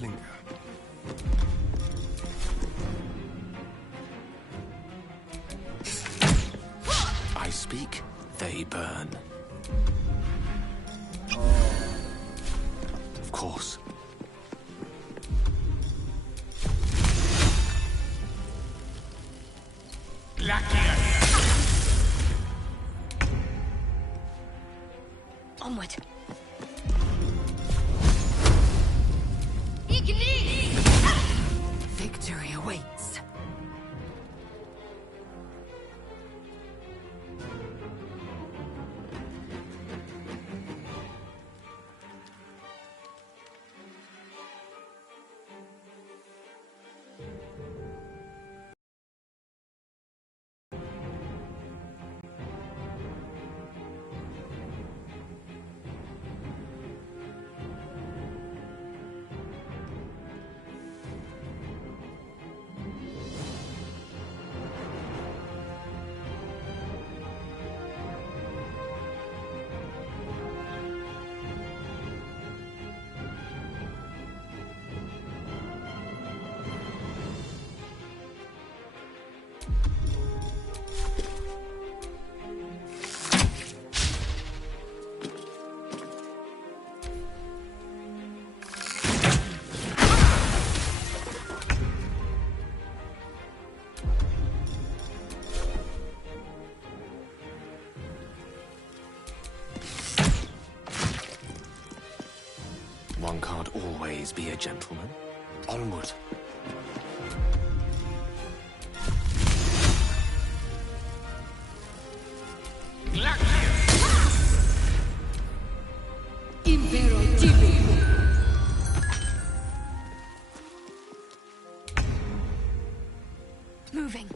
linger. I speak, they burn. Of course. Onward. Victory awaits. One can't always be a gentleman. Onward. Moving.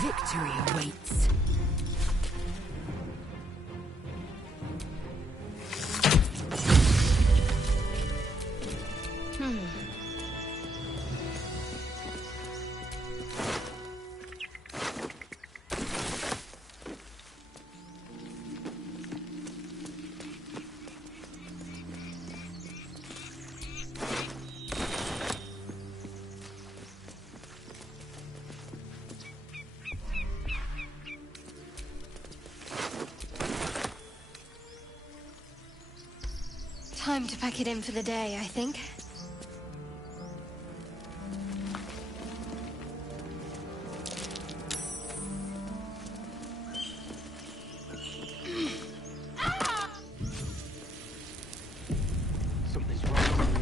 Victory awaits. Time to pack it in for the day, I think. Something's wrong.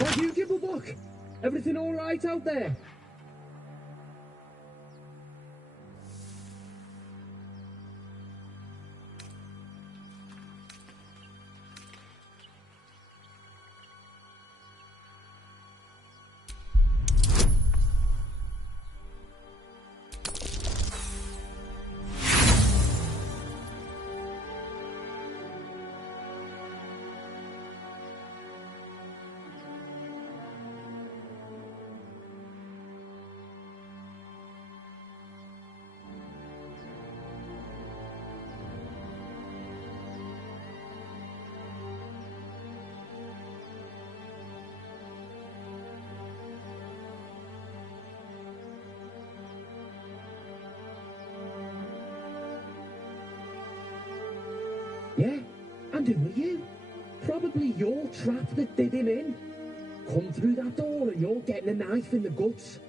Have you, Gibblebuck? Everything all right out there? Yeah, and who are you? Probably your trap that did him in. Come through that door and you're getting a knife in the guts.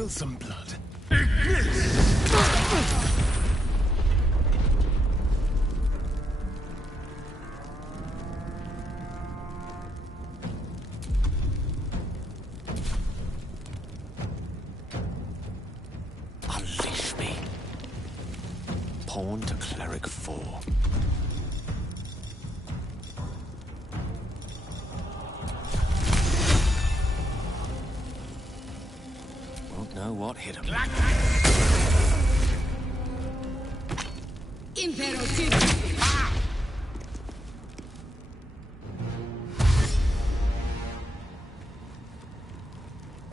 Spill some blood. Unleash me. Pawn to Cleric 4. Won't know what hit him. Imperative.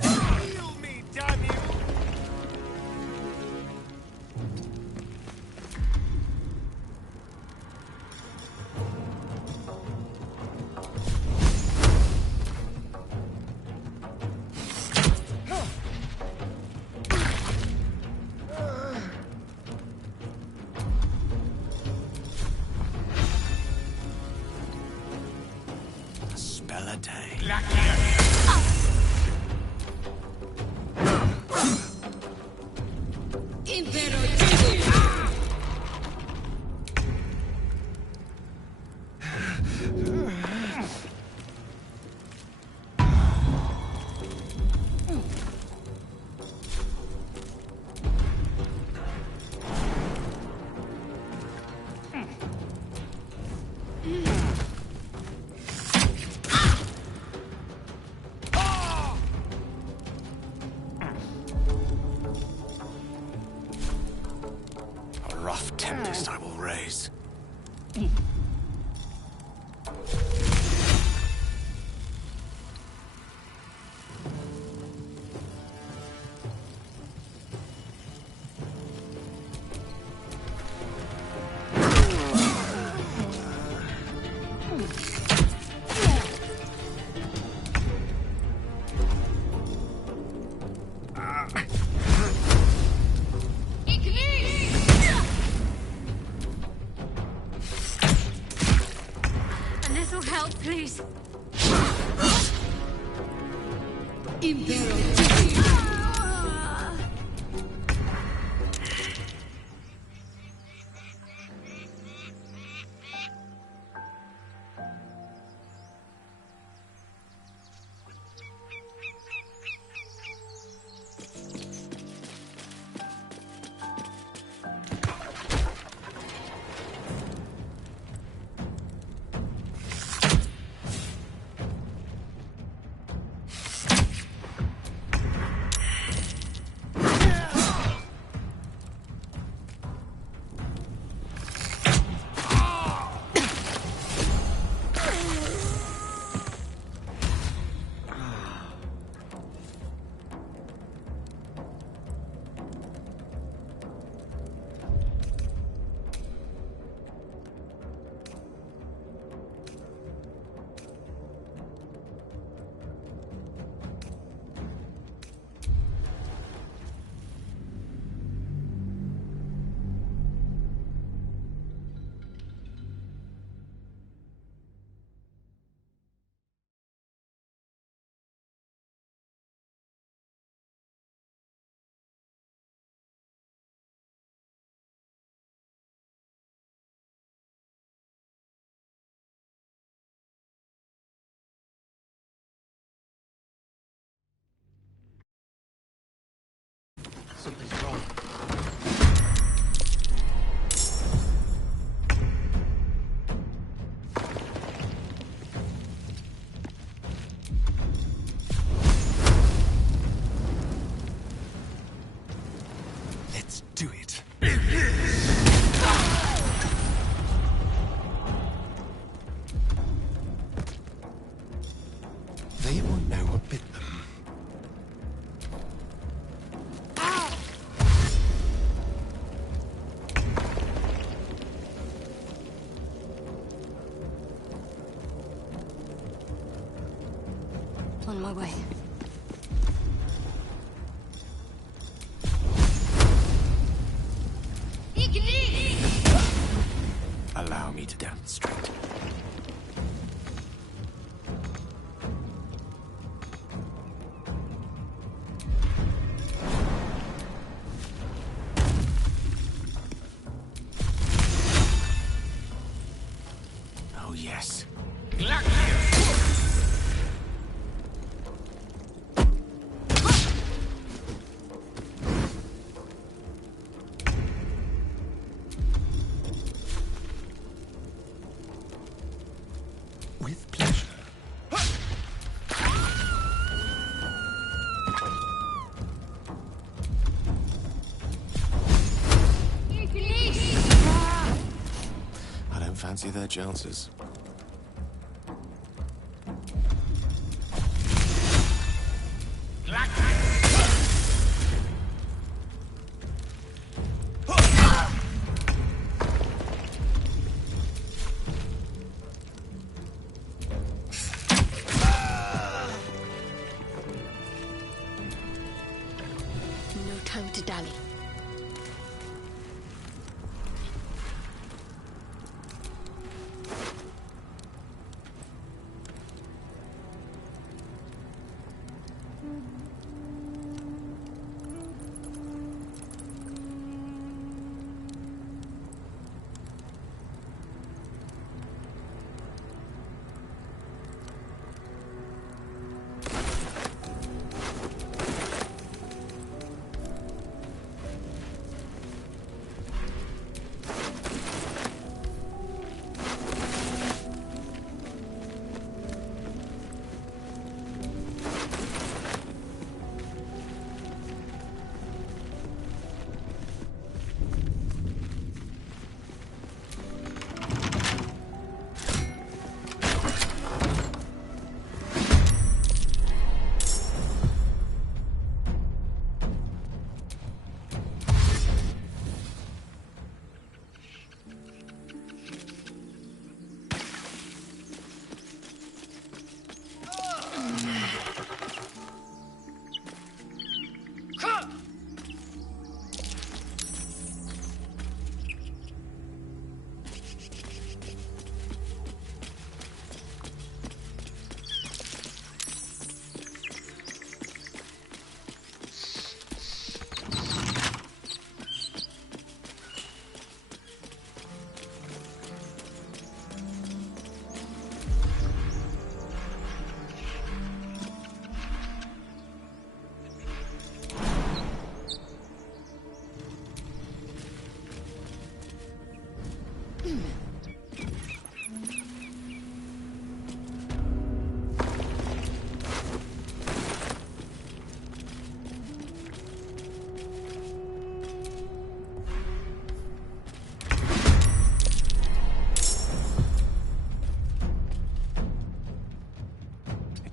Kill me, damn you! A spell a day. Imperative. A rough tempest I will raise. A little help, please. Imperative. Something's wrong. Let's do it. They won't know what bit them. On my way. Allow me to demonstrate. fancy their chances. No time to dally.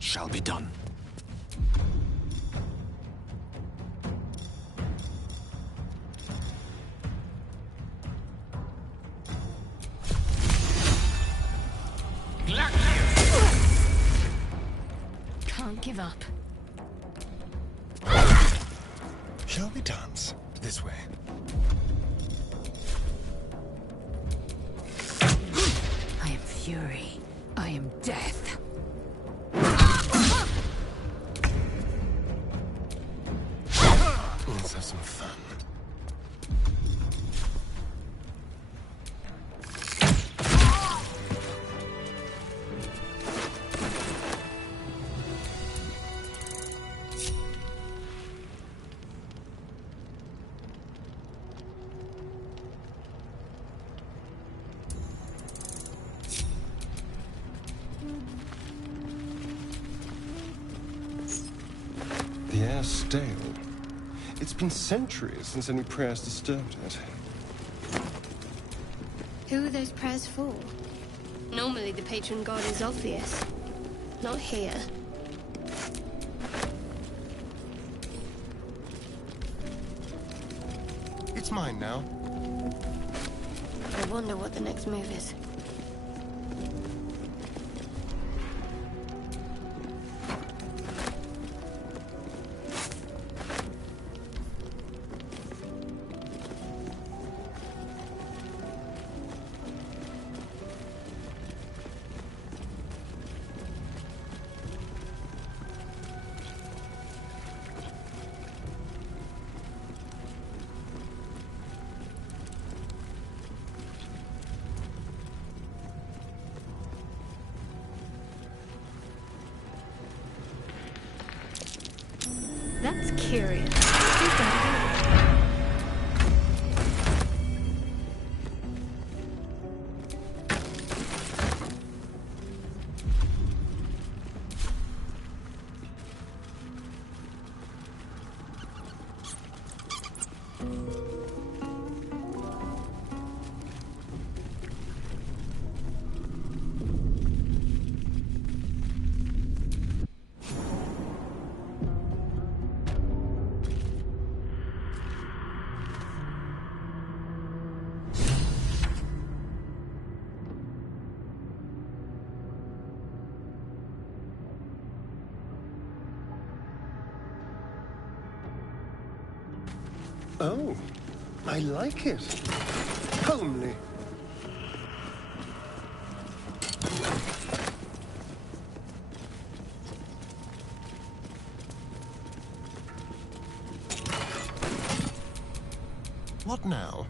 Shall be done. Can't give up. Shall we dance? This way. I am fury. I am death. Let's have some fun. The air's stale. It's been centuries since any prayers disturbed it. Who are those prayers for? Normally the patron god is obvious. Not here. It's mine now. I wonder what the next move is. That's curious. Who's that? Oh, I like it. Homely. What now?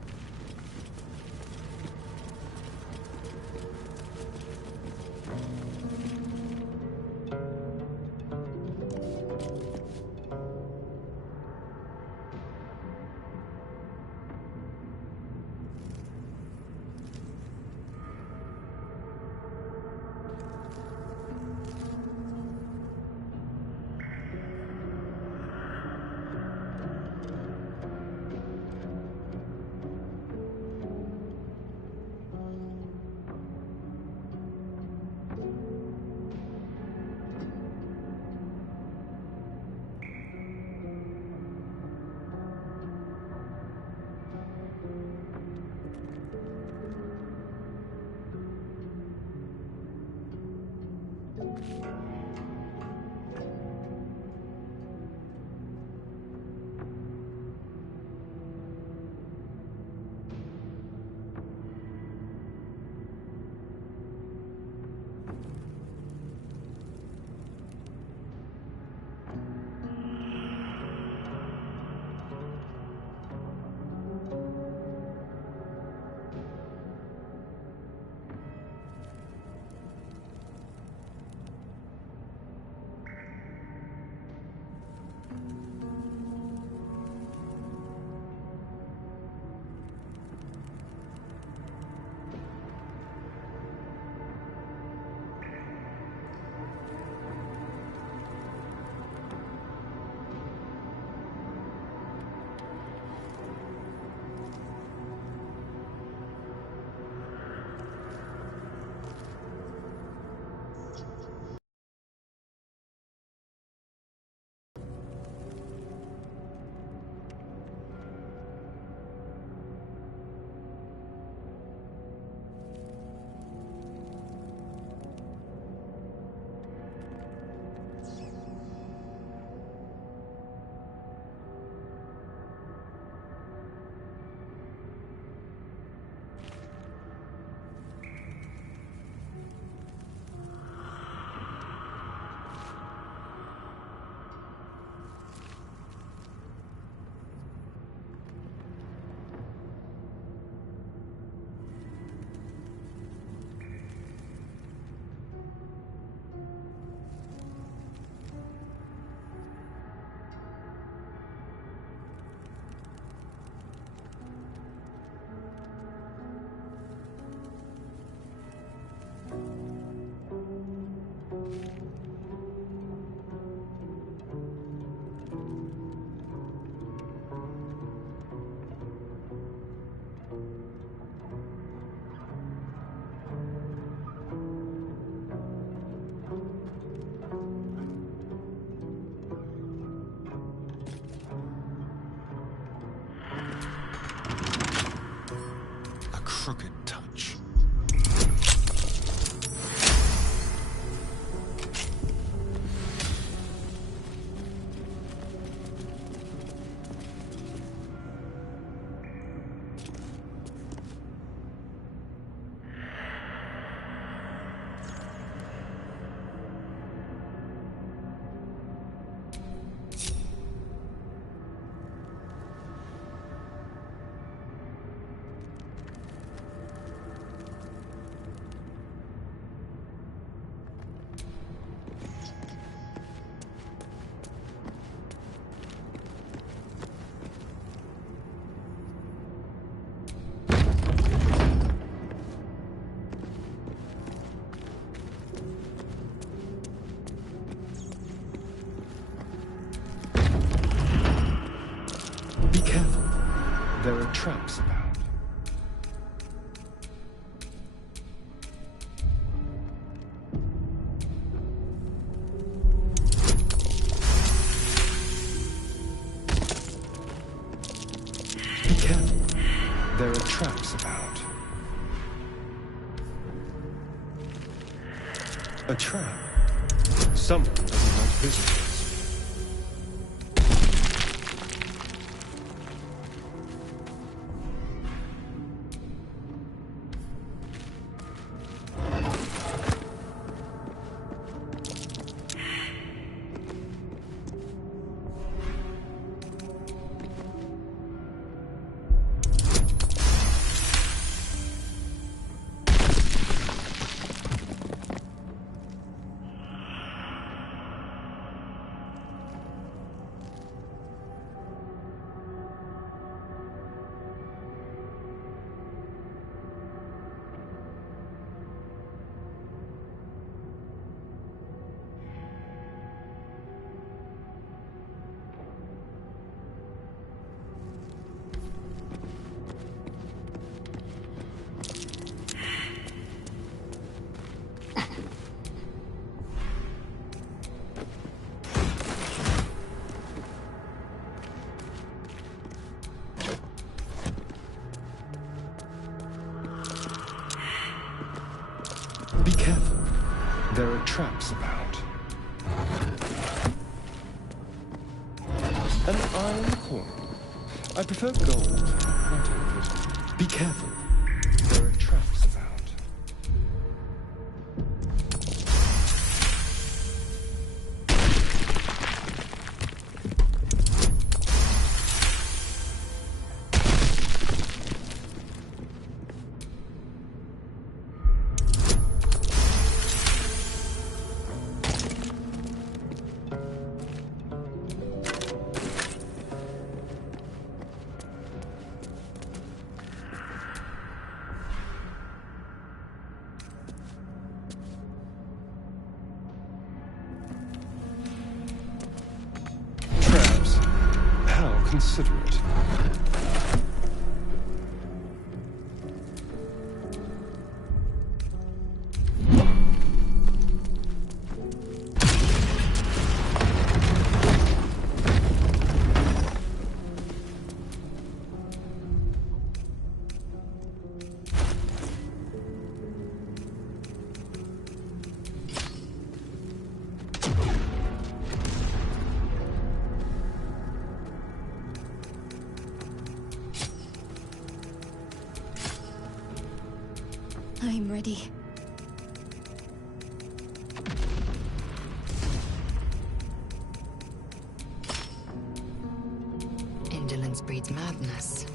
Crooked touch. Be careful. There are traps about. Be careful. There are traps about. A trap. Someone doesn't like visitors. traps about. An iron coin. I prefer gold, not illicit. Be careful. There are traps about. Considerate. I'm ready. Indolence breeds madness.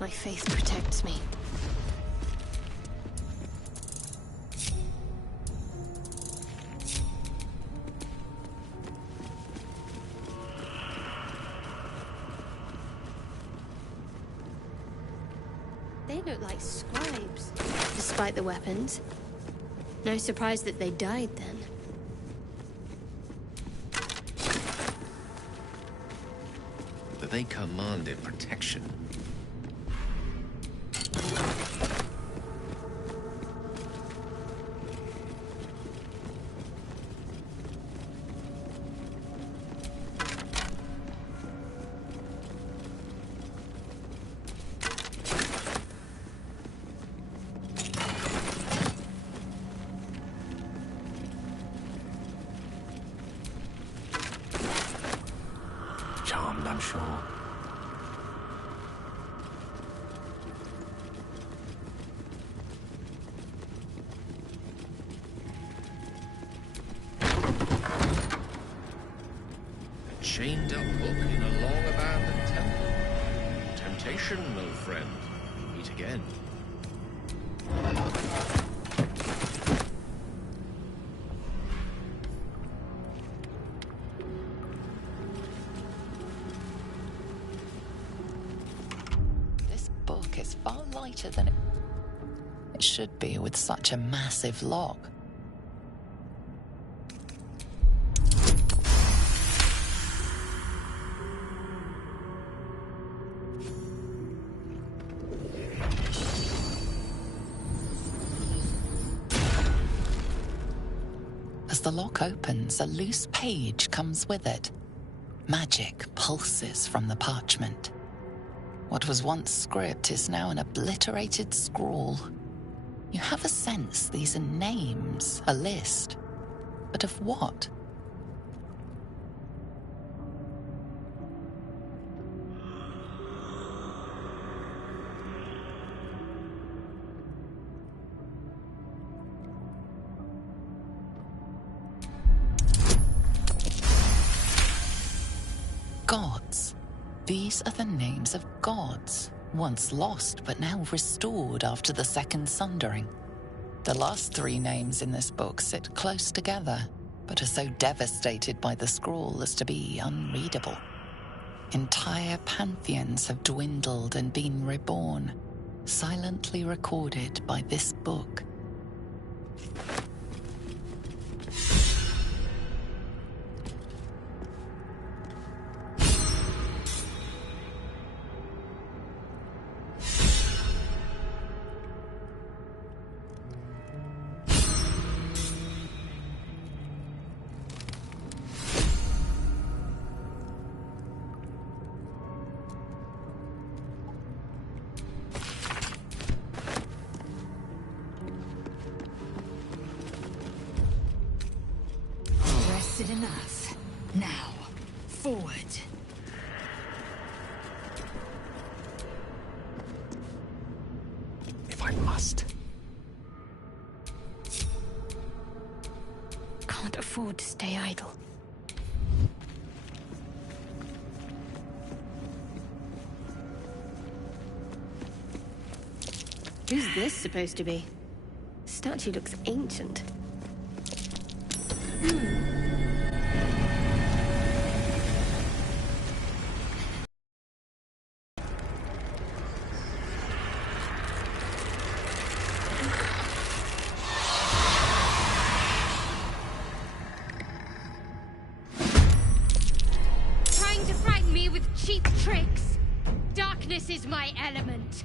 My faith protects me. They look like scribes, despite the weapons. No surprise that they died then. But they commanded protection. Charmed, I'm sure. Chained up hook in a long-abandoned temple. Temptation, old friend. Meet again. This book is far lighter than it should be with such a massive lock. As the lock opens, a loose page comes with it. Magic pulses from the parchment. What was once script is now an obliterated scrawl. You have a sense these are names, a list. But of what? Gods. These are the names of gods, once lost but now restored after the Second Sundering. The last 3 names in this book sit close together, but are so devastated by the scrawl as to be unreadable. Entire pantheons have dwindled and been reborn, silently recorded by this book. Rested enough. Now, forward. If I must. Can't afford to stay idle. Who's this supposed to be? Statue looks ancient. Trying to frighten me with cheap tricks. Darkness is my element.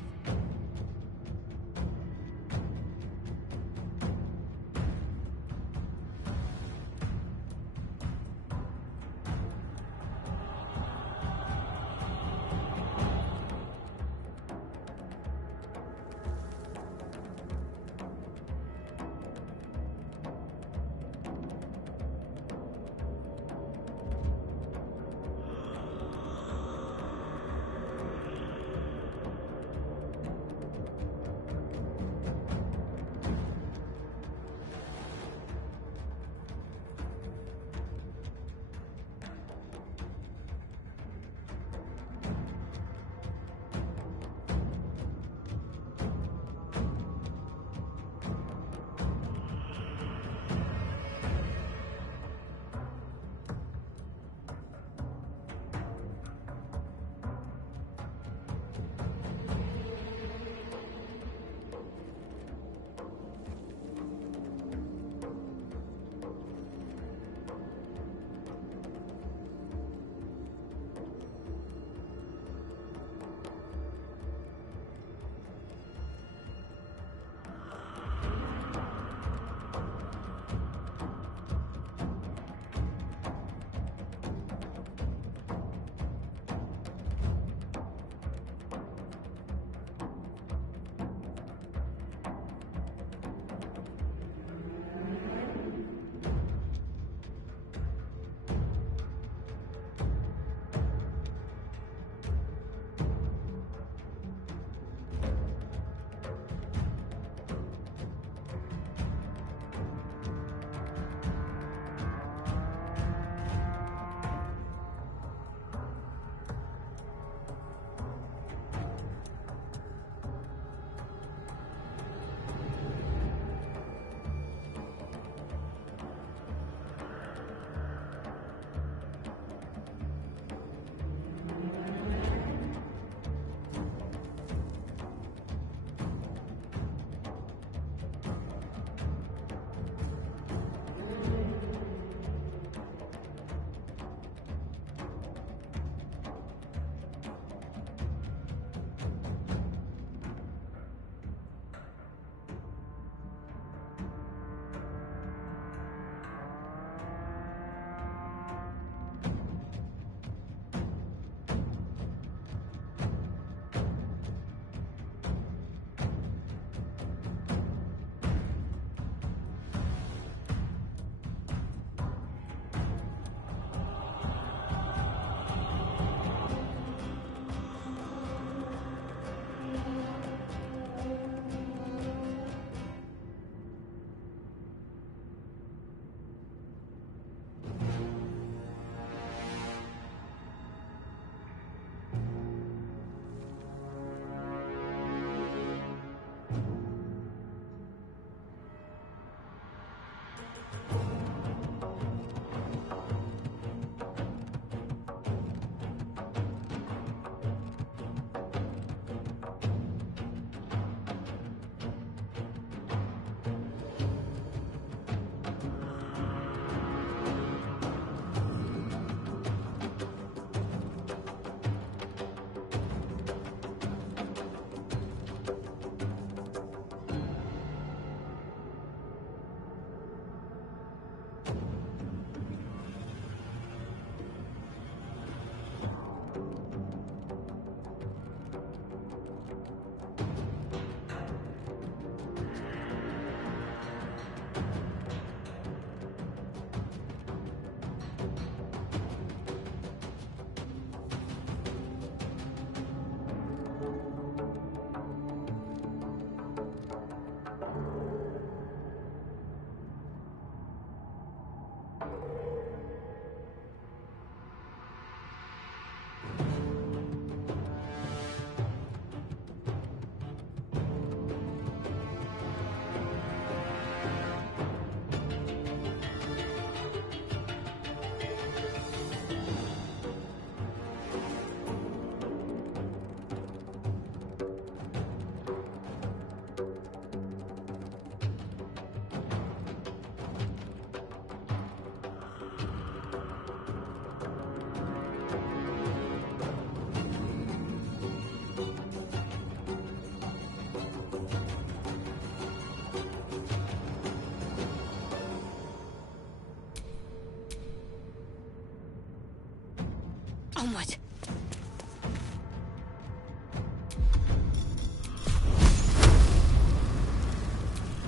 Onward.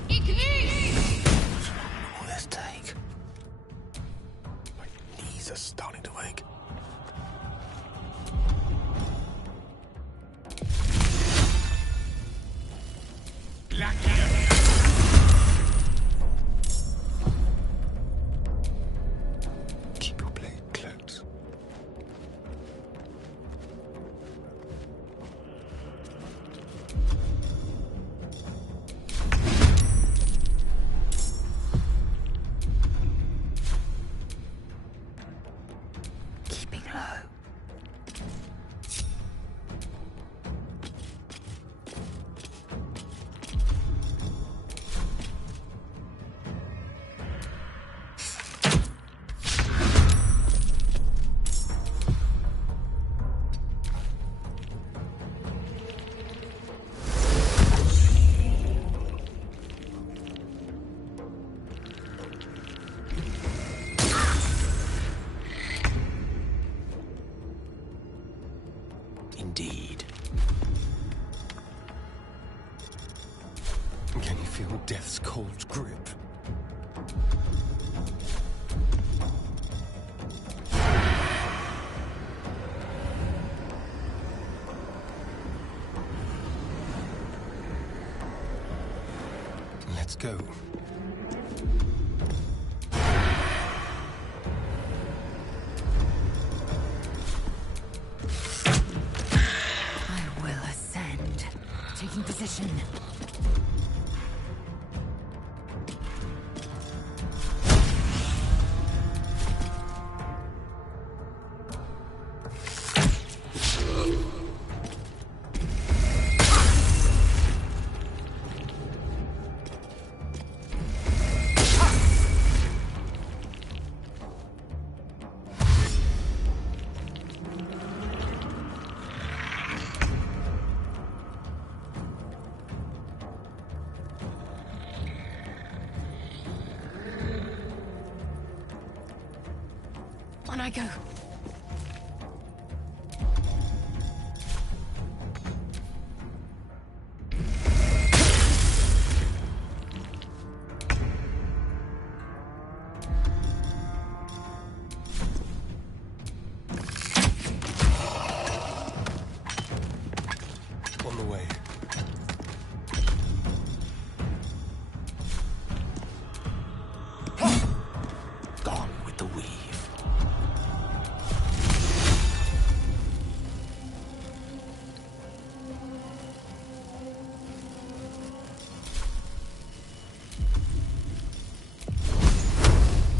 Will this take? My knees are starting to ache. Keep your blade close. Keeping low. Indeed. Can you feel death's cold grip? Let's go. I will ascend. Taking position. On I go. On the way. Gone with the weave.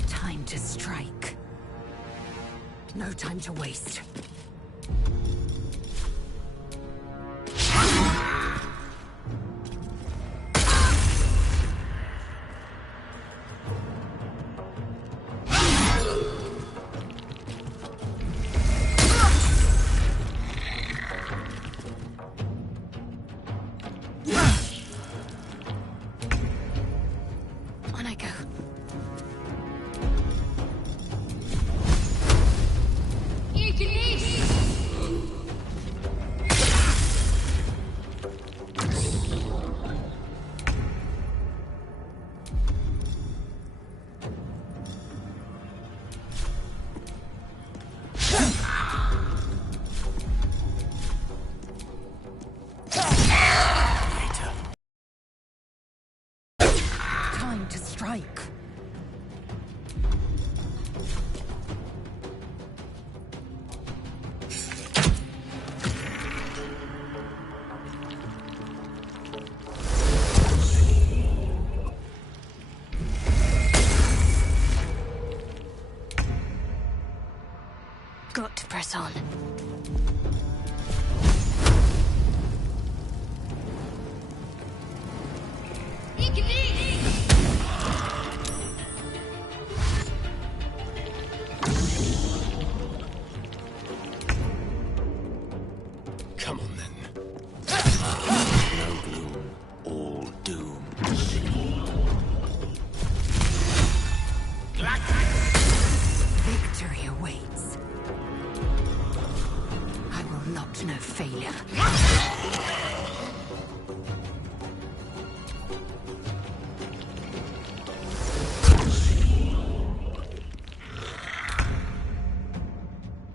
Time to strike. No time to waste. On I go. Time to strike. Got to press on. Come on then. No gloom, all doom. Victory awaits. is no failure.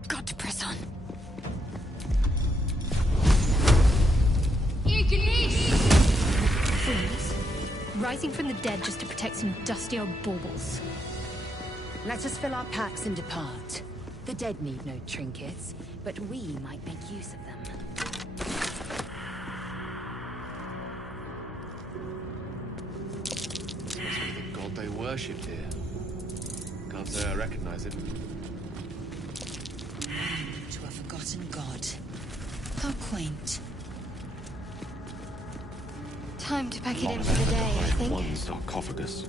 Got to press on. Fools. Rising from the dead just to protect some dusty old baubles. Let us fill our packs and depart. The dead need no trinkets, but we might make use of them. Must be the god they worshipped here. Can't say I recognize it. To a forgotten god. How quaint. Time to pack it in for the day, I think. One sarcophagus.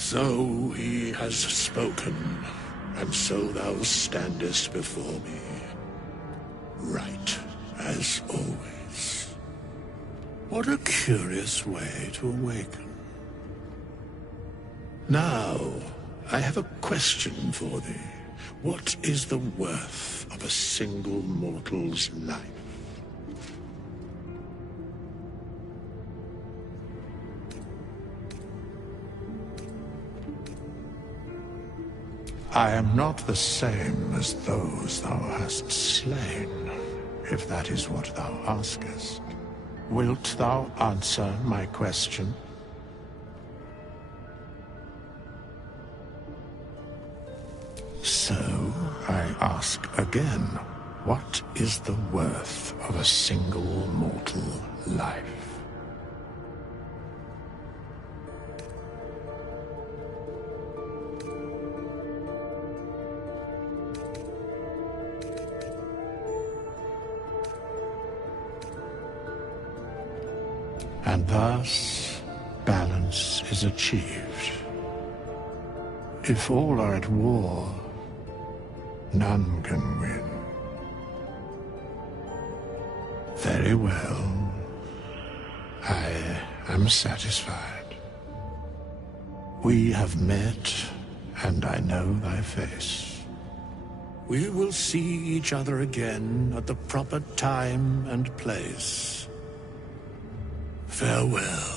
So he has spoken, and so thou standest before me, right as always. What a curious way to awaken. Now, I have a question for thee. What is the worth of a single mortal's life? I am not the same as those thou hast slain, if that is what thou askest. Wilt thou answer my question? So, I ask again, what is the worth of a single mortal life? And thus, balance is achieved. If all are at war, none can win. Very well. I am satisfied. We have met, and I know thy face. We will see each other again at the proper time and place. Farewell.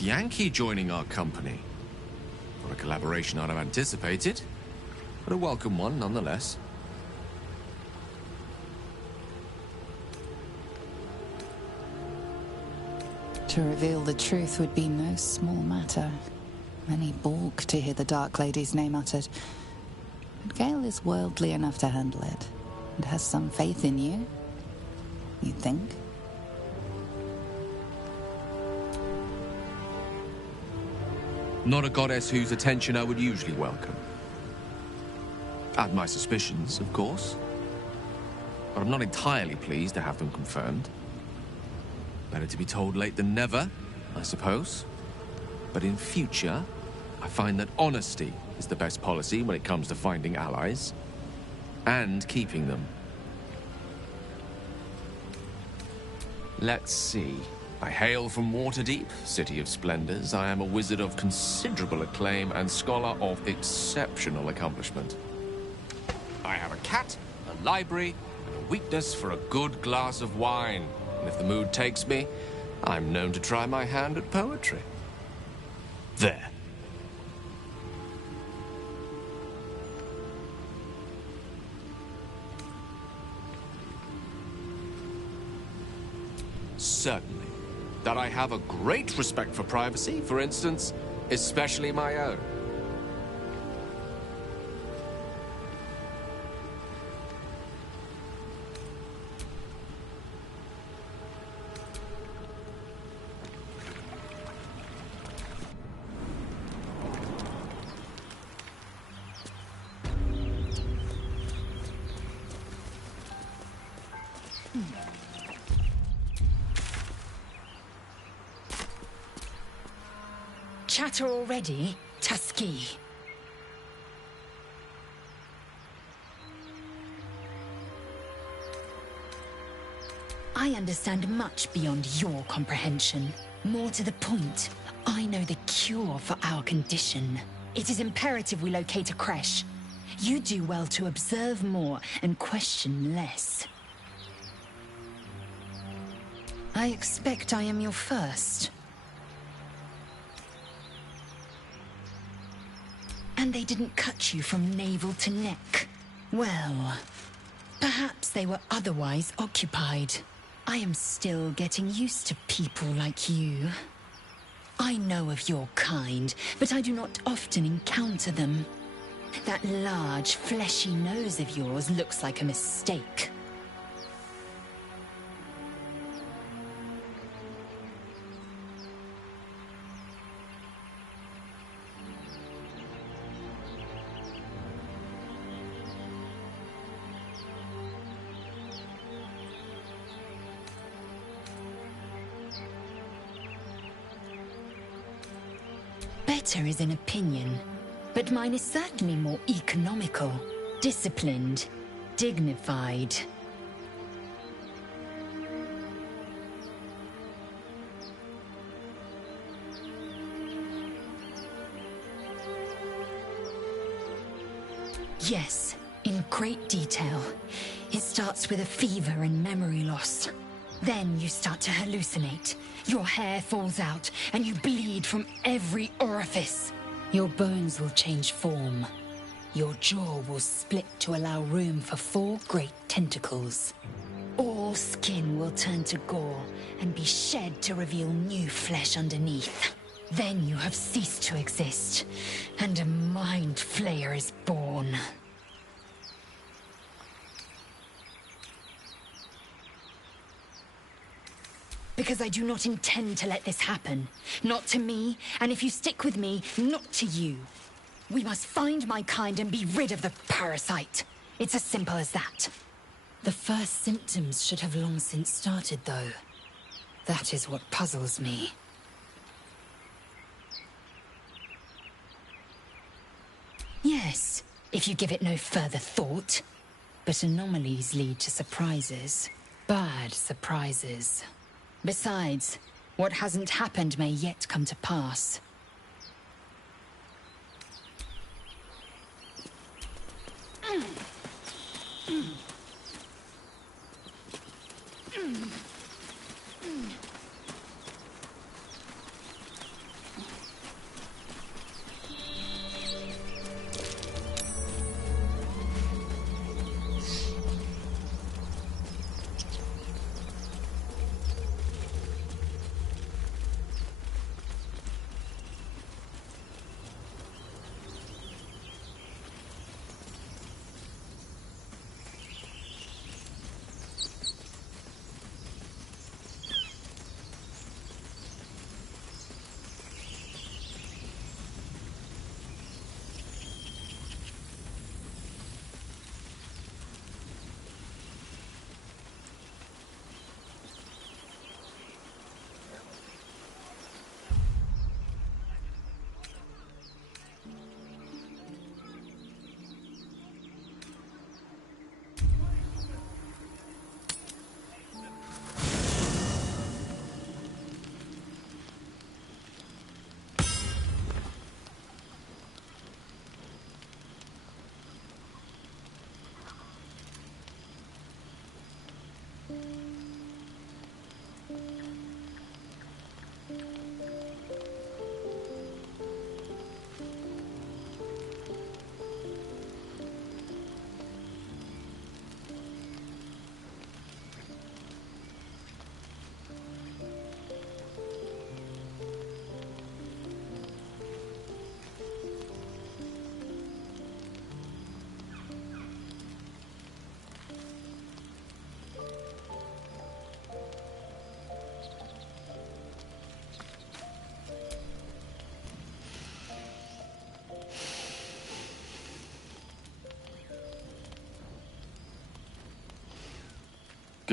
Yankee joining our company. Not a collaboration I'd have anticipated, but a welcome one nonetheless. To reveal the truth would be no small matter. Many balk to hear the Dark Lady's name uttered. But Gale is worldly enough to handle it, and has some faith in you. You'd think? Not a goddess whose attention I would usually welcome. I had my suspicions, of course, but I'm not entirely pleased to have them confirmed. Better to be told late than never, I suppose. But in future, I find that honesty is the best policy when it comes to finding allies and keeping them. Let's see. I hail from Waterdeep, City of Splendors. I am a wizard of considerable acclaim and scholar of exceptional accomplishment. I have a cat, a library, and a weakness for a good glass of wine. And if the mood takes me, I'm known to try my hand at poetry. There. Certainly. That I have a great respect for privacy, for instance, especially my own. Chatter already, Tusky? I understand much beyond your comprehension. More to the point, I know the cure for our condition. It is imperative we locate a creche. You do well to observe more and question less. I expect I am your first. And they didn't cut you from navel to neck. Well, perhaps they were otherwise occupied. I am still getting used to people like you. I know of your kind, but I do not often encounter them. That large, fleshy nose of yours looks like a mistake. Better is an opinion, but mine is certainly more economical, disciplined, dignified. Yes, in great detail. It starts with a fever and memory loss. Then you start to hallucinate. Your hair falls out, and you bleed from every orifice. Your bones will change form. Your jaw will split to allow room for 4 great tentacles. All skin will turn to gore and be shed to reveal new flesh underneath. Then you have ceased to exist, and a mind flayer is born. Because I do not intend to let this happen. Not to me, and if you stick with me, not to you. We must find my kind and be rid of the parasite. It's as simple as that. The first symptoms should have long since started, though. That is what puzzles me. Yes, if you give it no further thought. But anomalies lead to surprises. Bad surprises. Besides, what hasn't happened may yet come to pass.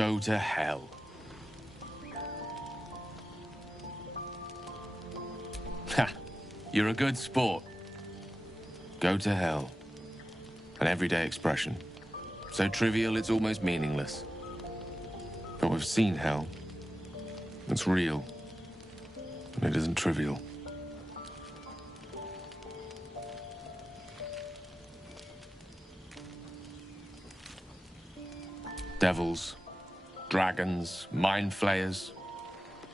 Go to hell. Ha! You're a good sport. Go to hell. An everyday expression. So trivial it's almost meaningless. But we've seen hell. It's real. And it isn't trivial. Devils, dragons, mind flayers.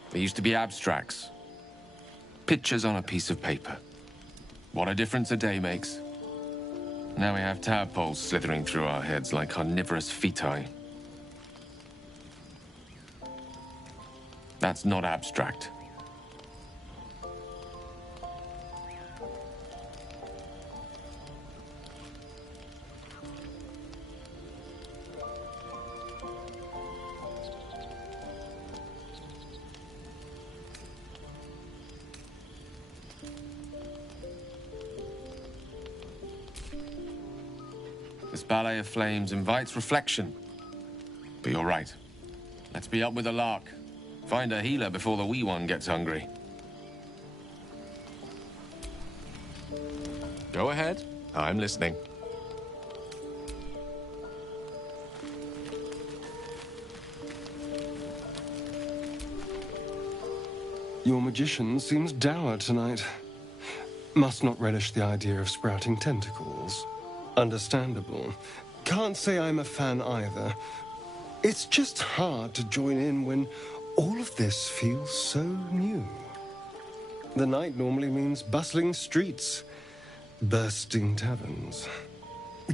They used to be abstracts. Pictures on a piece of paper. What a difference a day makes. Now we have tadpoles slithering through our heads like carnivorous feti. That's not abstract. This ballet of flames invites reflection. But you're right. Let's be up with the lark. Find a healer before the wee one gets hungry. Go ahead. I'm listening. Your magician seems dour tonight. Must not relish the idea of sprouting tentacles. Understandable. Can't say I'm a fan either. It's just hard to join in when all of this feels so new. The night normally means bustling streets, bursting taverns.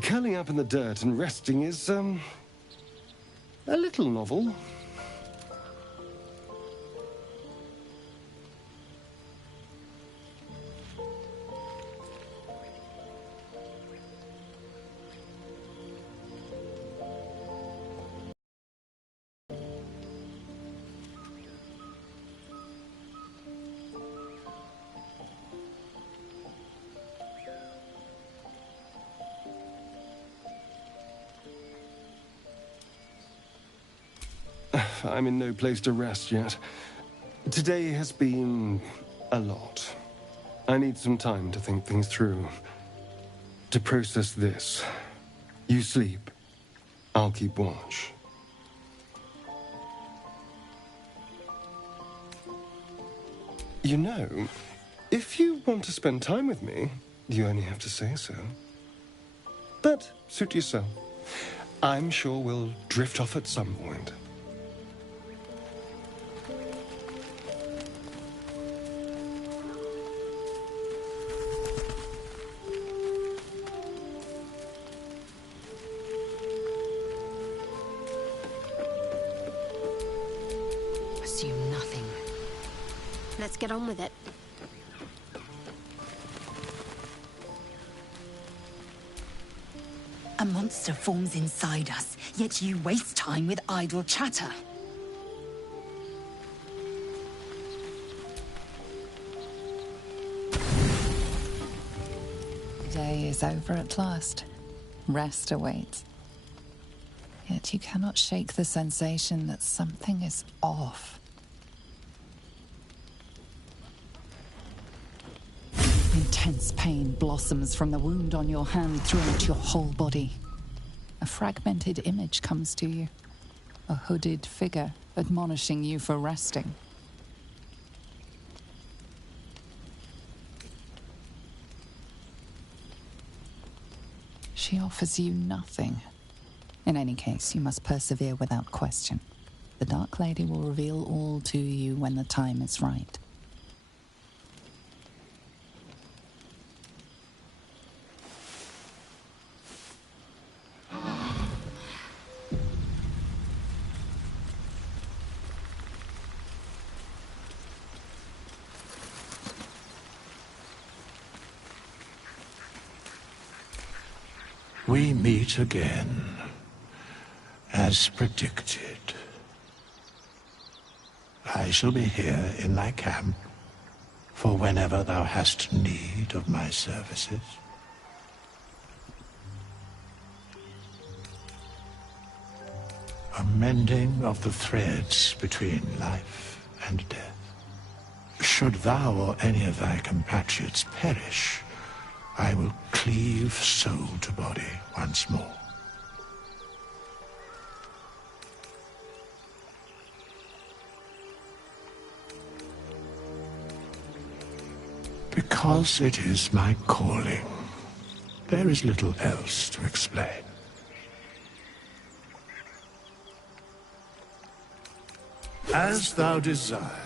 Curling up in the dirt and resting is, a little novel. I'm in no place to rest yet. Today has been a lot. I need some time to think things through. To process this. You sleep. I'll keep watch. You know, if you want to spend time with me, you only have to say so. But suit yourself. I'm sure we'll drift off at some point. Assume nothing. Let's get on with it. A monster forms inside us, yet you waste time with idle chatter. The day is over at last. Rest awaits. Yet you cannot shake the sensation that something is off. Intense pain blossoms from the wound on your hand throughout your whole body. A fragmented image comes to you. A hooded figure admonishing you for resting. She offers you nothing. In any case, you must persevere without question. The Dark Lady will reveal all to you when the time is right. We meet again, as predicted. I shall be here in thy camp for whenever thou hast need of my services. a mending of the threads between life and death. Should thou or any of thy compatriots perish, I will cleave soul to body once more. Because it is my calling. There is little else to explain. As thou desire.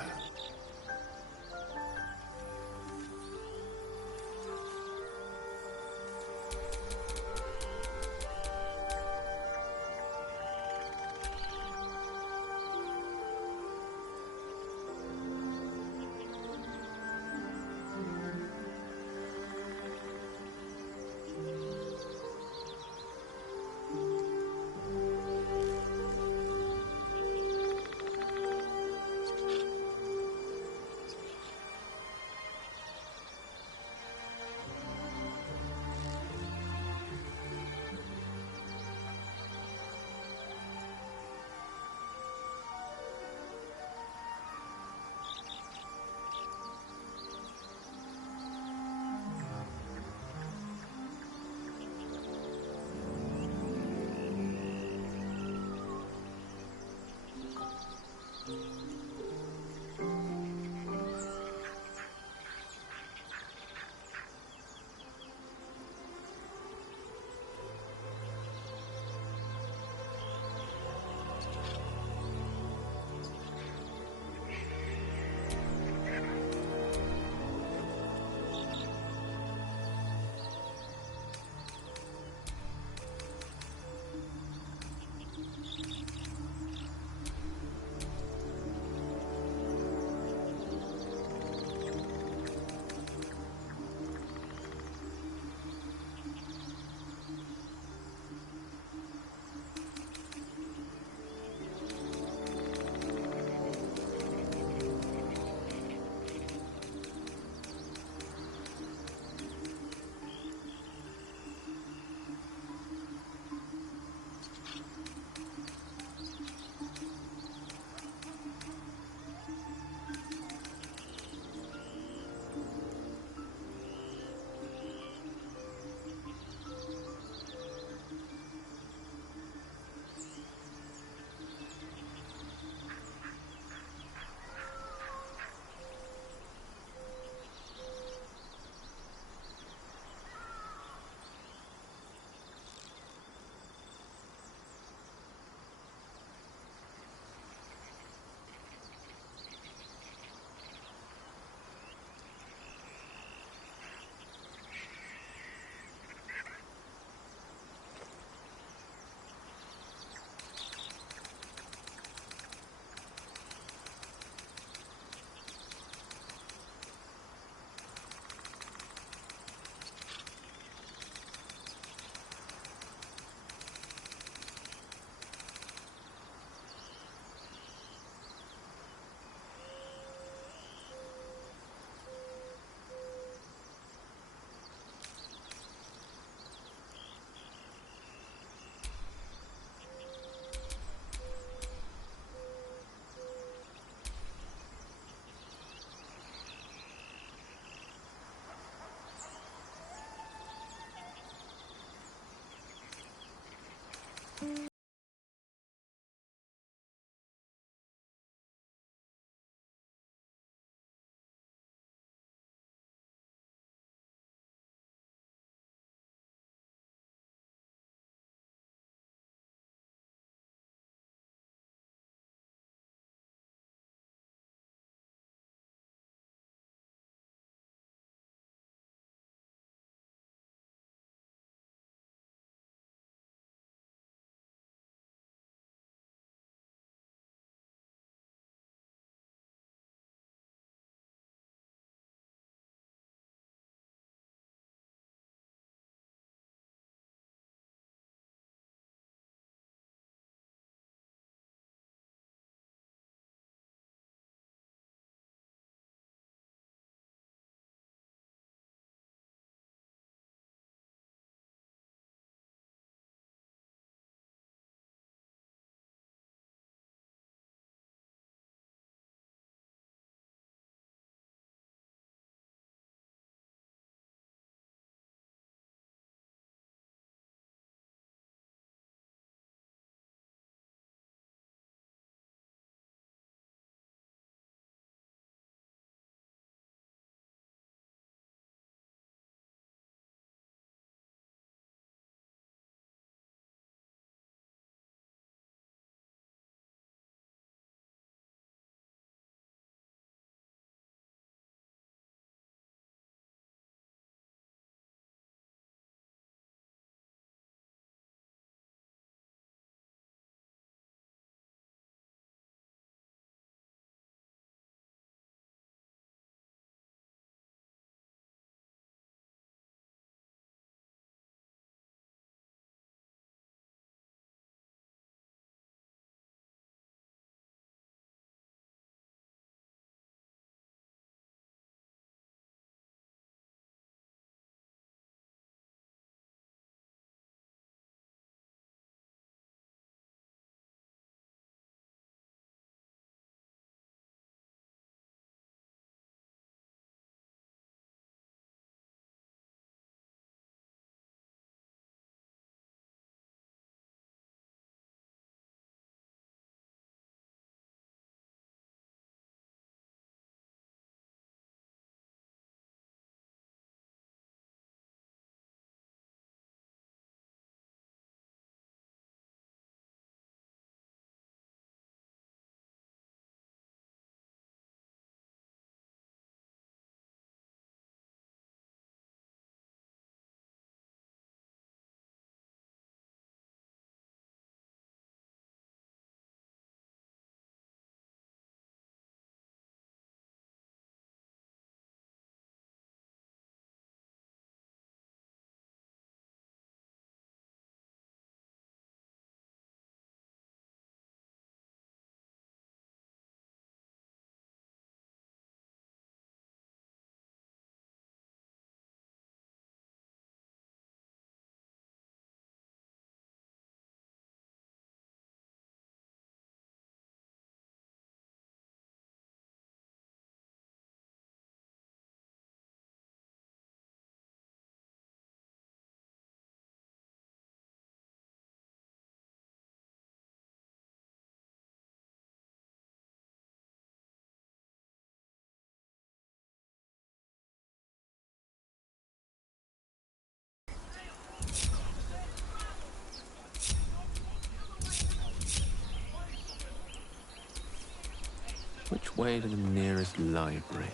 Which way to the nearest library?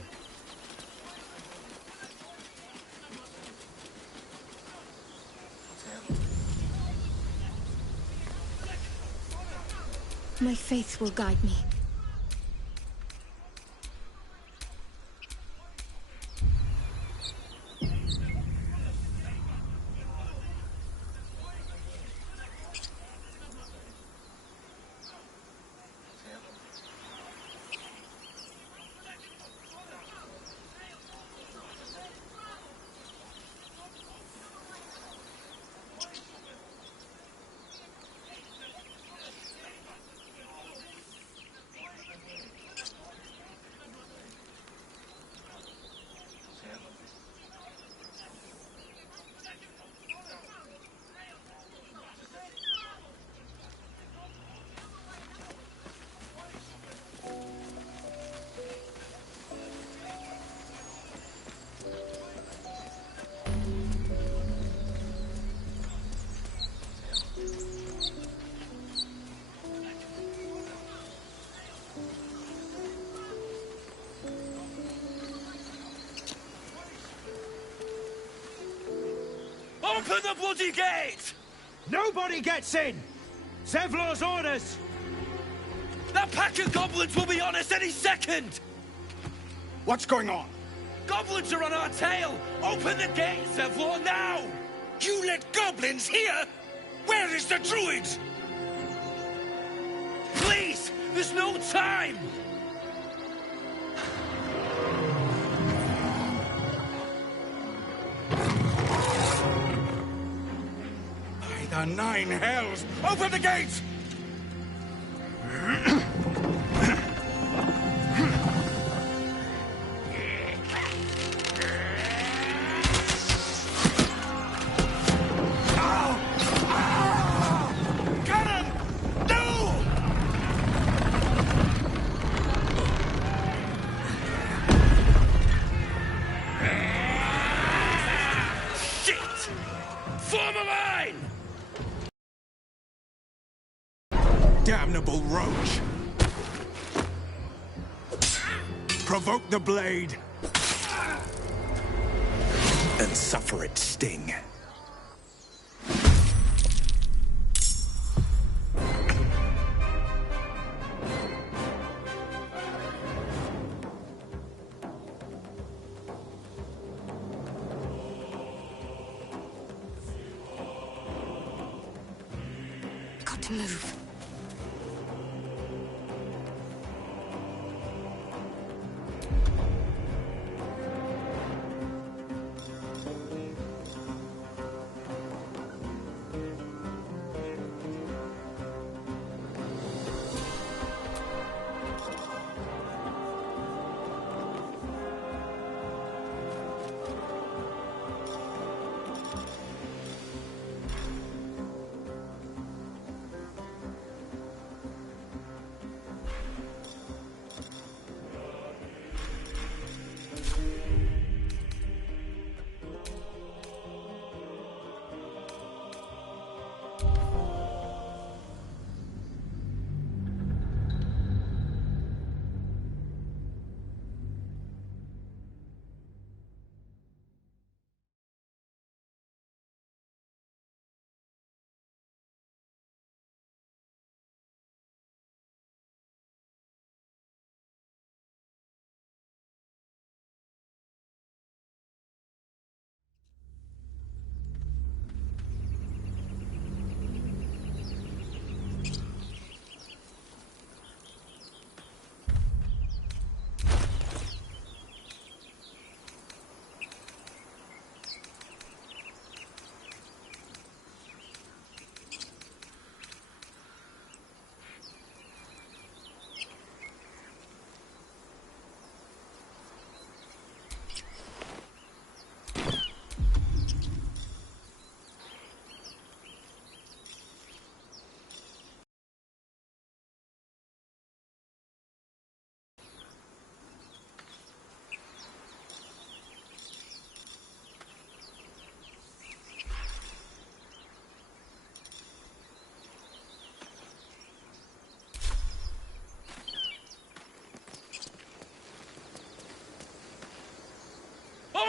My faith will guide me. Open the bloody gate! Nobody gets in! Zevlor's orders! That pack of goblins will be on us any second! What's going on? Goblins are on our tail! Open the gate, Zevlor, now! You let goblins here? Where is the druid? Please! There's no time! By the 9 hells! Open the gates! Damnable roach! Provoke the blade! And suffer its sting. Got to move.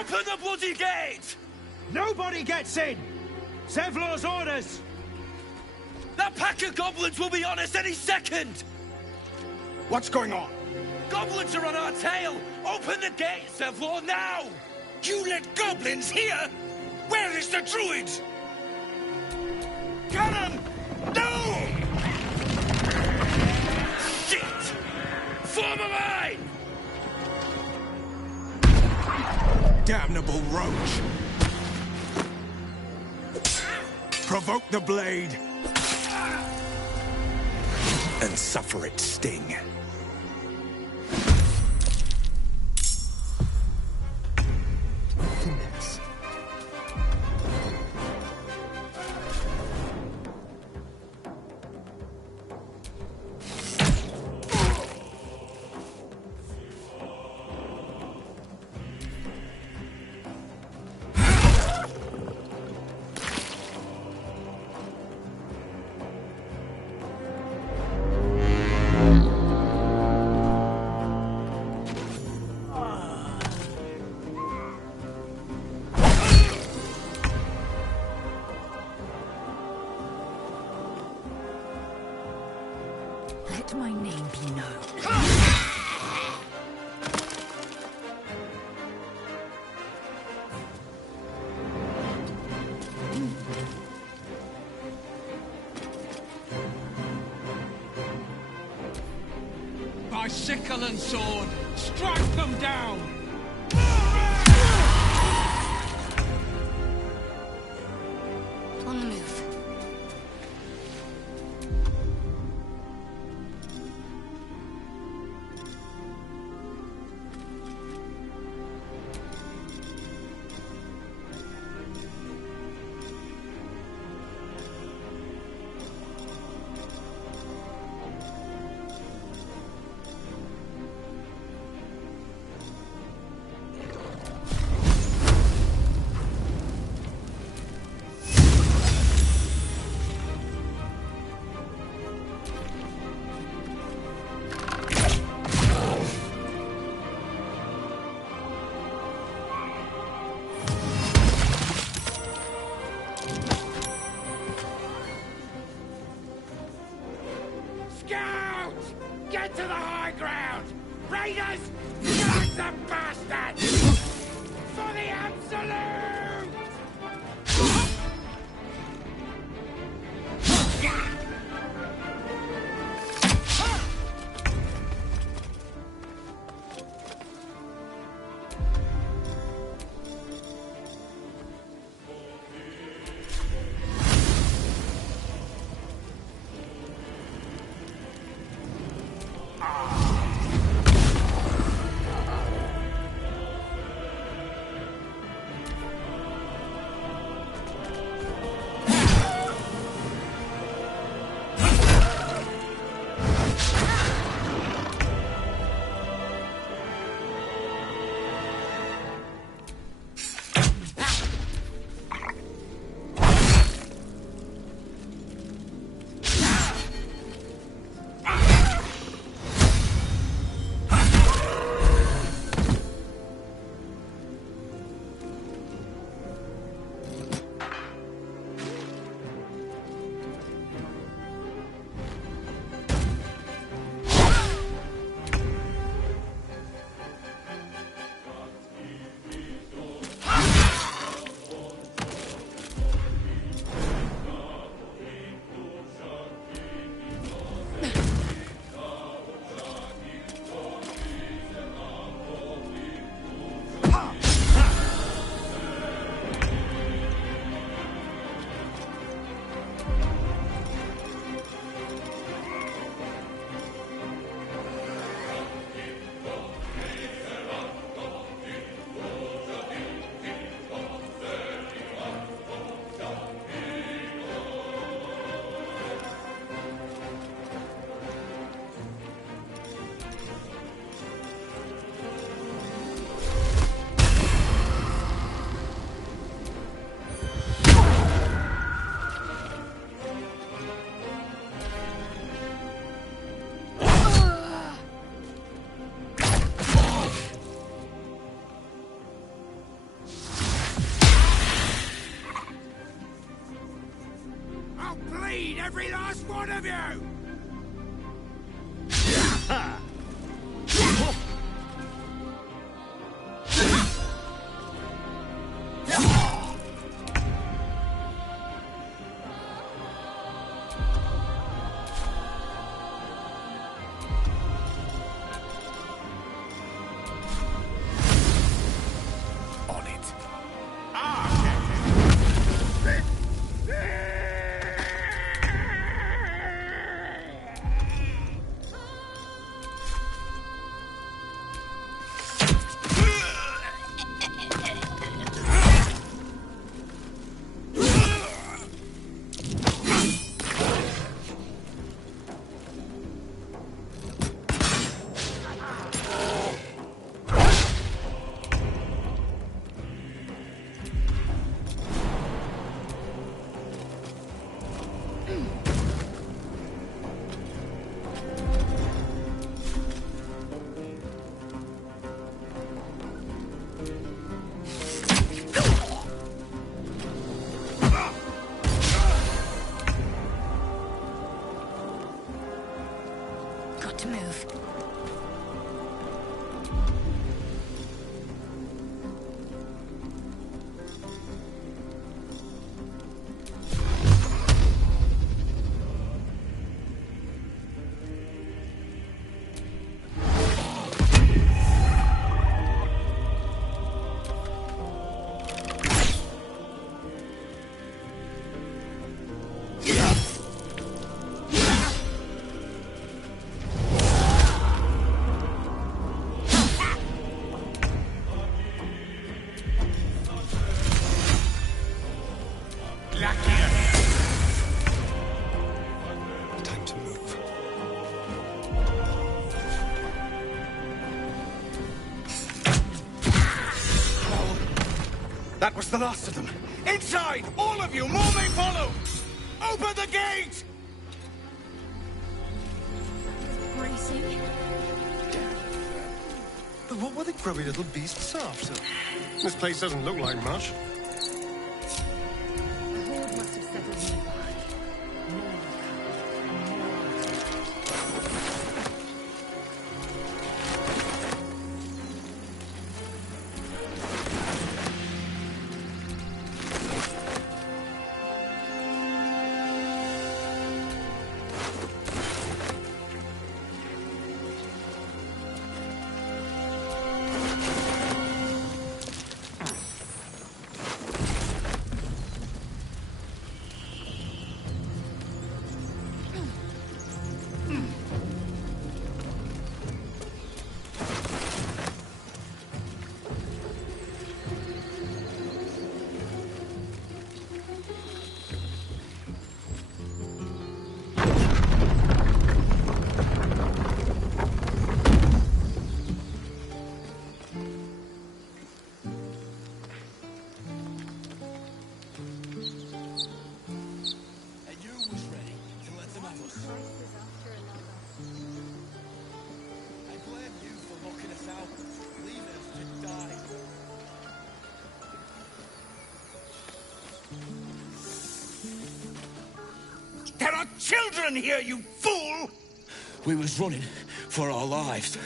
Open the bloody gate! Nobody gets in! Zevlor's orders! That pack of goblins will be on us any second! What's going on? Goblins are on our tail! Open the gate, Zevlor, now! You let goblins here? Where is the druid? Cannon! No! Shit! Form a line! Damnable roach! Provoke the blade and suffer its sting. Finesse. Let my name be known. By sickle and sword, strike them down! On the move. Scout! Get to the high ground! Raiders! Like the bastards! For the absolute! one of you! Got to move. Time to move. That was the last of them. Inside! All of you! More may follow! Open the gate! Bracing. But what were the grubby little beasts after? This place doesn't look like much. The horde must have settled nearby. There are children here, you fool! We was running for our lives.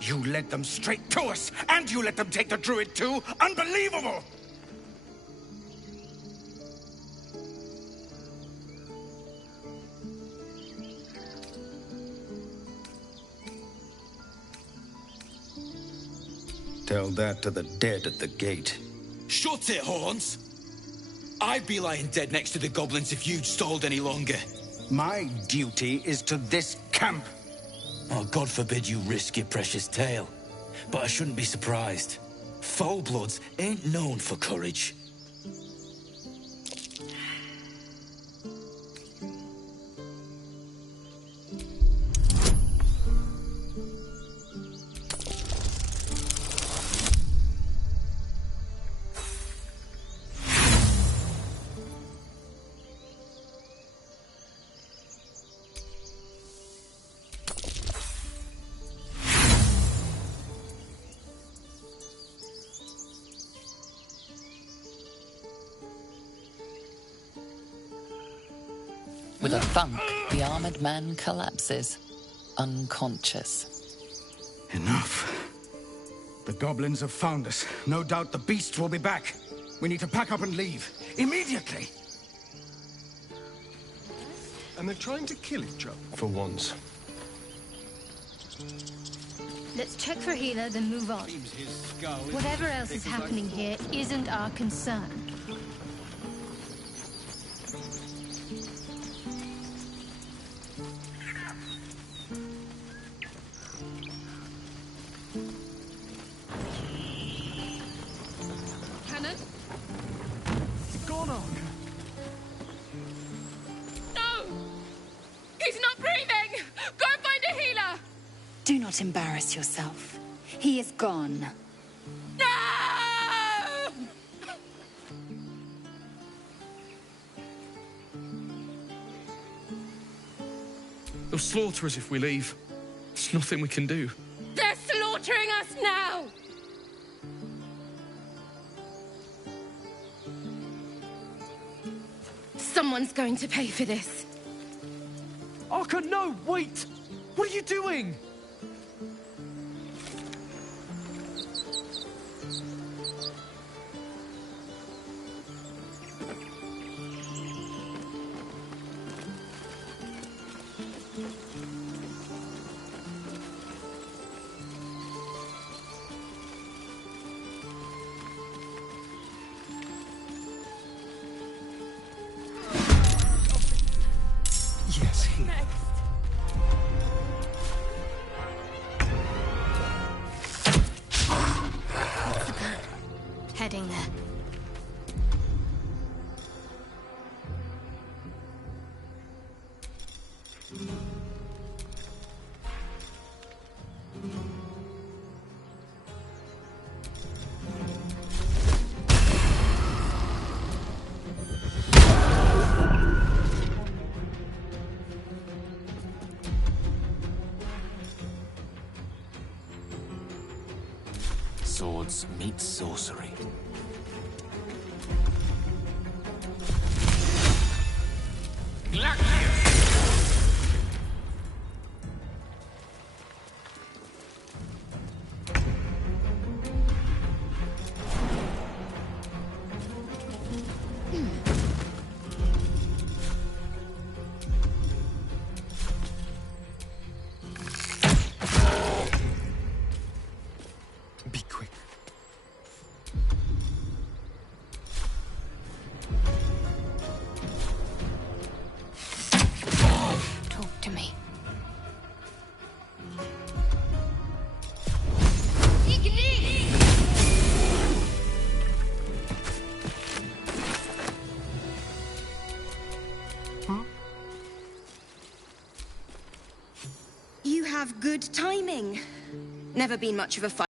You led them straight to us, and you let them take the druid too? Unbelievable! Tell that to the dead at the gate. Shut it, Horns! I'd be lying dead next to the goblins if you'd stalled any longer. My duty is to this camp. Oh, God forbid you risk your precious tail. But I shouldn't be surprised. Foulbloods ain't known for courage. With a thump, the armored man collapses, unconscious. Enough. The goblins have found us. No doubt the beasts will be back. We need to pack up and leave. Immediately! And they're trying to kill each other for once. Let's check for healer, then move on. Whatever else is happening here isn't our concern. Cannon? Gornog! No! He's not breathing! Go find a healer! Do not embarrass yourself. He is gone. No! They'll slaughter us if we leave. There's nothing we can do. They're slaughtering us now! Someone's going to pay for this. Arka, no! Wait! What are you doing? Yes, he. Heading there. Swords meet sorcery. Be quick. Talk to me. You have good timing. Never been much of a fighter.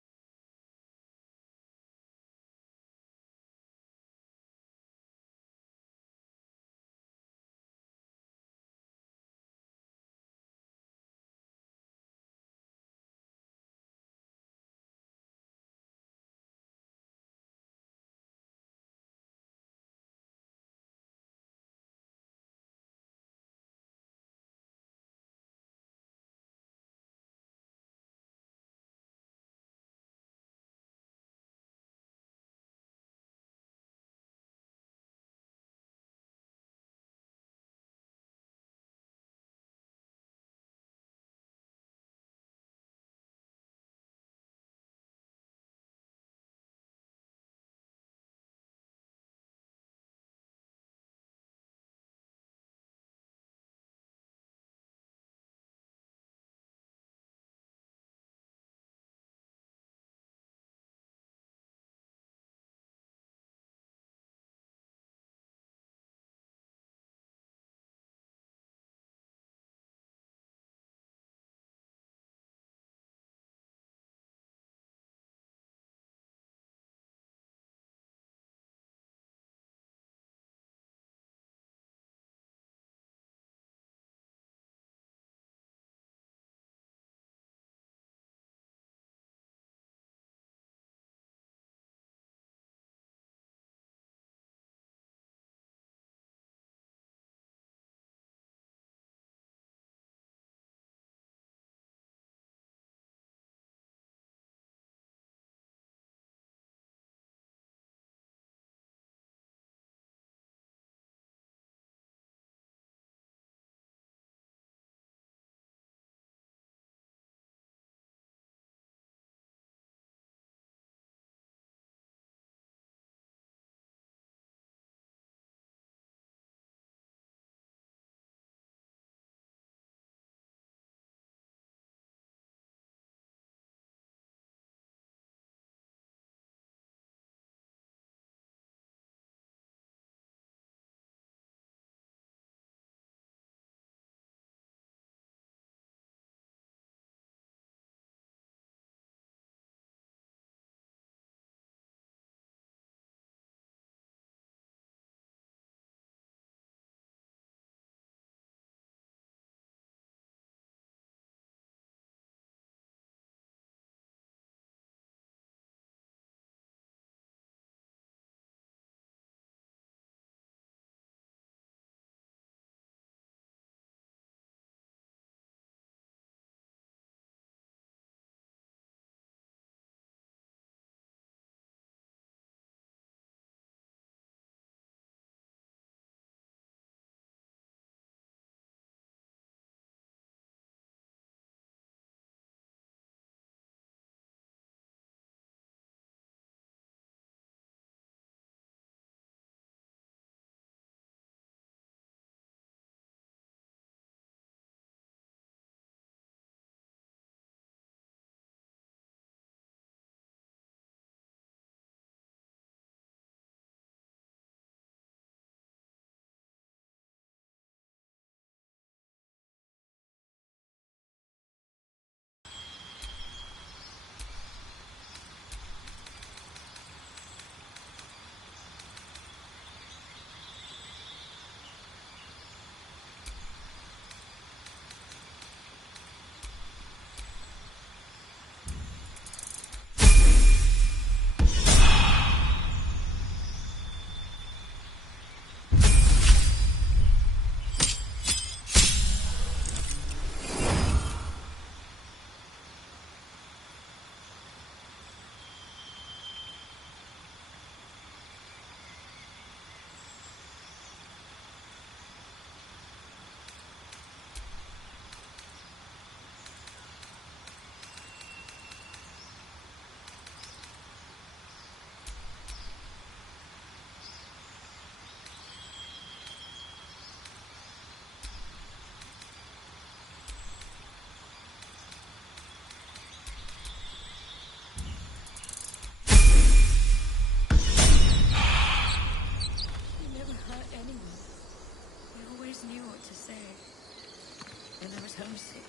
was homesick.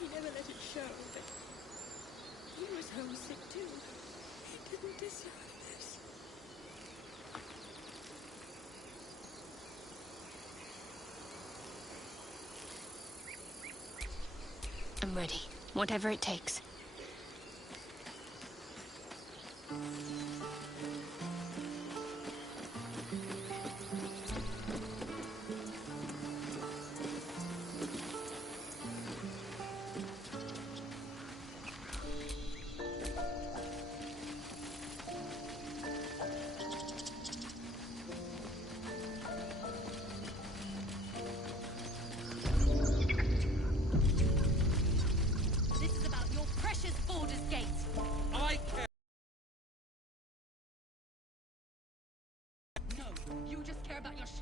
He never let it show, but he was homesick too. He didn't deserve this. I'm ready. Whatever it takes.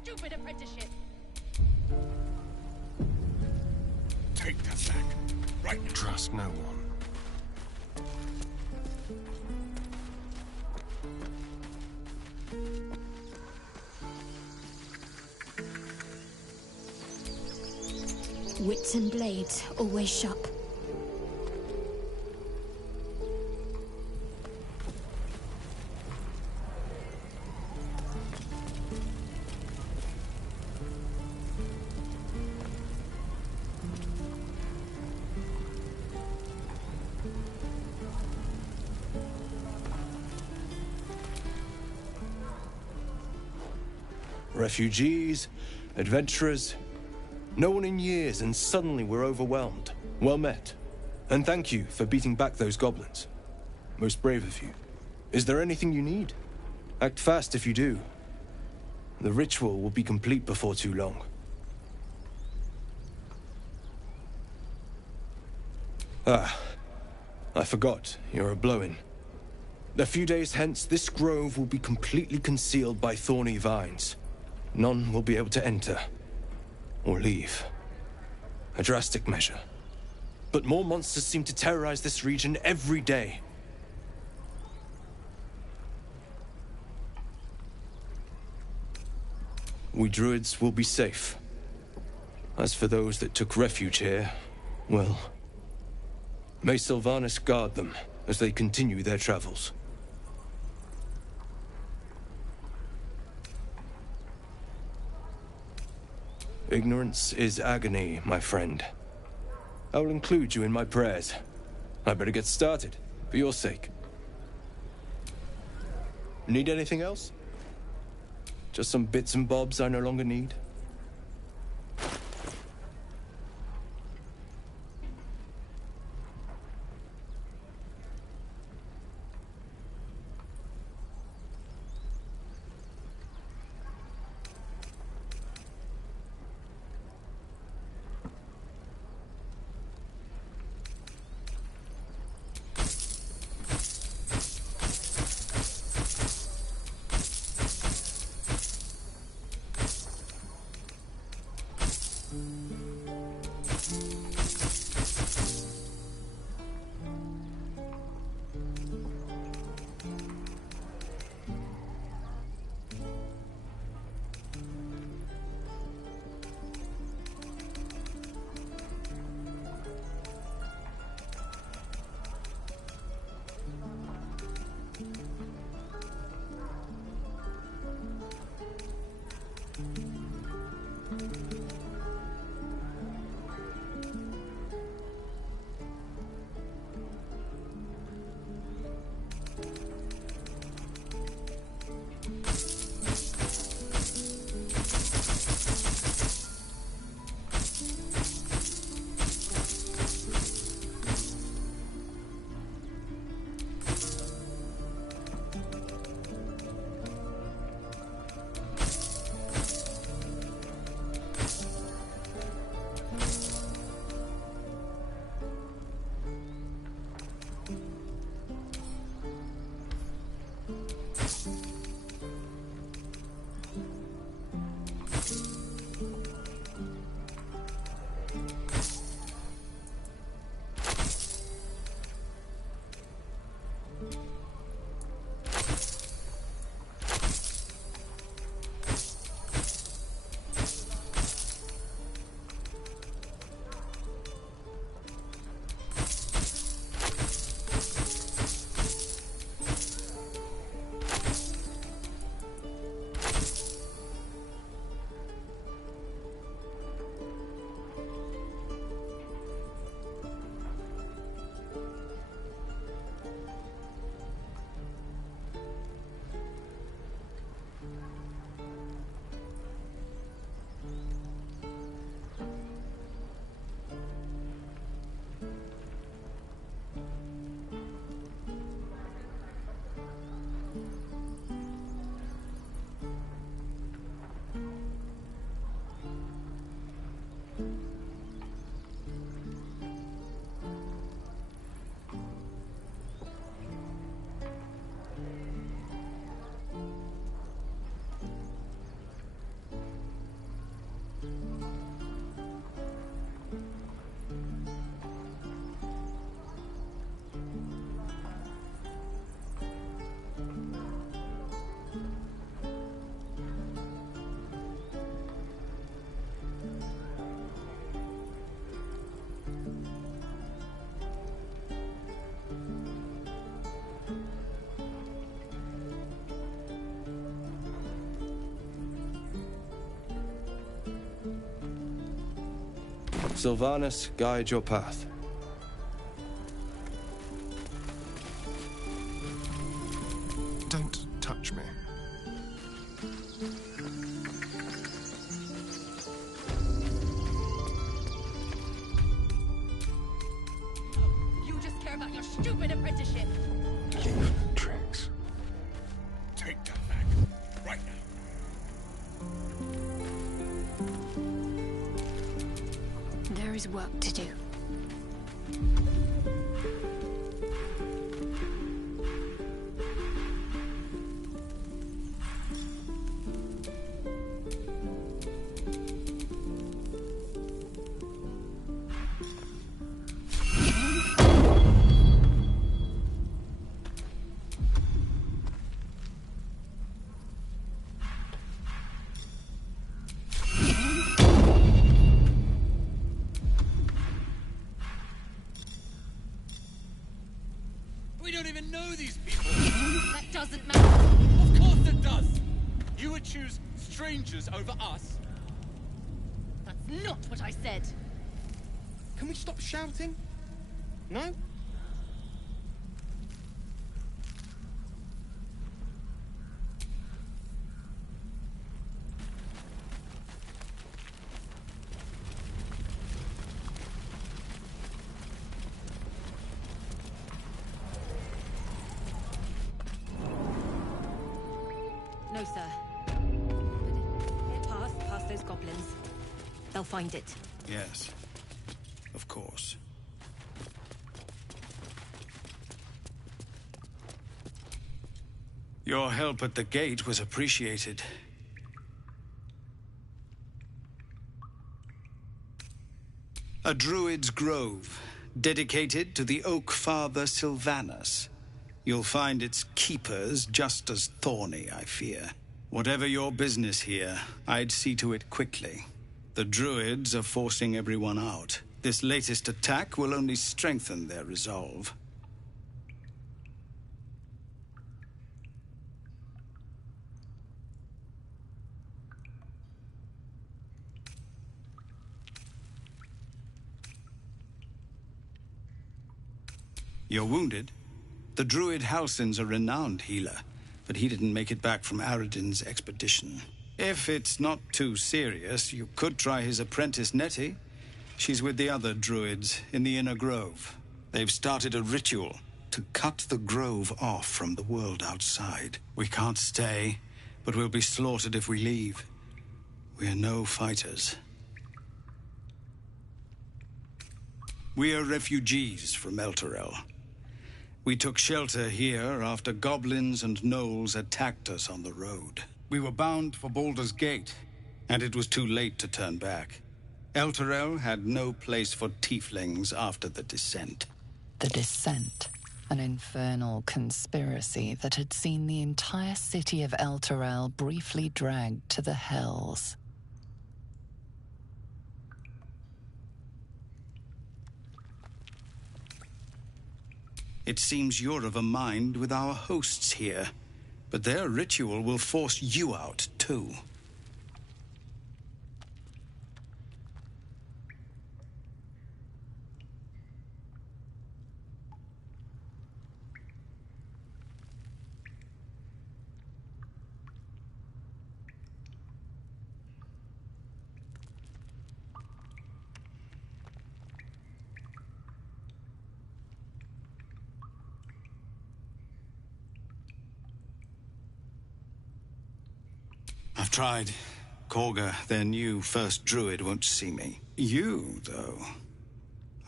Stupid apprenticeship. Take that back. Right now. Trust no one. Wits and blades, always sharp. Refugees, adventurers, no one in years, and suddenly we're overwhelmed. Well met. And thank you for beating back those goblins. Most brave of you. Is there anything you need? Act fast if you do. The ritual will be complete before too long. Ah, I forgot. You're a blow-in. A few days hence, this grove will be completely concealed by thorny vines. None will be able to enter or leave. A drastic measure. But more monsters seem to terrorize this region every day. We druids will be safe. As for those that took refuge here, well, may Sylvanas guard them as they continue their travels. Ignorance is agony, my friend. I will include you in my prayers. I better get started, for your sake. Need anything else? Just some bits and bobs I no longer need? Sylvanas, guide your path. Don't touch me. You just care about your stupid apprenticeship. Leave tricks. Take that back. Right now. There is work to do. We don't even know these people. That doesn't matter. Of course it does. You would choose strangers over us. That's not what I said. Can we stop shouting? No? No, sir. Past those goblins. They'll find it. Yes, of course. Your help at the gate was appreciated. A druid's grove, dedicated to the Oak Father Sylvanas. You'll find its keepers just as thorny, I fear. Whatever your business here, I'd see to it quickly. The druids are forcing everyone out. This latest attack will only strengthen their resolve. You're wounded? The druid Halsin's a renowned healer, but he didn't make it back from Aradin's expedition. If it's not too serious, you could try his apprentice Nettie. She's with the other druids in the Inner Grove. They've started a ritual to cut the grove off from the world outside. We can't stay, but we'll be slaughtered if we leave. We're no fighters. We are refugees from Elturel. We took shelter here after goblins and gnolls attacked us on the road. We were bound for Baldur's Gate, and it was too late to turn back. Elturel had no place for tieflings after the Descent. The Descent, an infernal conspiracy that had seen the entire city of Elturel briefly dragged to the Hells. It seems you're of a mind with our hosts here, but their ritual will force you out, too. I've tried. Korga, their new first druid, won't see me. You, though.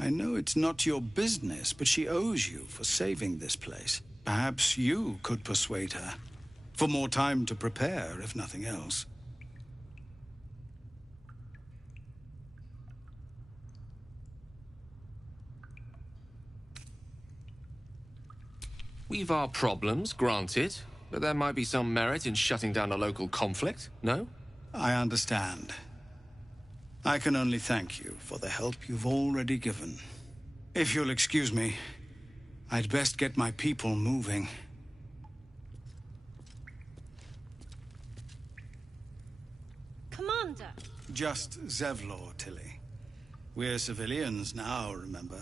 I know it's not your business, but she owes you for saving this place. Perhaps you could persuade her. For more time to prepare, if nothing else. We've our problems, granted. But there might be some merit in shutting down a local conflict, no? I understand. I can only thank you for the help you've already given. If you'll excuse me, I'd best get my people moving. Commander! Just Zevlor, Tilly. We're civilians now, remember?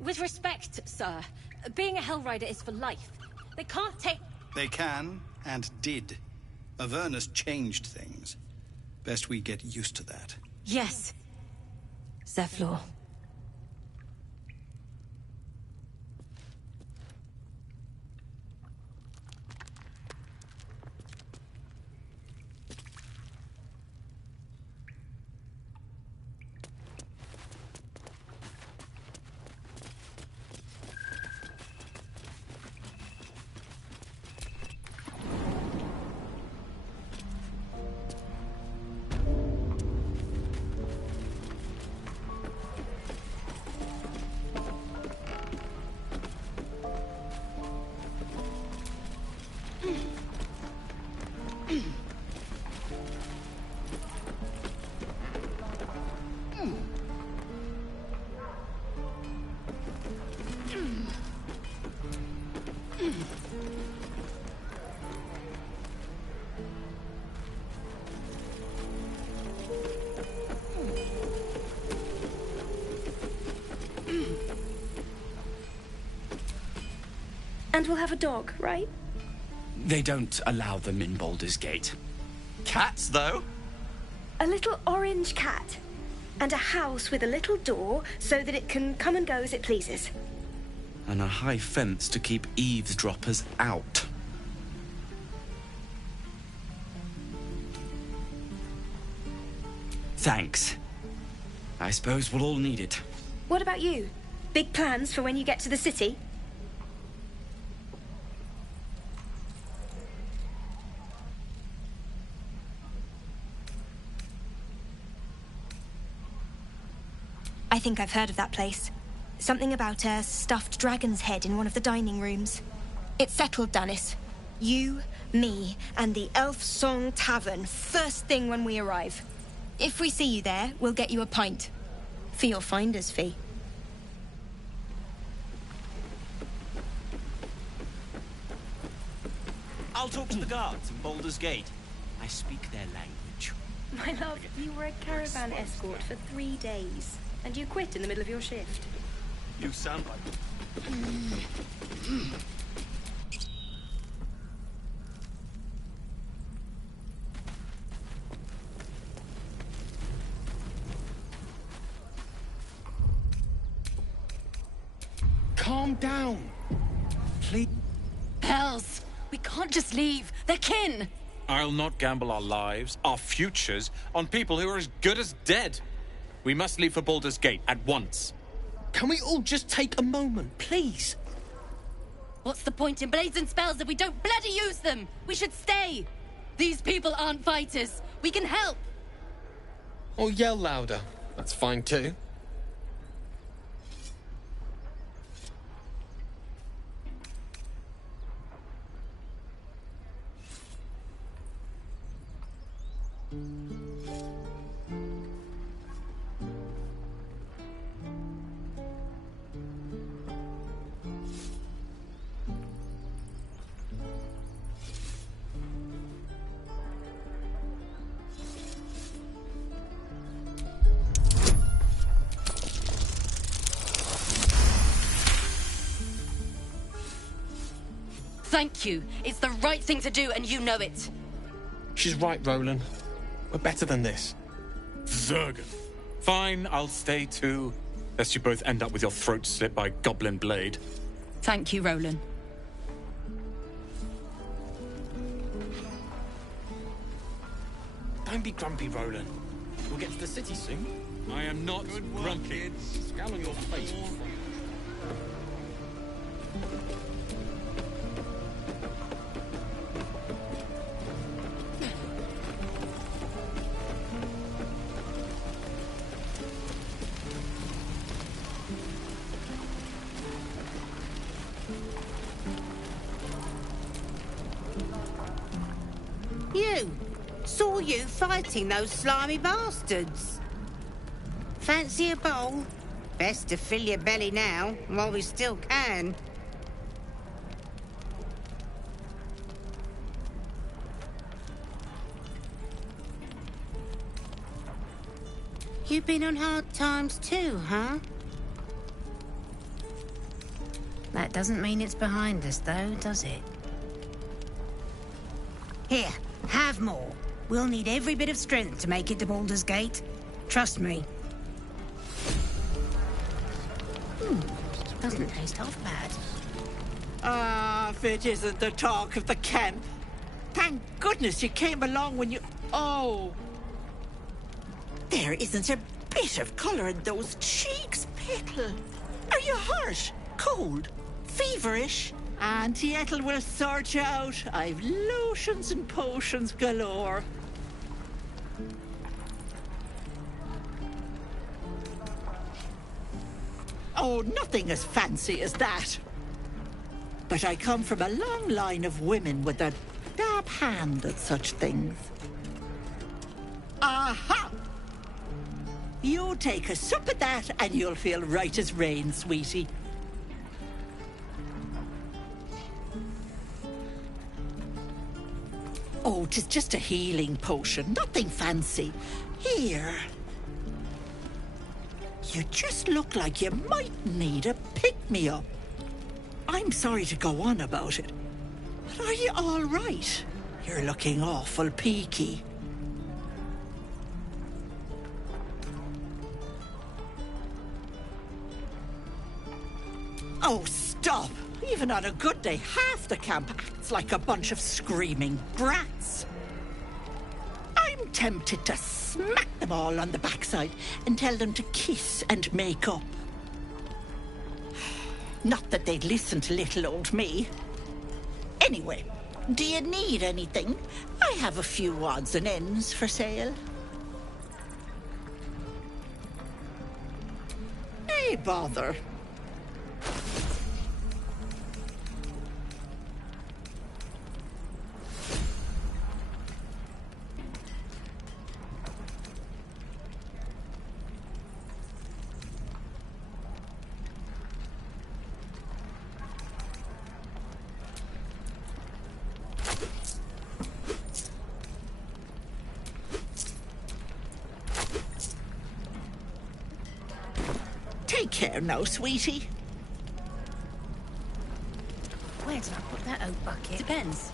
With respect, sir, being a Hellrider is for life. They can't take... They can, and did. Avernus changed things. Best we get used to that. Yes. Zephlor. And we'll have a dog, right? They don't allow them in Baldur's Gate. Cats, though? A little orange cat. And a house with a little door so that it can come and go as it pleases. And a high fence to keep eavesdroppers out. Thanks. I suppose we'll all need it. What about you? Big plans for when you get to the city? I think I've heard of that place. Something about a stuffed dragon's head in one of the dining rooms. It's settled, Danis. You, me, and the Elf Song Tavern, first thing when we arrive. If we see you there, we'll get you a pint. For your finder's fee. I'll talk to the guards in Baldur's Gate. I speak their language. My love, you were a caravan escort for 3 days. And you quit in the middle of your shift. You sound like... Calm down. Please. Hells! We can't just leave. They're kin! I'll not gamble our lives, our futures, on people who are as good as dead. We must leave for Baldur's Gate at once. Can we all just take a moment, please? What's the point in blazing spells if we don't bloody use them? We should stay. These people aren't fighters. We can help. Or yell louder. That's fine too. Thank you. It's the right thing to do, and you know it. She's right, Roland. We're better than this. Zergan. Fine, I'll stay too. Lest you both end up with your throat slit by Goblin Blade. Thank you, Roland. Don't be grumpy, Roland. We'll get to the city soon. I am not grumpy. Scowl on your face. You! Saw you fighting those slimy bastards. Fancy a bowl? Best to fill your belly now, while we still can. You've been on hard times too, huh? That doesn't mean it's behind us, though, does it? Here, have more. We'll need every bit of strength to make it to Baldur's Gate. Trust me. Doesn't taste half bad. Ah, if it isn't the talk of the camp. Thank goodness you came along when you... Oh! There isn't a bit of colour in those cheeks, Pickle. Are you hurt? Cold? Feverish? Auntie Ethel will sort you out. I've lotions and potions galore. Oh, nothing as fancy as that. But I come from a long line of women with a dab hand at such things. Aha! You take a sup at that and you'll feel right as rain, sweetie. Oh, 'tis just a healing potion, nothing fancy. Here. You just look like you might need a pick-me-up. I'm sorry to go on about it, but are you all right? You're looking awful peaky. Oh, stop! Even on a good day, half the camp acts like a bunch of screaming brats. I'm tempted to smack them all on the backside and tell them to kiss and make up. Not that they'd listen to little old me. Anyway, do you need anything? I have a few odds and ends for sale. Nay, bother. Take care now, sweetie. Where did I put that oat bucket? Depends.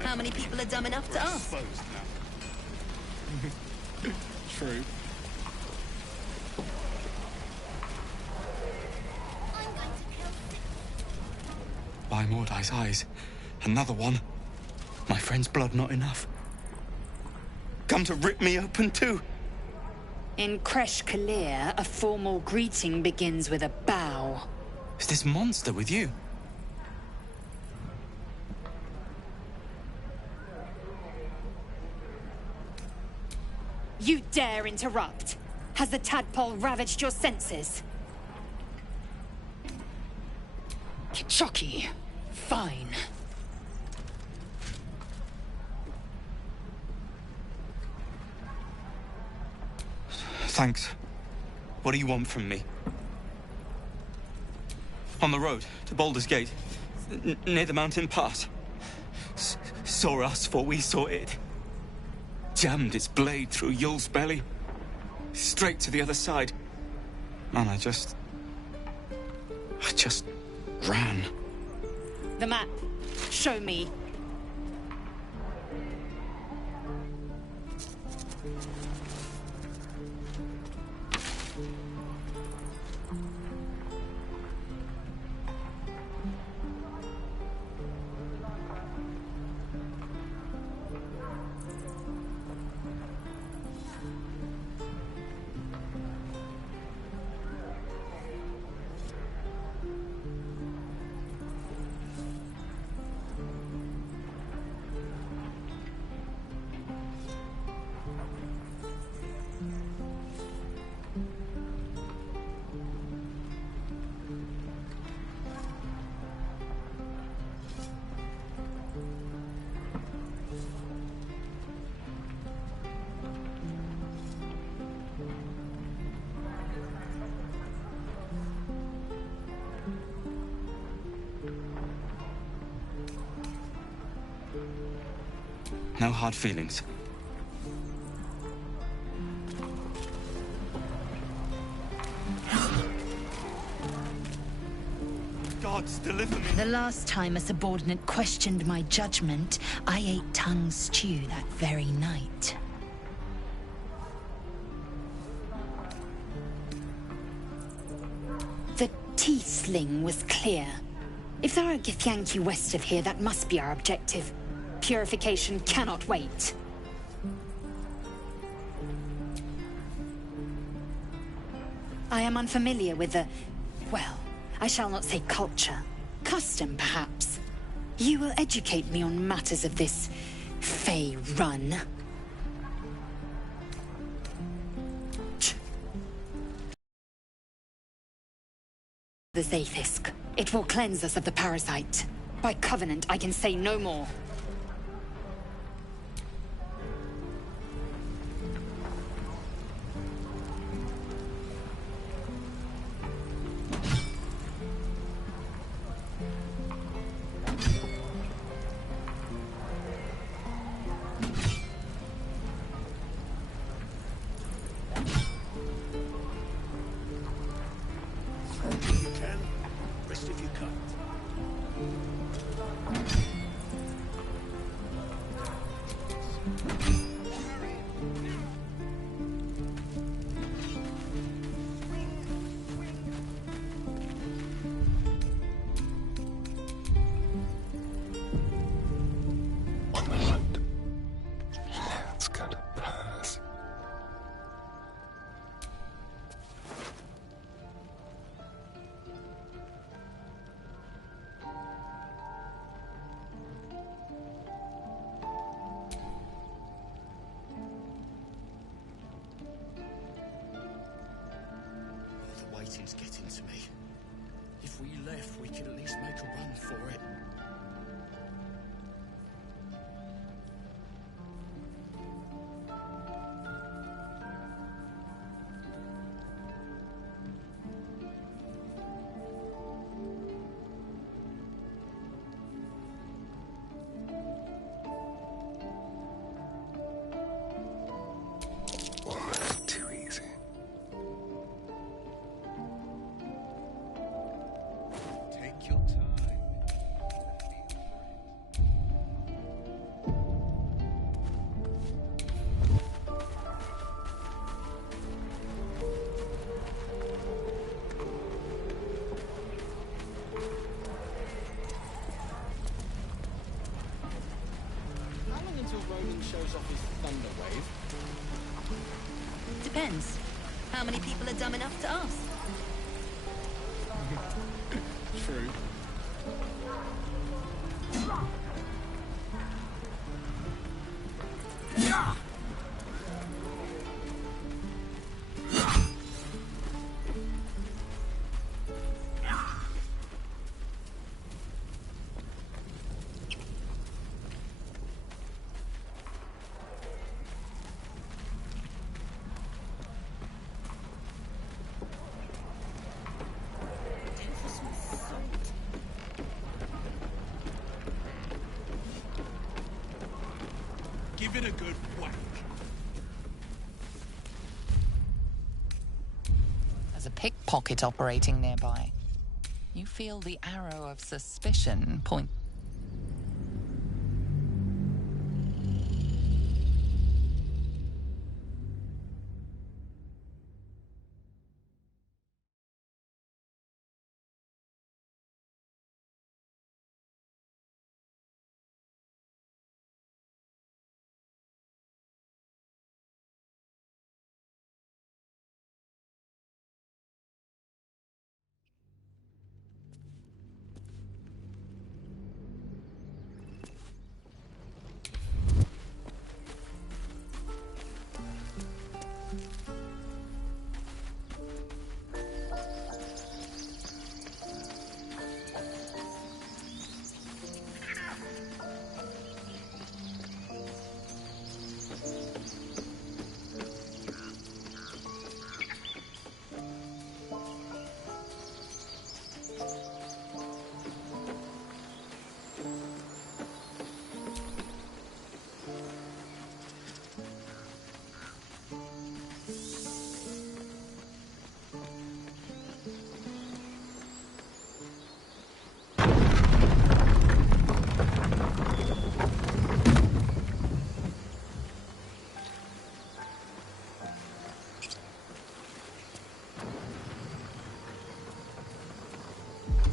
How many people are dumb enough to ask? True. By Mordai's eyes. Another one. My friend's blood not enough. Come to rip me open too. In Kresh Kalir, a formal greeting begins with a bow. Is this monster with you? You dare interrupt? Has the tadpole ravaged your senses? Kichoki. Fine. Thanks. What do you want from me? On the road to Baldur's Gate, near the mountain pass. Saw us for we saw it. Jammed its blade through Yul's belly. Straight to the other side. Man, I just ran. The map. Show me. No hard feelings. gods, deliver me. The last time a subordinate questioned my judgment, I ate tongue stew that very night. The Tiefling was clear. If there are Githyanki west of here, that must be our objective. Purification cannot wait. I am unfamiliar with the... well, I shall not say culture. Custom, perhaps. You will educate me on matters of this... Fey run. The Zaithisk. It will cleanse us of the parasite. By covenant, I can say no more. It's gonna pass. The waiting's getting to me. If we left, we could at least make a run for it. Almost too easy. Take your time. How long until Ronan shows off his thunder wave? Depends. How many people are dumb enough to ask? True. Give it a good whack. There's a pickpocket operating nearby. You feel the arrow of suspicion point.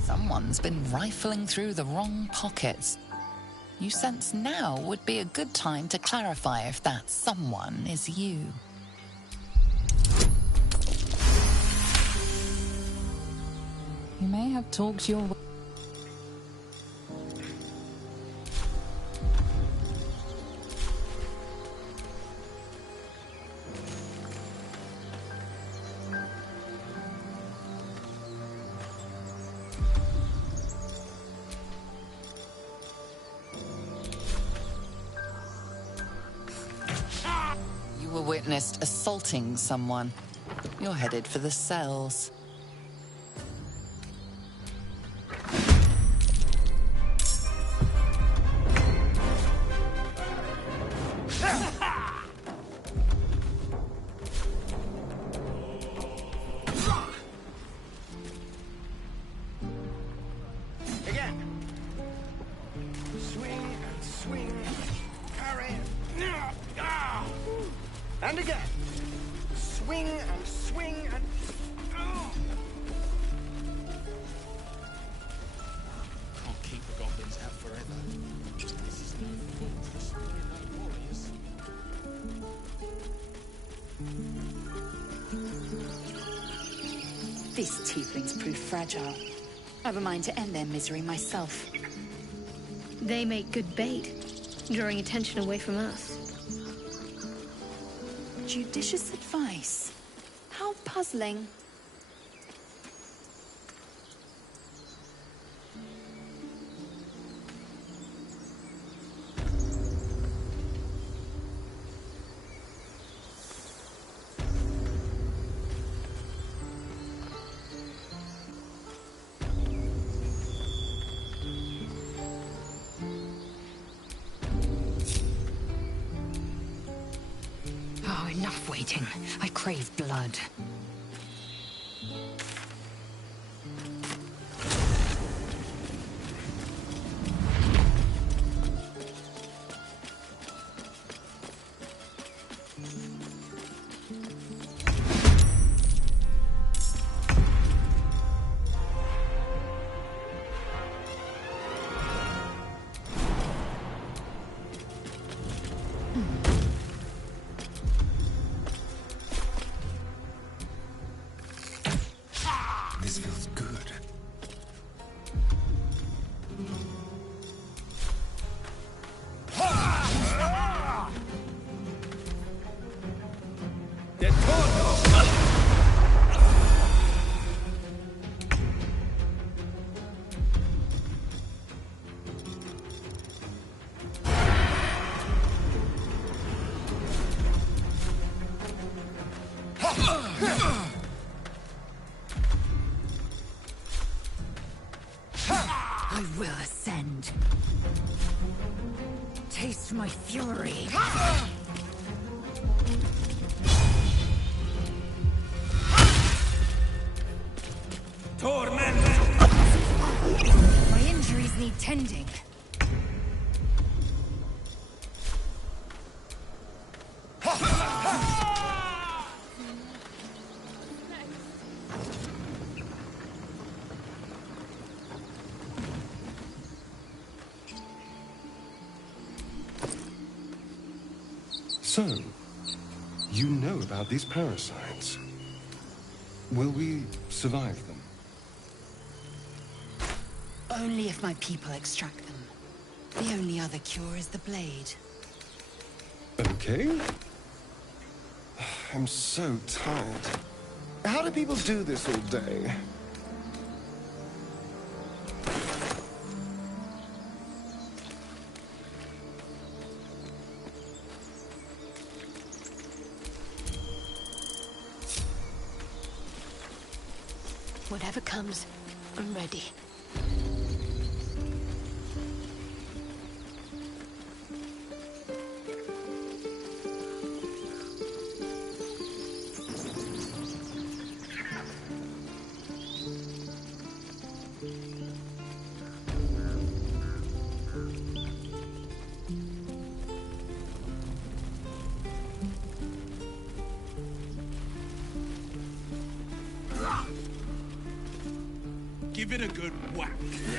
Someone's been rifling through the wrong pockets. You sense now would be a good time to clarify if that someone is you. You may have talked your way. You were witnessed assaulting someone. You're headed for the cells. Again. Swing and swing. Carry. Ah. And again. Swing and swing and. Oh. Can't keep the goblins out forever. This is no fortress without warriors. These tieflings prove fragile. I've a mind to end their misery myself. They make good bait, drawing attention away from us. Judicious advice. How puzzling. Oh, enough waiting. I crave blood. This feels good. I will ascend. Taste my fury. Torment! My injuries need tending. So, you know about these parasites. Will we survive them? Only if my people extract them. The only other cure is the blade. Okay. I'm so tired. How do people do this all day? Whatever comes, I'm ready. Give it a good whack. The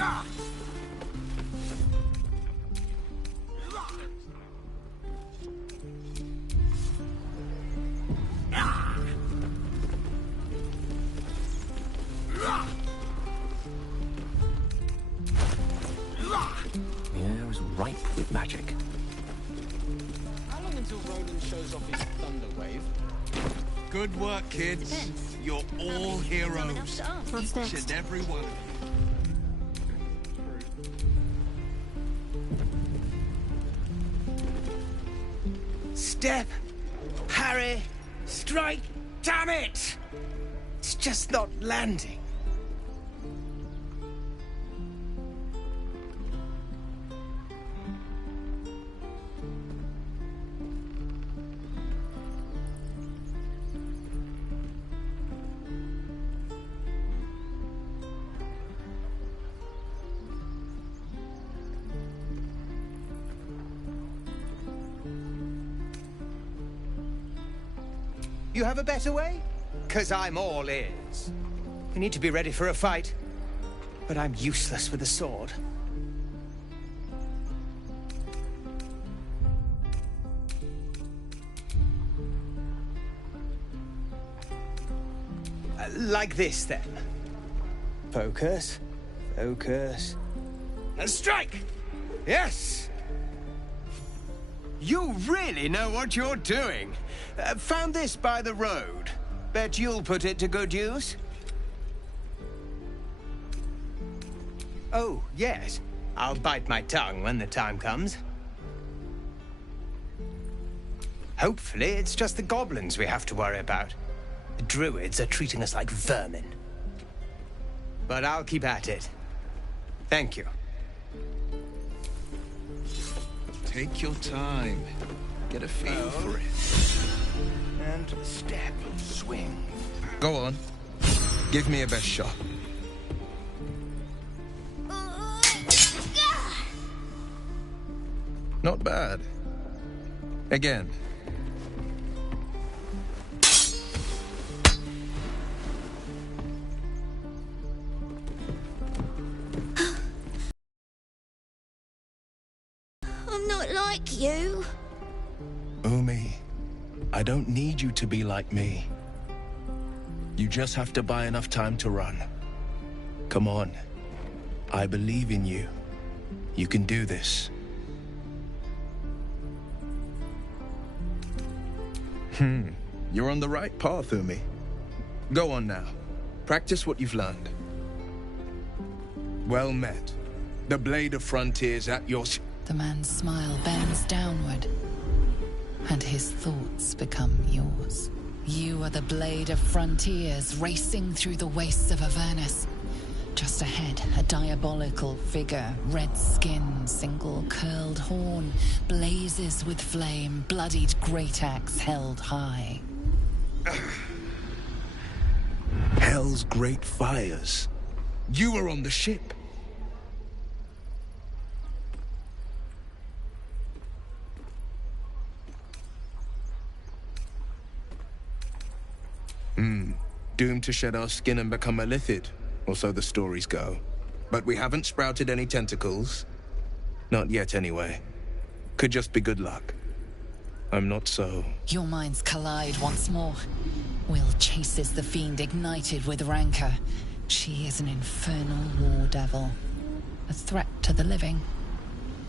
air is ripe with magic. How long until Roland shows off his thunder wave? Good work, kids. You're all heroes. What's next? Each and every one of you. Step, parry, strike. Damn it! It's just not landing. You have a better way? 'Cause I'm all ears. We need to be ready for a fight. But I'm useless with a sword. Like this, then. Focus. Focus. And strike! Yes! You really know what you're doing. Found this by the road. Bet you'll put it to good use. Oh, yes. I'll bite my tongue when the time comes. Hopefully, it's just the goblins we have to worry about. The druids are treating us like vermin. But I'll keep at it. Thank you. Take your time. Get a feel for it. And step, swing. Go on. Give me a best shot. Not bad. Again. I'm not like you. Umi, I don't need you to be like me. You just have to buy enough time to run. Come on. I believe in you. You can do this. You're on the right path, Umi. Go on now. Practice what you've learned. Well met. The Blade of Frontiers at your... The man's smile bends downward, and his thoughts become yours. You are the Blade of Frontiers racing through the wastes of Avernus. Just ahead, a diabolical figure, red skin, single curled horn, blazes with flame, bloodied great axe held high. Hell's great fires. You were on the ship. Doomed to shed our skin and become a lithid, or so the stories go. But we haven't sprouted any tentacles. Not yet, anyway. Could just be good luck. I'm not so... Your minds collide once more. Will chases the fiend ignited with rancor. She is an infernal war devil. A threat to the living.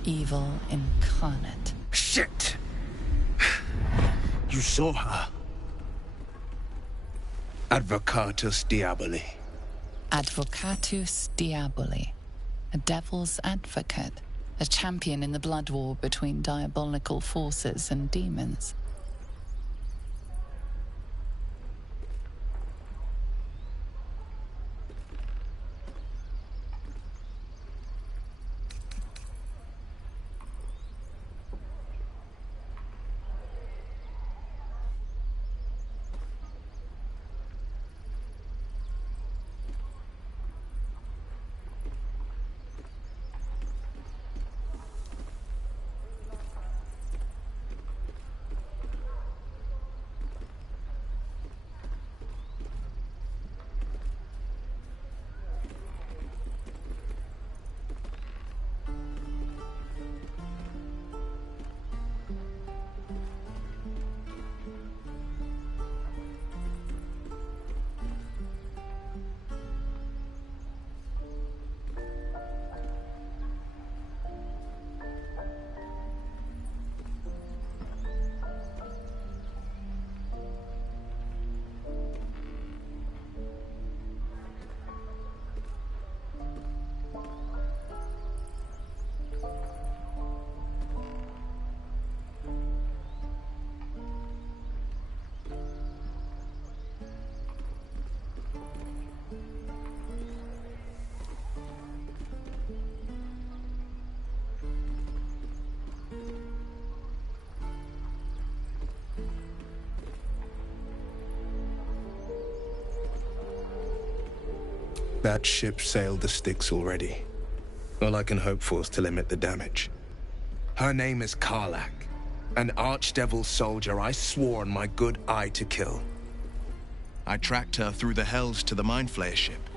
Evil incarnate. Shit! You saw her. Advocatus Diaboli. Advocatus Diaboli. A devil's advocate. A champion in the blood war between diabolical forces and demons. That ship sailed the Styx already. All I can hope for is to limit the damage. Her name is Karlach, an archdevil soldier I swore on my good eye to kill. I tracked her through the Hells to the Mind Flayer ship,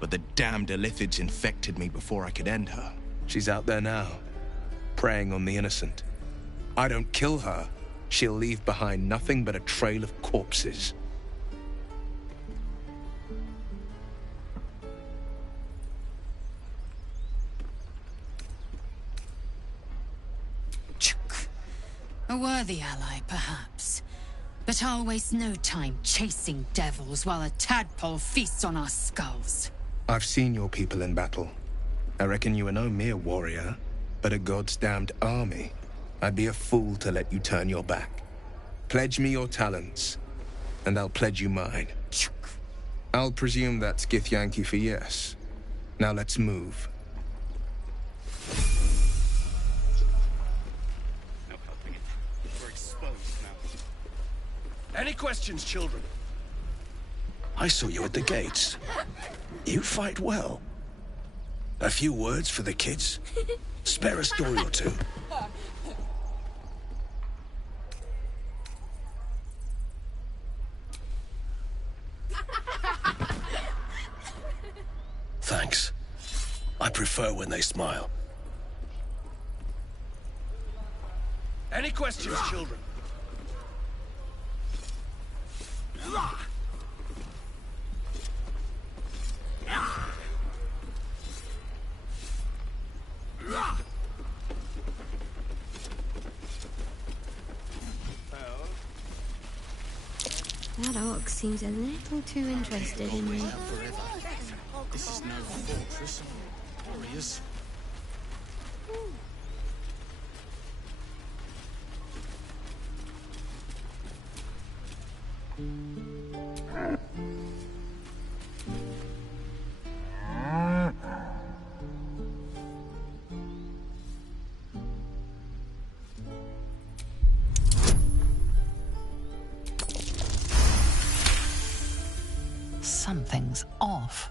but the damned Illithids infected me before I could end her. She's out there now, preying on the innocent. I don't kill her, she'll leave behind nothing but a trail of corpses. A worthy ally, perhaps. But I'll waste no time chasing devils while a tadpole feasts on our skulls. I've seen your people in battle. I reckon you are no mere warrior, but a god's damned army. I'd be a fool to let you turn your back. Pledge me your talents, and I'll pledge you mine. I'll presume that's Githyanki for yes. Now let's move. Any questions, children? I saw you at the gates. You fight well. A few words for the kids? Spare a story or two. Thanks. I prefer when they smile. Any questions, children? That orc seems a little too interested in me. This is no fortress. Warriors. Something's off.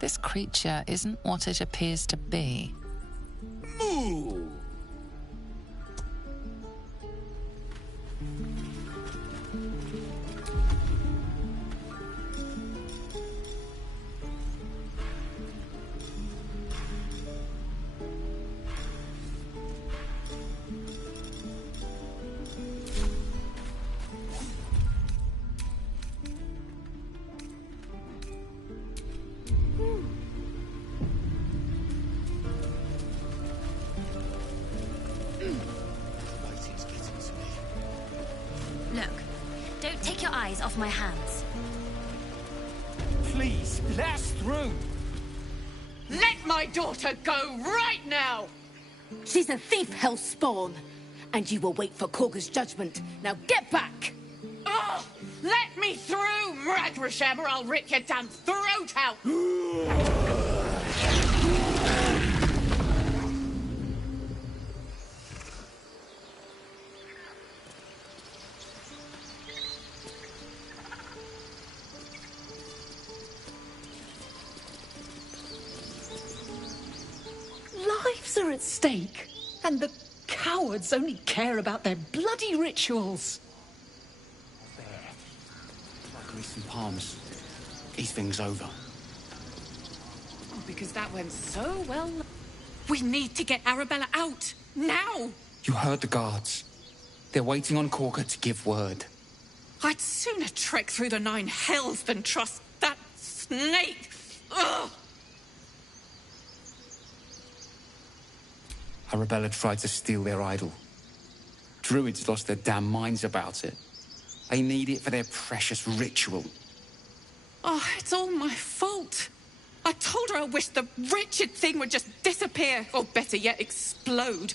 This creature isn't what it appears to be. Moo! Look, don't take your eyes off my hands. Please, let us through. Let my daughter go right now! She's a thief, Hellspawn. And you will wait for Korga's judgment. Now get back! Oh, let me through, Mradrasham, or I'll rip your damn throat out! Lives are at stake, and the cowards only care about their bloody rituals. Grease and palms. These things over. Oh, because that went so well. We need to get Arabella out, now! You heard the guards. They're waiting on Korga to give word. I'd sooner trek through the 9 hells than trust that snake! Ugh! Arabella tried to steal their idol. Druids lost their damn minds about it. They need it for their precious ritual. Oh, it's all my fault. I told her I wished the wretched thing would just disappear, or better yet, explode.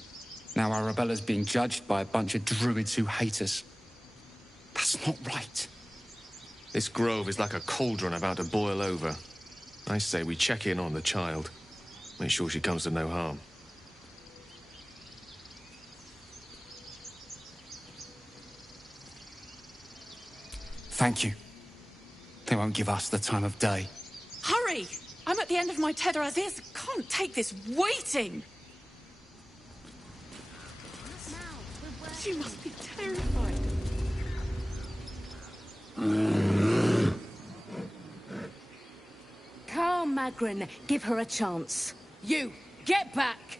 Now Arabella's being judged by a bunch of druids who hate us. That's not right. This grove is like a cauldron about to boil over. I say we check in on the child. Make sure she comes to no harm. Thank you. They won't give us the time of day. Hurry! I'm at the end of my tether as is. Can't take this waiting. She must be terrified. Carl Magrin, give her a chance. You, get back!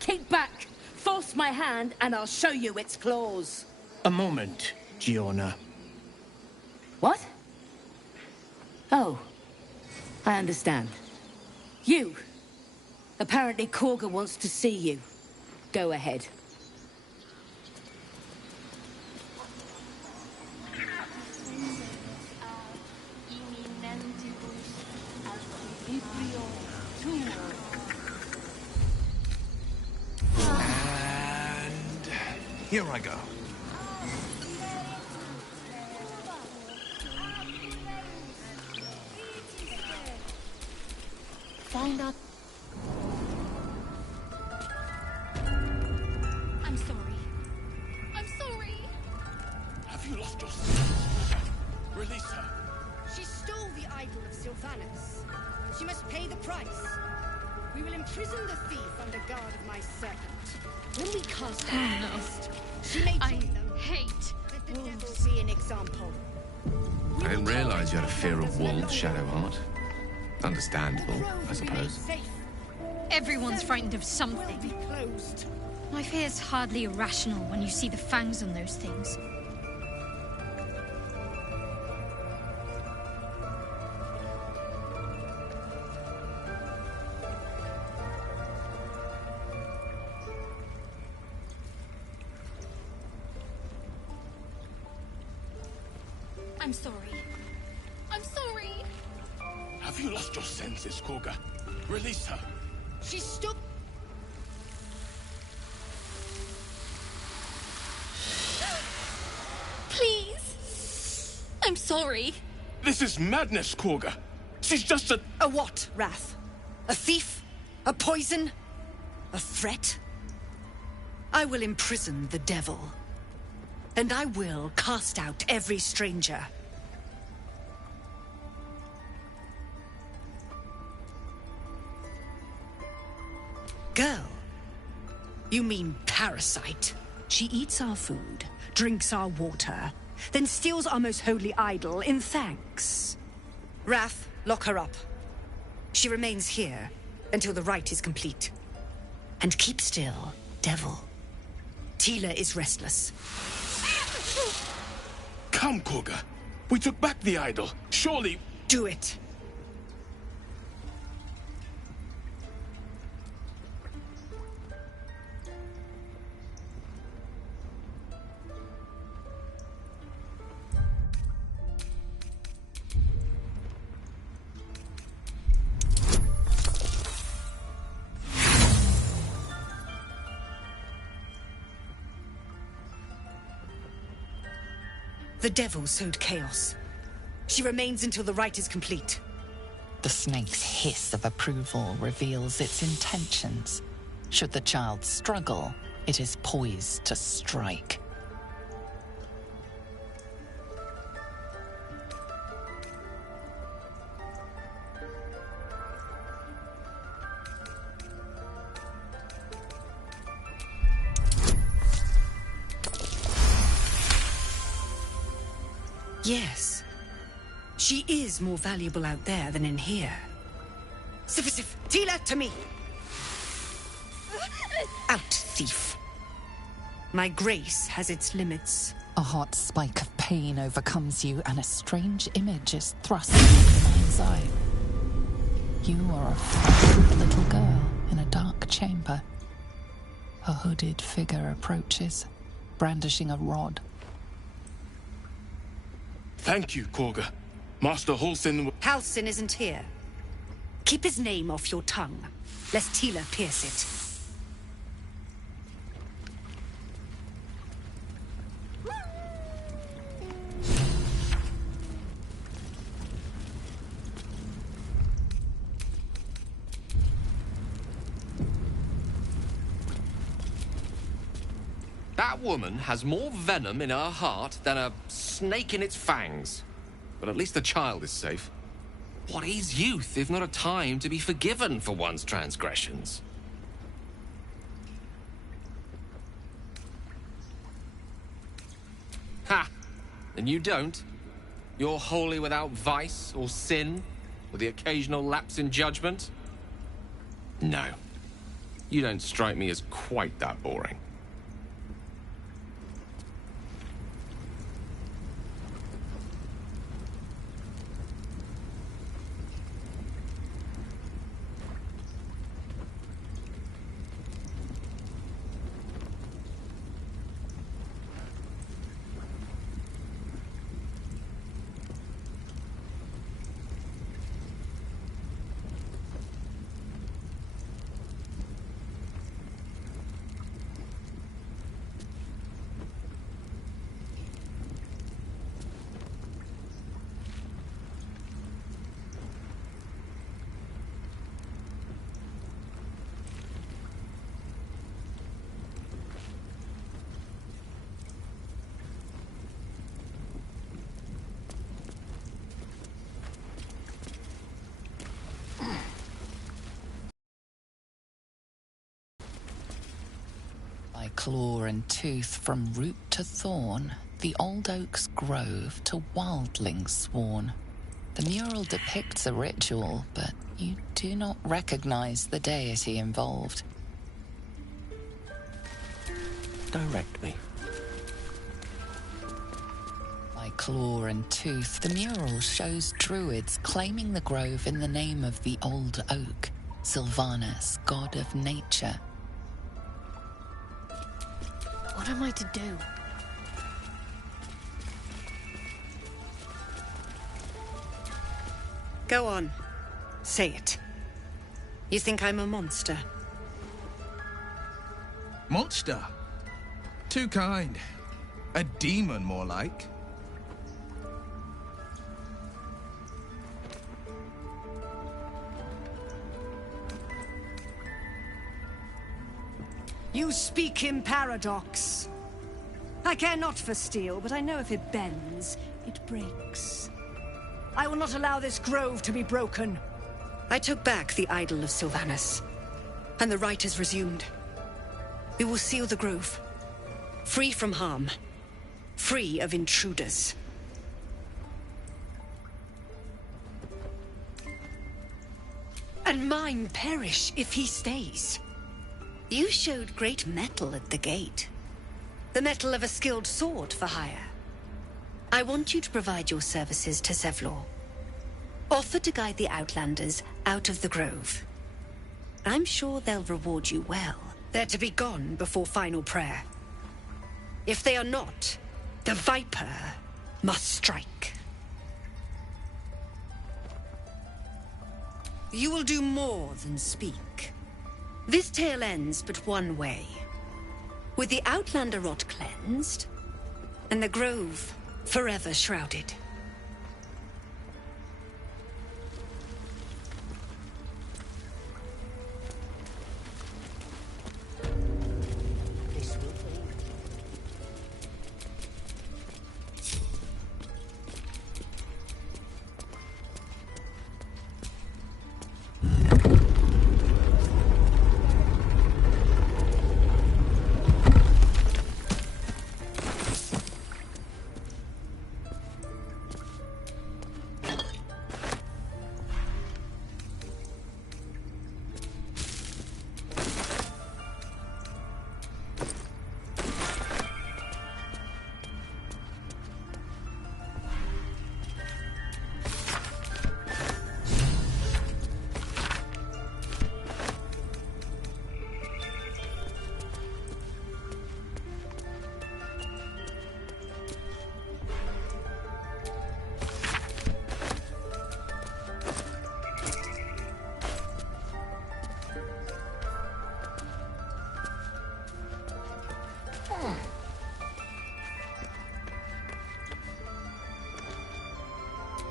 Keep back! Force my hand and I'll show you its claws. A moment, Giona. What? Oh, I understand. You! Apparently Korga wants to see you. Go ahead. And here I go. Find out. I'm sorry. I'm sorry. Have you lost your senses? Release her. She stole the idol of Sylvanus. She must pay the price. We will imprison the thief under guard of my servant. When we cast her first, she may join them. Hate Let the devil be an example. I didn't realize you had a fear of wolves, Shadowheart. Understandable, I suppose. Everyone's frightened of something. My fear's hardly irrational when you see the fangs on those things. I'm sorry. I'm sorry. Have you lost your senses, Korga? Release her. She stole... Please. I'm sorry. This is madness, Korga. She's just a... A what, Wrath? A thief? A poison? A threat? I will imprison the devil. And I will cast out every stranger. Girl? You mean parasite? She eats our food, drinks our water, then steals our most holy idol in thanks. Wrath, lock her up. She remains here until the rite is complete. And keep still, devil. Tila is restless. Come, Korga. We took back the idol. Surely... Do it. The devil sowed chaos. She remains until the rite is complete. The snake's hiss of approval reveals its intentions. Should the child struggle, it is poised to strike. Yes. She is more valuable out there than in here. Sif, Tila, to me! Out, thief. My grace has its limits. A hot spike of pain overcomes you, and a strange image is thrust into your mind's eye. You are a frightened little girl in a dark chamber. A hooded figure approaches, brandishing a rod. Thank you, Korga. Master Halsin... Halsin isn't here. Keep his name off your tongue, lest Tila pierce it. That woman has more venom in her heart than a snake in its fangs. But at least the child is safe. What is youth if not a time to be forgiven for one's transgressions? Ha! And you don't? You're wholly without vice or sin, with the occasional lapse in judgment? No. You don't strike me as quite that boring. By claw and tooth from root to thorn, the old oak's grove to wildlings sworn. The mural depicts a ritual, but you do not recognize the deity involved. Direct me. By claw and tooth, the mural shows druids claiming the grove in the name of the old oak, Sylvanus, god of nature. What am I to do? Go on. Say it. You think I'm a monster? Monster? Too kind. A demon, more like. You speak in paradox. I care not for steel, but I know if it bends, it breaks. I will not allow this grove to be broken. I took back the idol of Sylvanus, and the rite is resumed. We will seal the grove, free from harm, free of intruders. And mine perish if he stays. You showed great mettle at the gate. The mettle of a skilled sword for hire. I want you to provide your services to Zevlor. Offer to guide the Outlanders out of the grove. I'm sure they'll reward you well. They're to be gone before final prayer. If they are not, the Viper must strike. You will do more than speak. This tale ends but one way. With the Outlander rot cleansed, and the grove forever shrouded.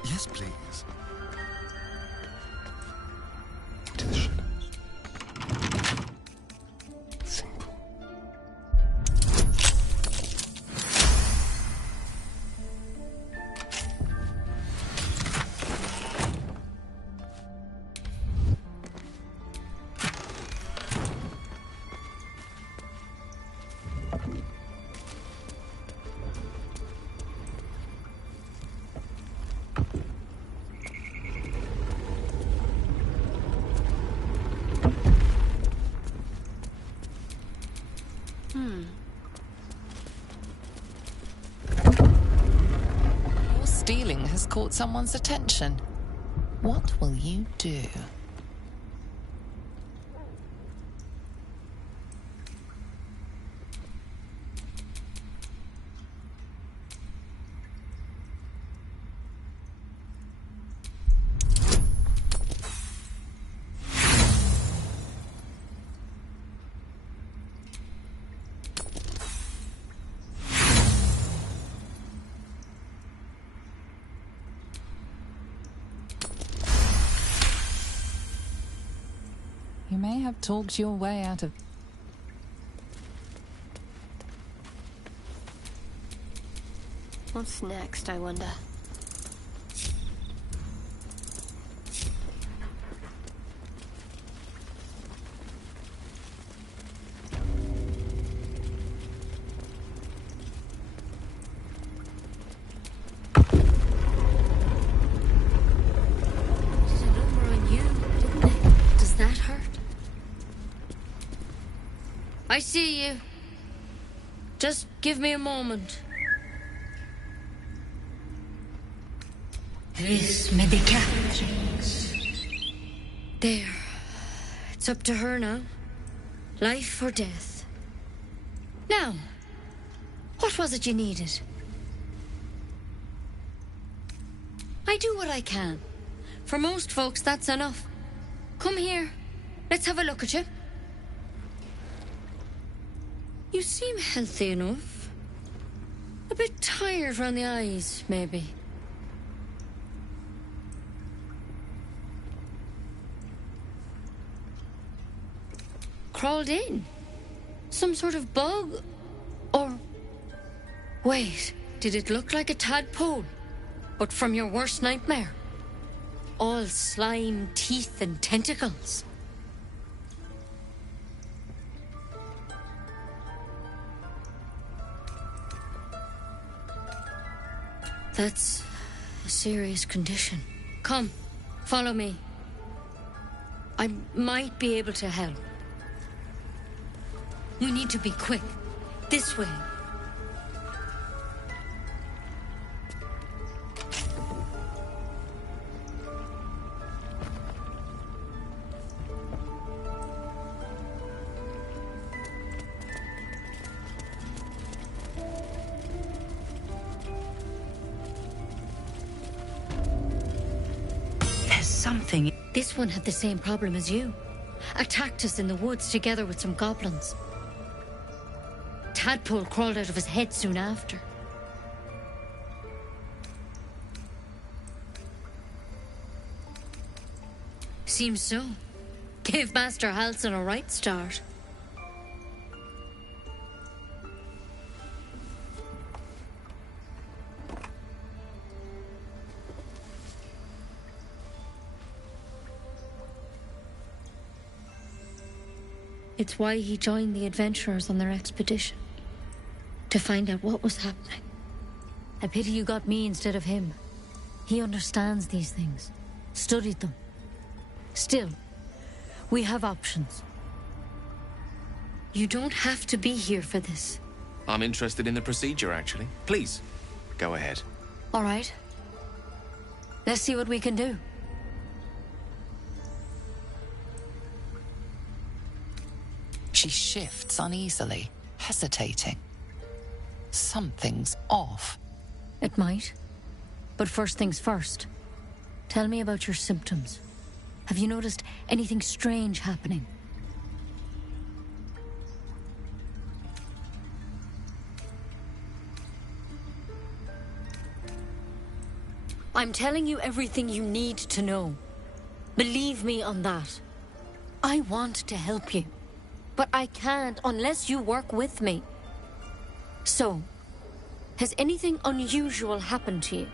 Yes, please. To the shadows. Simple. stealing has caught someone's attention. What will you do? You may have talked your way out of... What's next, I wonder? I see you. Just give me a moment. This may be captured. There. It's up to her now. Life or death. Now, what was it you needed? I do what I can. For most folks, that's enough. Come here. Let's have a look at you. You seem healthy enough. A bit tired round the eyes, maybe. Crawled in? Some sort of bug? Or... Wait, did it look like a tadpole? But from your worst nightmare? All slime, teeth, and tentacles. That's a serious condition. Come, follow me. I might be able to help. We need to be quick. This way. Something. This one had the same problem as you. Attacked us in the woods together with some goblins. Tadpole crawled out of his head soon after. Seems so. Gave Master Halsin a right start. It's why he joined the adventurers on their expedition. To find out what was happening. A pity you got me instead of him. He understands these things. Studied them. Still, we have options. You don't have to be here for this. I'm interested in the procedure, actually. Please, go ahead. All right. Let's see what we can do. She shifts uneasily, hesitating. Something's off. It might. But first things first. Tell me about your symptoms. Have you noticed anything strange happening? I'm telling you everything you need to know. Believe me on that. I want to help you. But I can't unless you work with me. So, has anything unusual happened to you?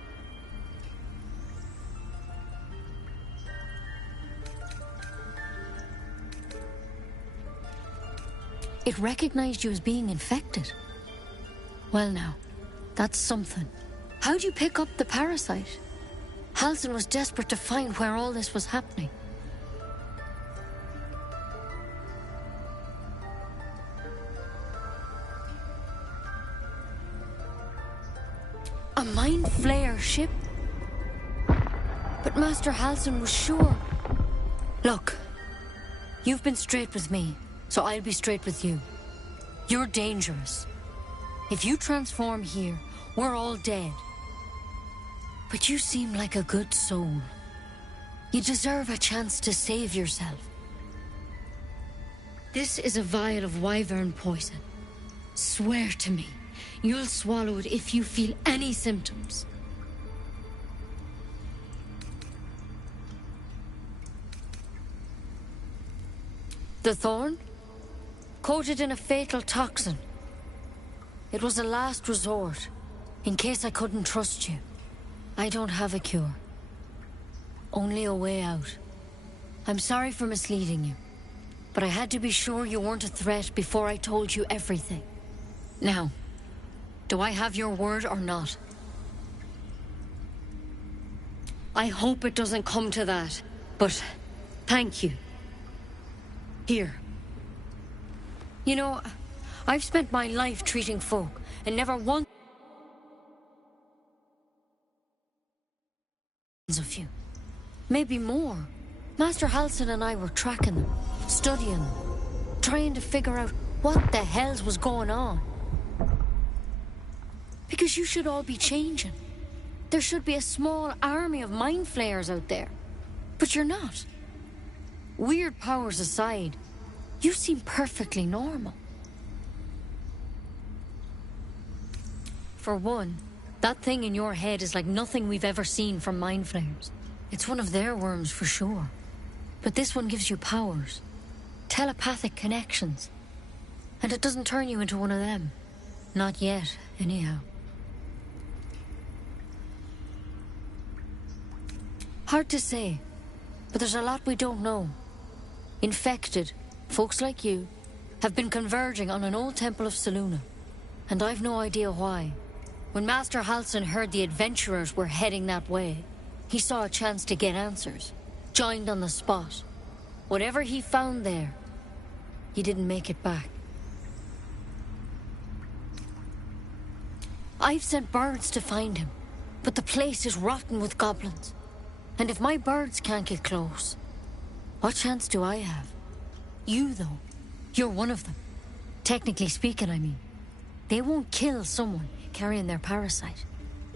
It recognized you as being infected. Well now, that's something. How'd you pick up the parasite? Halsin was desperate to find where all this was happening. A Mind Flayer ship? But Master Halsin was sure. Look, you've been straight with me, so I'll be straight with you. You're dangerous. If you transform here, we're all dead. But you seem like a good soul. You deserve a chance to save yourself. This is a vial of wyvern poison. Swear to me, you'll swallow it if you feel any symptoms. The thorn? Coated in a fatal toxin. It was a last resort, in case I couldn't trust you. I don't have a cure. Only a way out. I'm sorry for misleading you, but I had to be sure you weren't a threat before I told you everything. Now, do I have your word or not? I hope it doesn't come to that, but thank you. Here. You know, I've spent my life treating folk, and never once of you. Maybe more. Master Halsin and I were tracking them, studying them, trying to figure out what the hells was going on. Because you should all be changing. There should be a small army of mind flayers out there. But you're not. Weird powers aside, you seem perfectly normal. For one, that thing in your head is like nothing we've ever seen from mind flayers. It's one of their worms for sure. But this one gives you powers. Telepathic connections. And it doesn't turn you into one of them. Not yet, anyhow. Hard to say, but there's a lot we don't know. Infected, folks like you, have been converging on an old temple of Selûne, and I've no idea why. When Master Halsin heard the adventurers were heading that way, he saw a chance to get answers, joined on the spot. Whatever he found there, he didn't make it back. I've sent birds to find him, but the place is rotten with goblins. And if my birds can't get close, what chance do I have? You, though, you're one of them. Technically speaking, I mean. They won't kill someone carrying their parasite.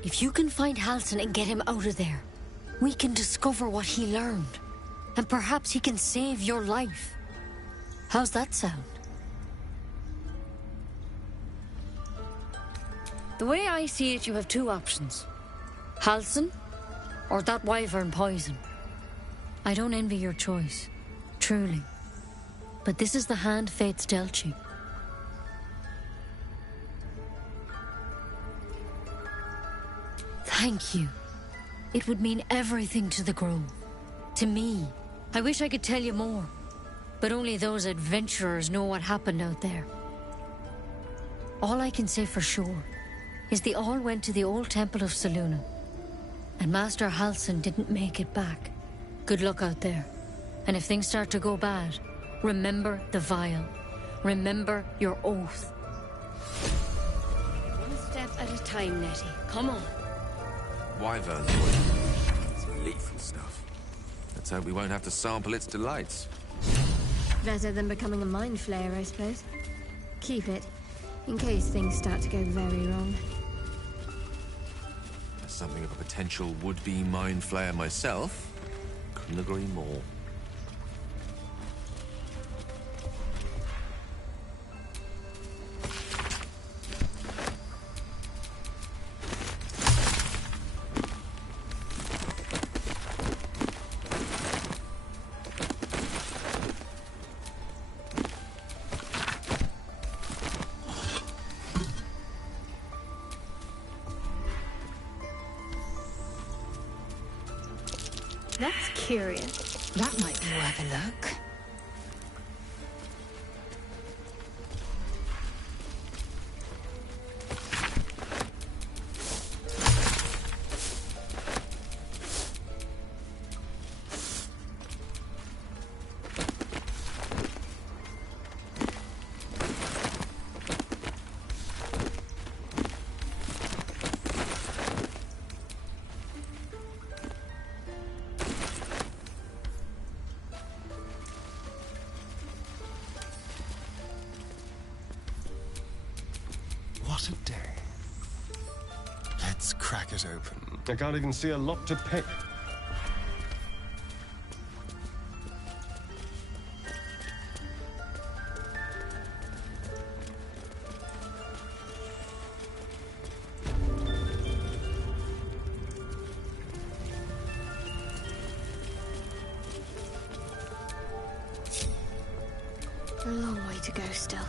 If you can find Halsin and get him out of there, we can discover what he learned. And perhaps he can save your life. How's that sound? The way I see it, you have two options. Halsin, or that wyvern poison. I don't envy your choice, truly. But this is the hand fate's dealt you. Thank you. It would mean everything to the Grove. To me. I wish I could tell you more. But only those adventurers know what happened out there. All I can say for sure is they all went to the old temple of Selûne. And Master Halsin didn't make it back. Good luck out there. And if things start to go bad, remember the vial. Remember your oath. One step at a time, Nettie. Come on. Wyvern poison. Some lethal stuff. Let's hope we won't have to sample its delights. Better than becoming a mind flayer, I suppose. Keep it, in case things start to go very wrong. As something of a potential would-be mind flayer myself, couldn't agree more. That's curious. That might be worth a look. Let's crack it open. I can't even see a lock to pick. A long way to go still.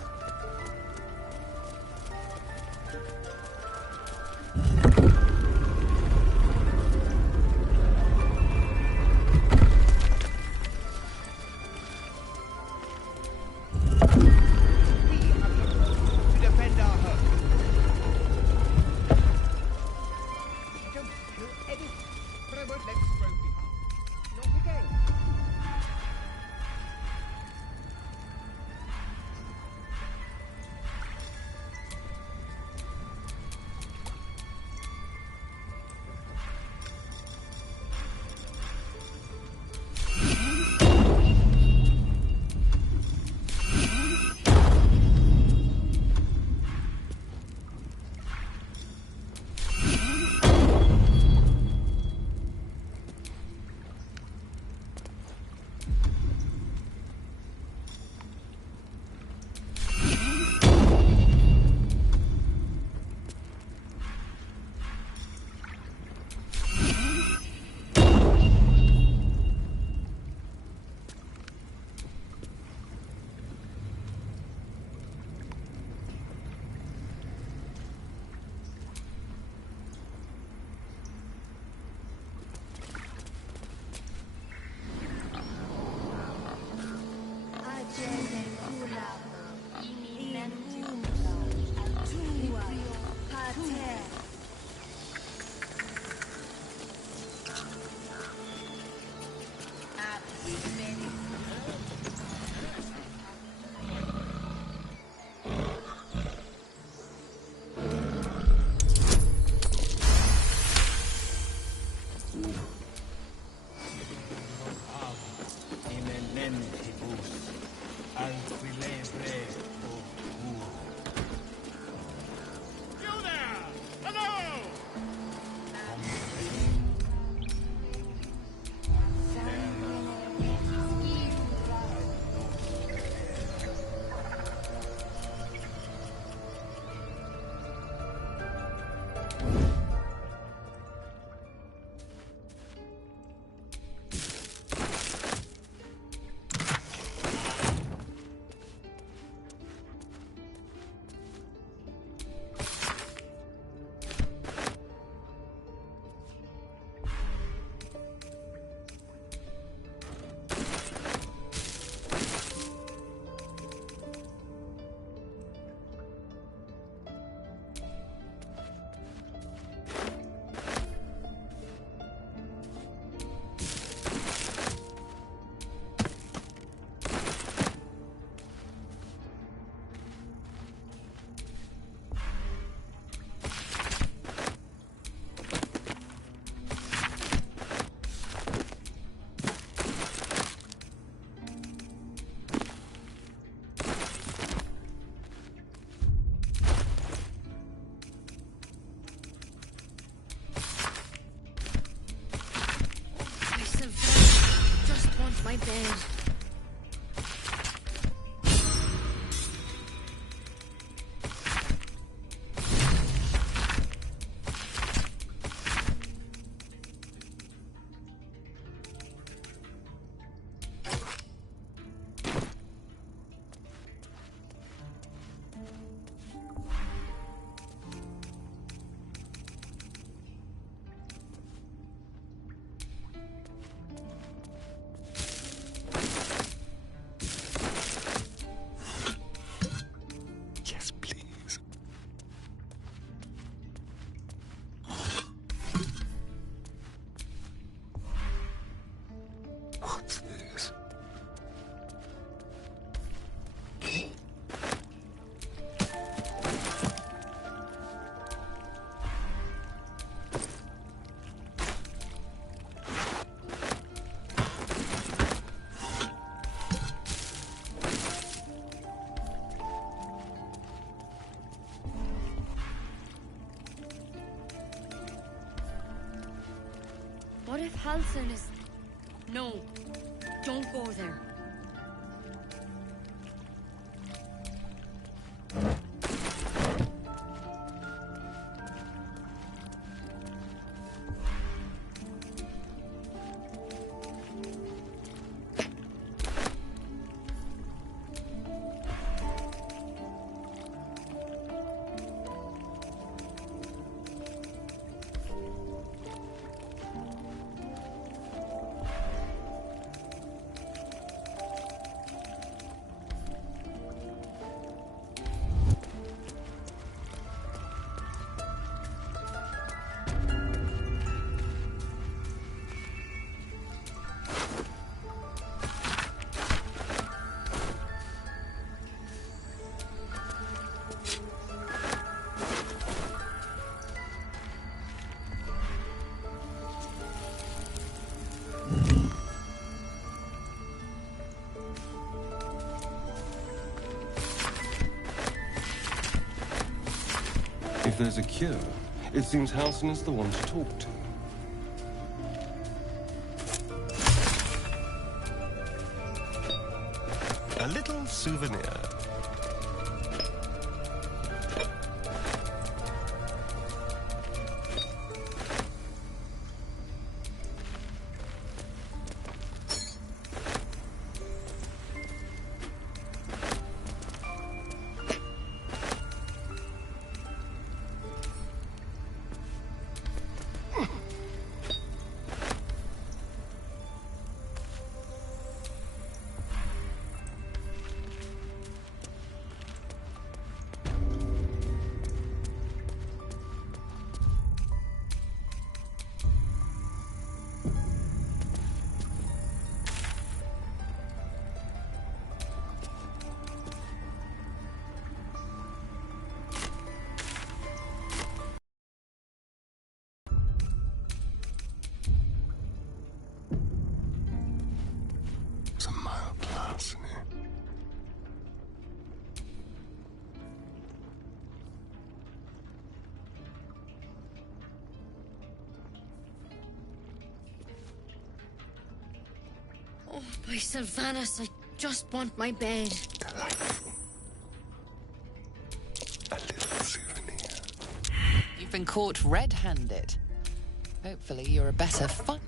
My bed. What if Halsin is... No, don't go there. If there's a cure, it seems Halsin is the one to talk to. A little souvenir. Some mild class in here. Oh, by Sylvanas, I just want my bed. Delightful. A little souvenir. You've been caught red-handed. Hopefully you're a better fighter.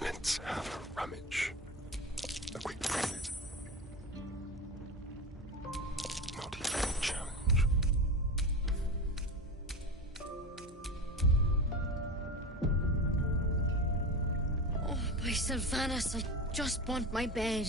Let's have a rummage. A quick profit. Not even a challenge. Oh, by Sylvanas, I just want my bed.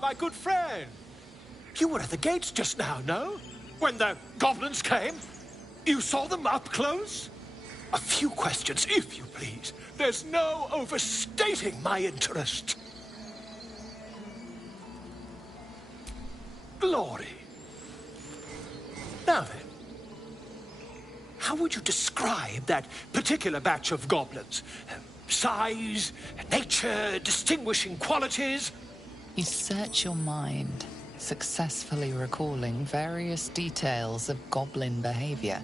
My good friend. You were at the gates just now, no? When the goblins came? You saw them up close? A few questions, if you please. There's no overstating my interest. Glory. Now then, how would you describe that particular batch of goblins? Size, nature, distinguishing qualities? You search your mind, successfully recalling various details of goblin behavior.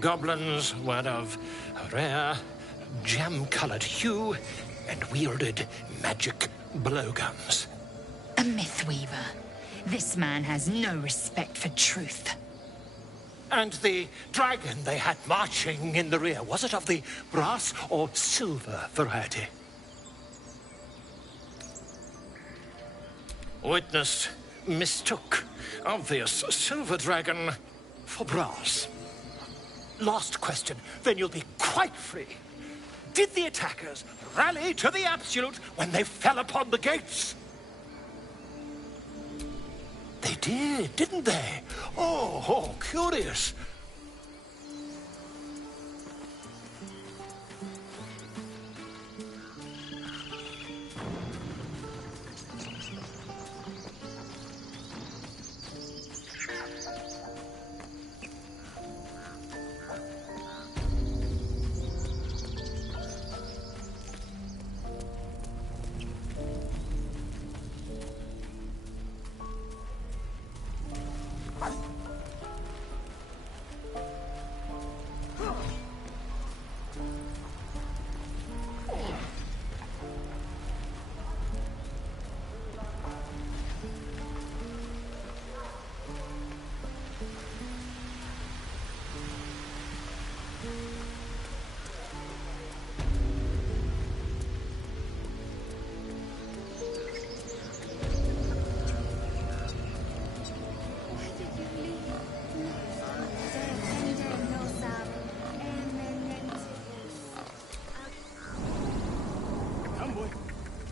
Goblins were of a rare, jam-colored hue and wielded magic blowguns. A Mythweaver. This man has no respect for truth. And the dragon they had marching in the rear, was it of the brass or silver variety? Witness mistook obvious silver dragon for brass. Last question, then you'll be quite free. Did the attackers rally to the Absolute when they fell upon the gates? They did, didn't they? Oh, curious.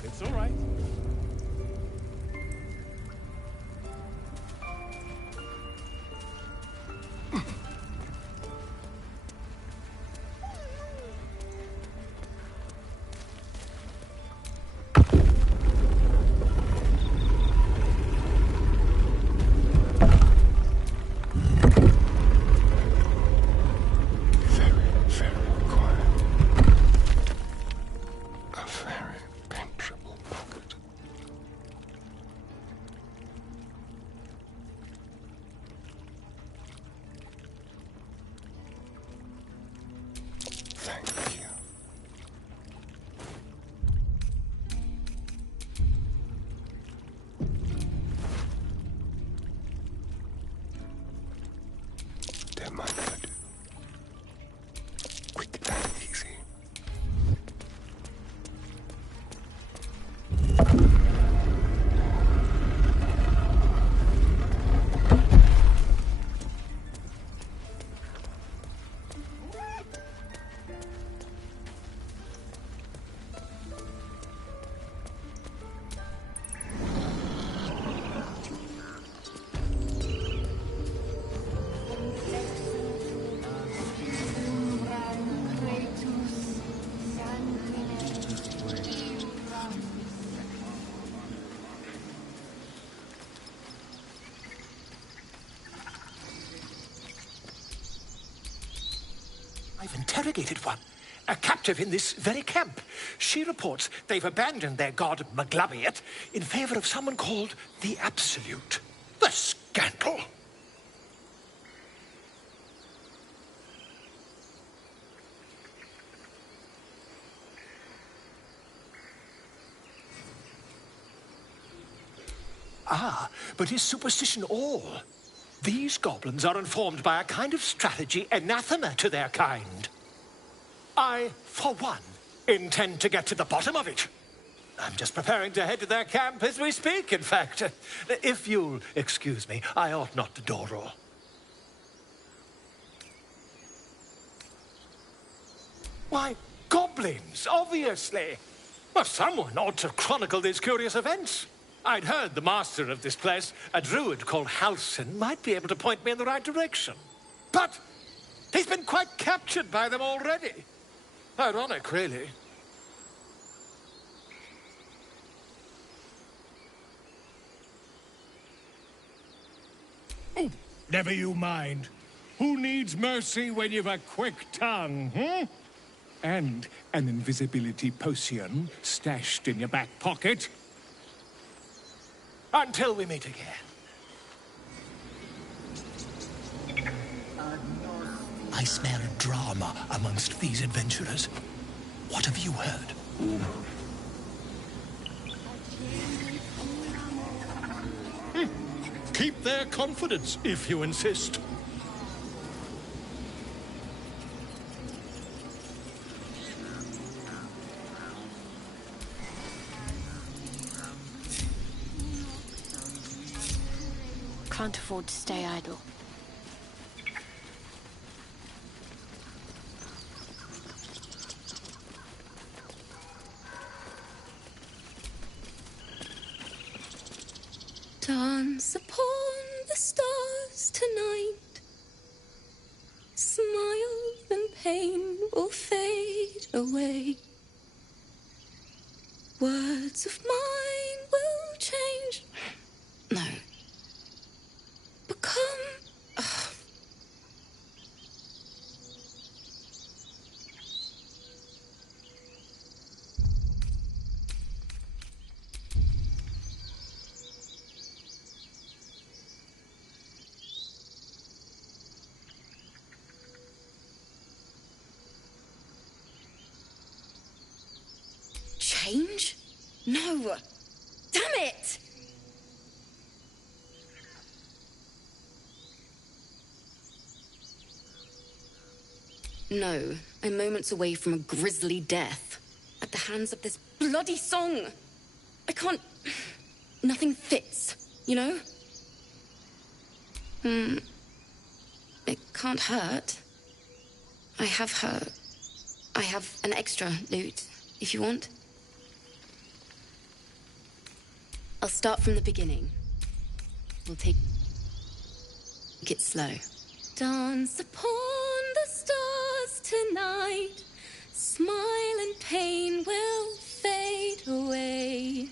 It's all right. I've interrogated one, a captive in this very camp. She reports they've abandoned their god Maglabiet in favor of someone called the Absolute. The scandal! Ah, but is superstition all? These goblins are informed by a kind of strategy anathema to their kind. I, for one, intend to get to the bottom of it. I'm just preparing to head to their camp as we speak, in fact. If you'll excuse me, I ought not to door roll. Why, goblins, obviously. Well, someone ought to chronicle these curious events. I'd heard the master of this place, a druid called Halsin, might be able to point me in the right direction. But he's been quite captured by them already. Ironic, really. Oh, never you mind. Who needs mercy when you've a quick tongue, hmm? And an invisibility potion stashed in your back pocket. Until we meet again. I smell drama amongst these adventurers. What have you heard? Keep their confidence, if you insist. Can't afford to stay idle. Dance upon the stars tonight. Smile and pain will fade away. Words of mine will change. No. Become... Change? No! Damn it! No, I'm moments away from a grisly death. At the hands of this bloody song. I can't... Nothing fits, you know? It can't hurt. I have an extra lute, if you want. I'll start from the beginning. We'll take it slow. Dance upon the stars tonight. Smile and pain will fade away.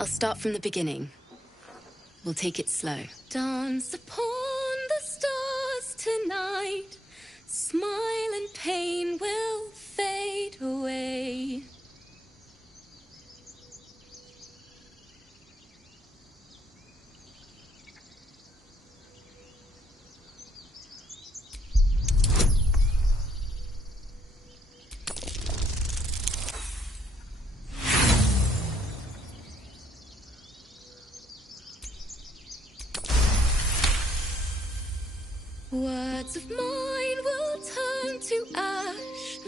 I'll start from the beginning. We'll take it slow. Dance upon the stars tonight. Smile and pain will fade away. Words of mine will turn to ash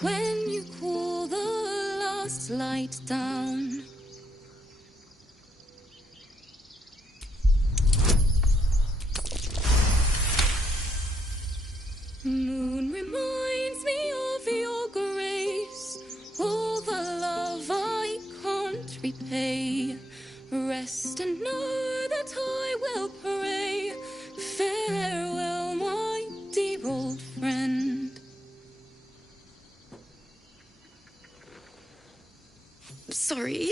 when you cool the last light down. Moon reminds me of your grace, all the love I can't repay. Rest and know that I will pray. Farewell, my dear. Sorry.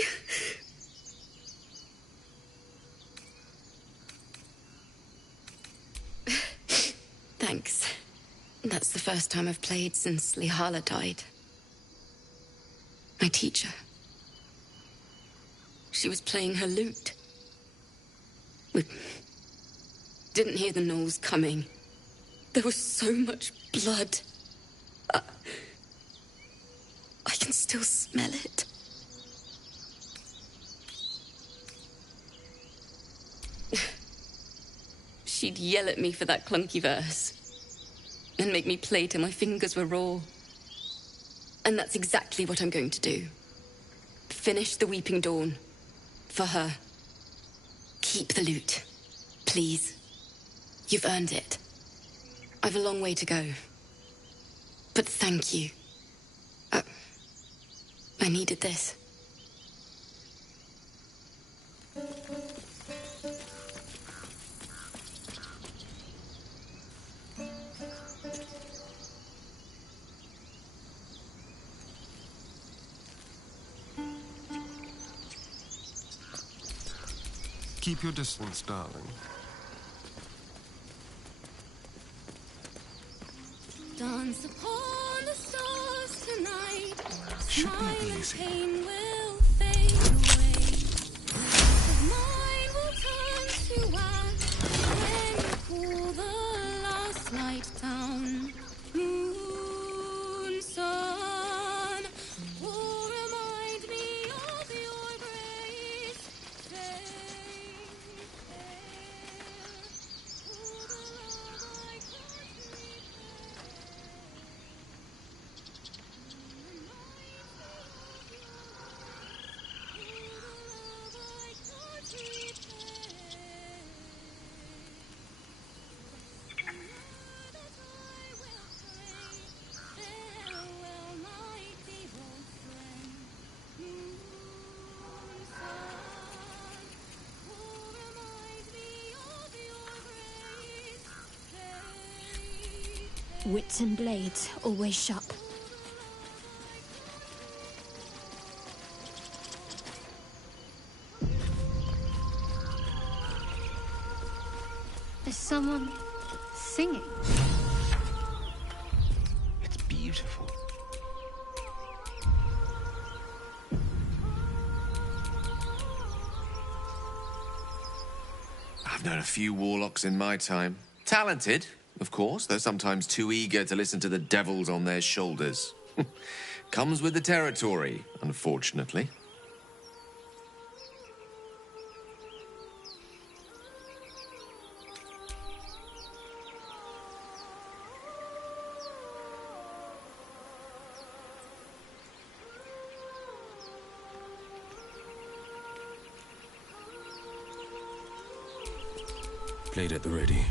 Thanks. That's the first time I've played since Lihala died. My teacher. She was playing her lute. We didn't hear the gnolls coming. There was so much blood. I can still smell it. She'd yell at me for that clunky verse and make me play till my fingers were raw. And that's exactly what I'm going to do. Finish the Weeping Dawn. For her. Keep the lute. Please. You've earned it. I've a long way to go. But thank you. I needed this. Keep your distance, darling. Dance upon the stars tonight. Should be Smile and easy. pain will fade away. Mine will turn to ash when you cool the last light down. Moon, sun, will remind me of your grace. Wits and blades always sharp. Is someone singing? It's beautiful. I've known a few warlocks in my time. Talented, of course, though sometimes too eager to listen to the devils on their shoulders. Comes with the territory, unfortunately. Blade at the ready.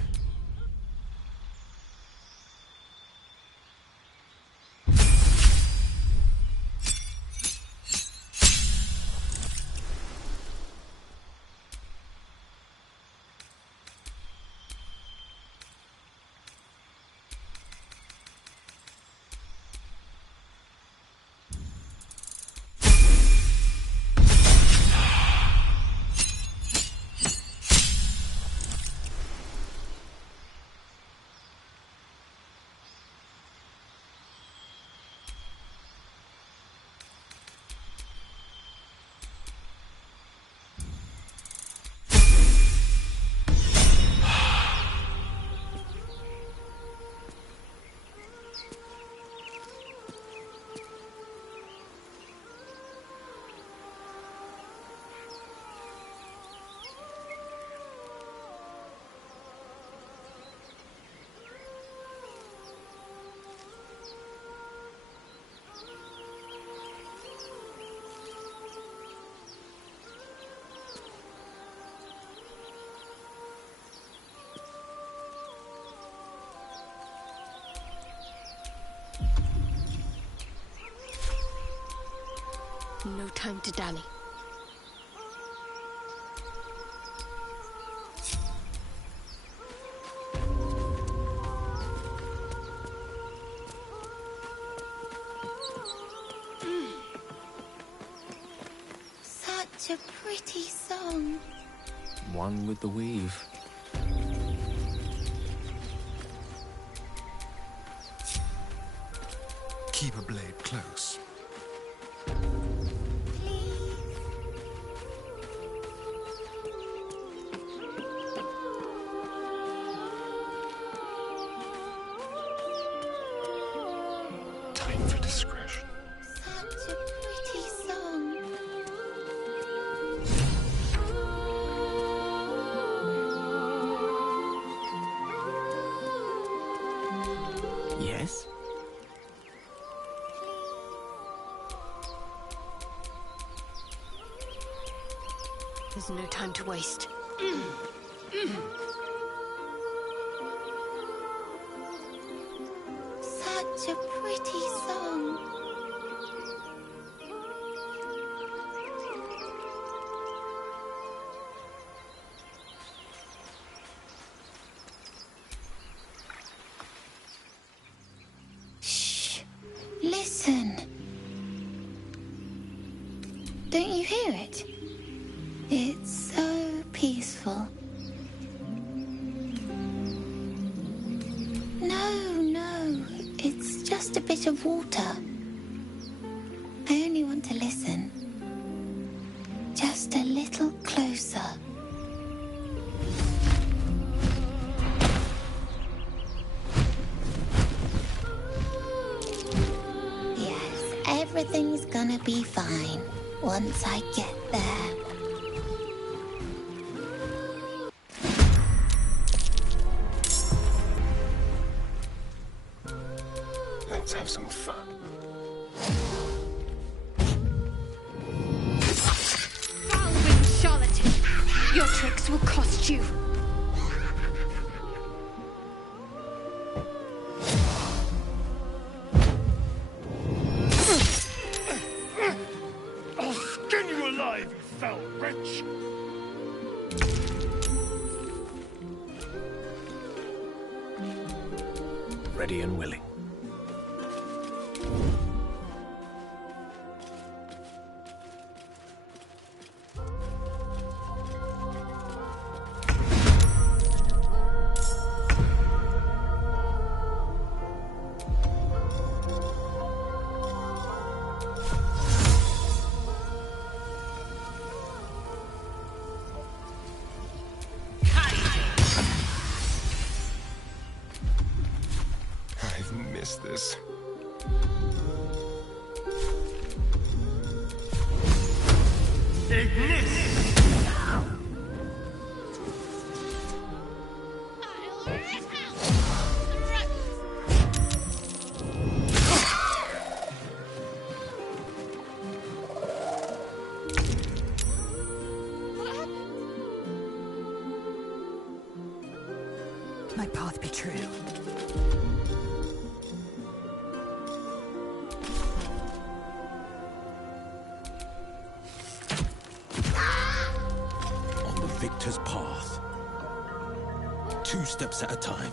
No time to dally. Such a pretty song. One with the weave. Keep a blade close. Time for discretion. Such a pretty song. Yes? There's no time to waste. Such a pretty song. Shh. Listen. Don't you hear it? It's so peaceful. No, it's just a bit of water. I only want to listen. Just a little closer. Yes, everything's gonna be fine once I get there. Let's have some fun. Foul-winged charlatan! Your tricks will cost you. I'll skin you alive, you foul wretch! Ready and willing. I've missed this. My path be true. On the victor's path. 2 steps at a time.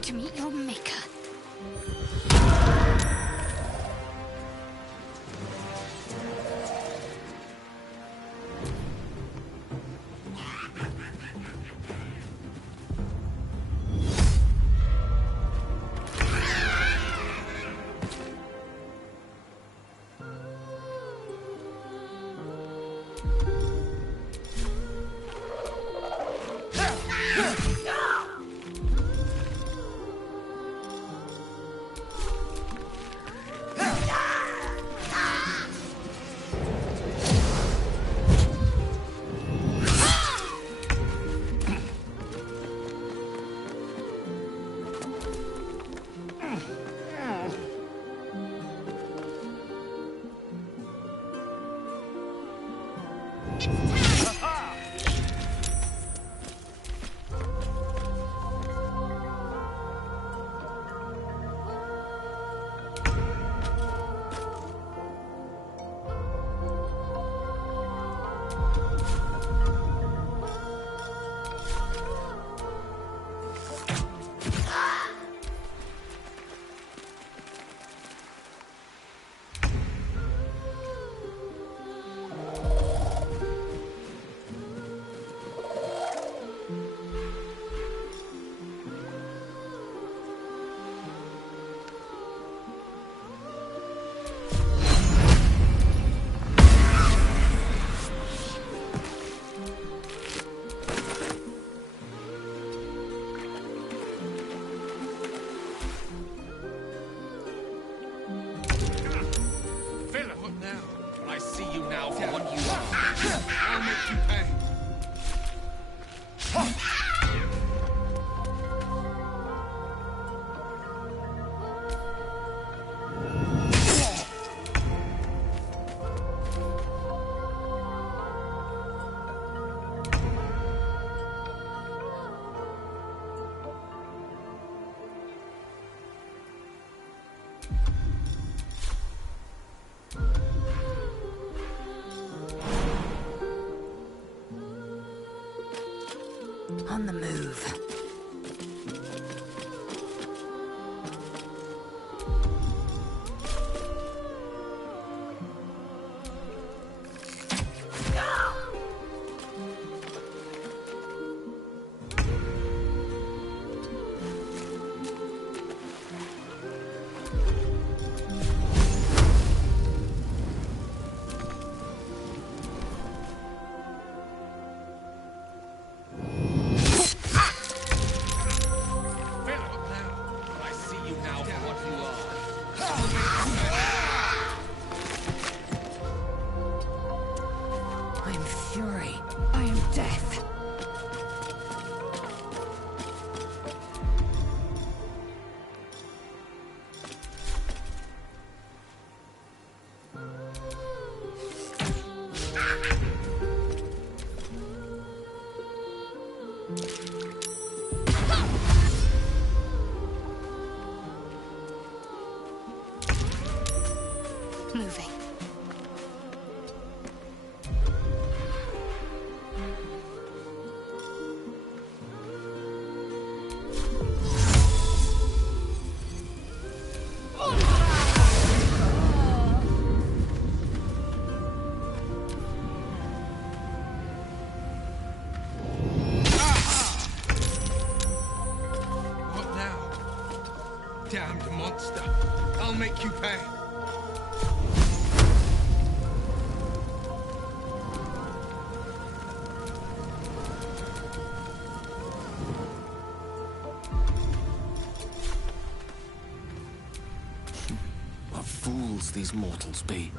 going to meet your maker. On the move. I am fury. I am death. Moving. What now? Damned monster. I'll make you pay. What fools these mortals be.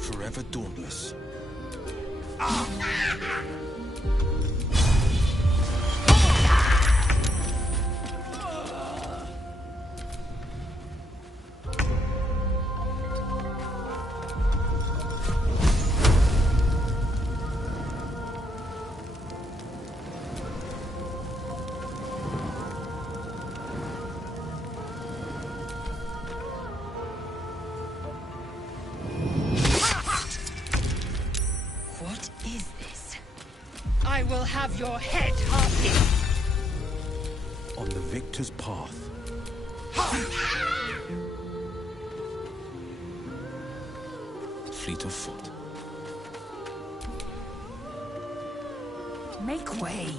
Forever dauntless. will have your head, Harpy. On the victor's path. Fleet of foot. Make way.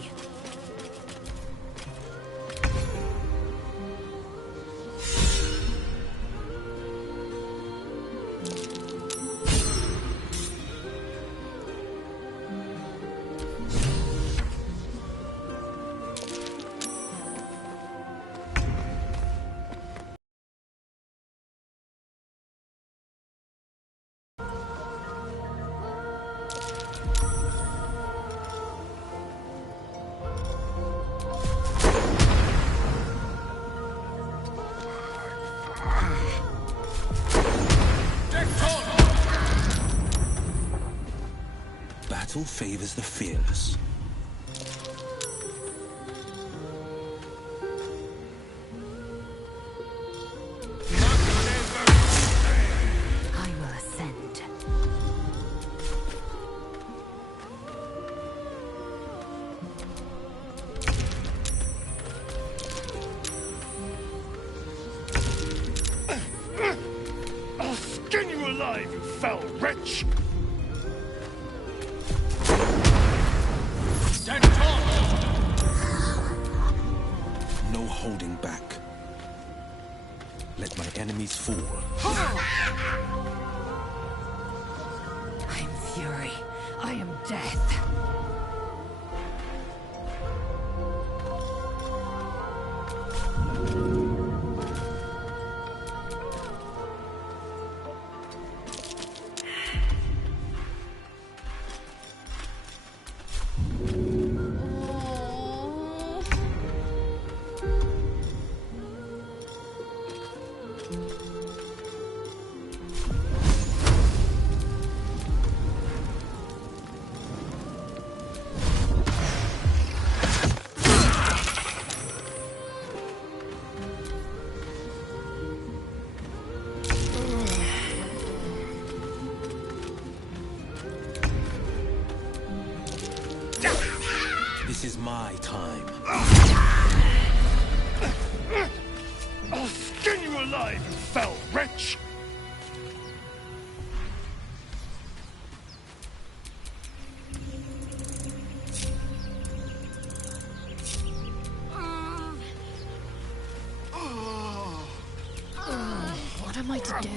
Battle favors the fearless. I will ascend. I'll skin you alive, you foul wretch! No holding back. Let my enemies fall. I am fury. I am death. This is my time. I'll skin you alive, you foul wretch! What am I to do?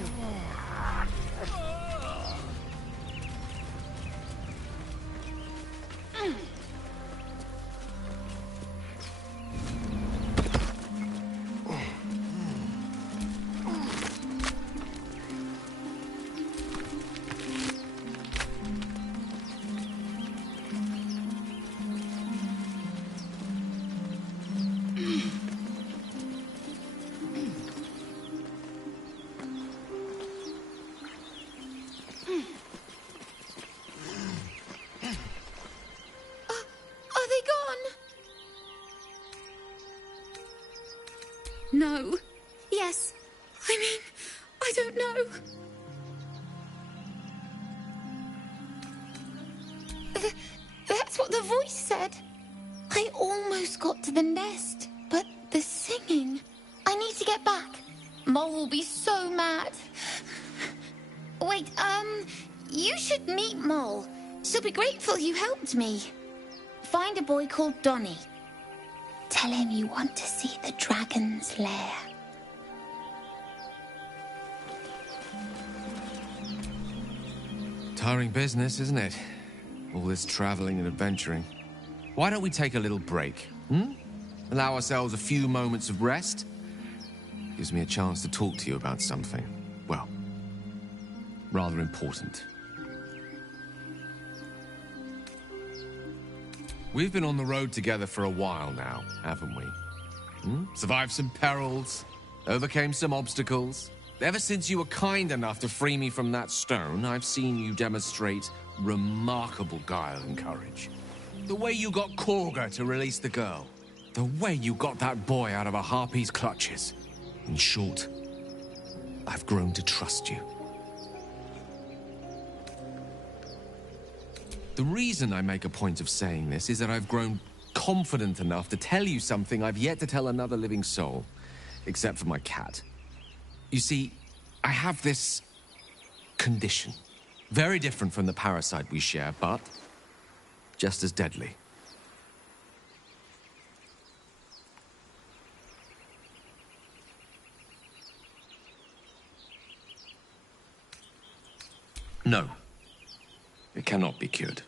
Are they gone? No. Yes. I mean, I don't know. That's what the voice said. I almost got to the nest, but the singing. I need to get back. Mole will be so mad. Wait, you should meet Mole. She'll be grateful you helped me. Find a boy called Donny. Tell him you want to see the dragon's lair. Tiring business, isn't it? All this traveling and adventuring. Why don't we take a little break? Allow ourselves a few moments of rest? Gives me a chance to talk to you about something, well, rather important. We've been on the road together for a while now, haven't we? Survived some perils, overcame some obstacles. Ever since you were kind enough to free me from that stone, I've seen you demonstrate remarkable guile and courage. The way you got Korga to release the girl. The way you got that boy out of a harpy's clutches. In short, I've grown to trust you. The reason I make a point of saying this is that I've grown confident enough to tell you something I've yet to tell another living soul, except for my cat. You see, I have this condition. Very different from the parasite we share, but just as deadly. No. It cannot be cured.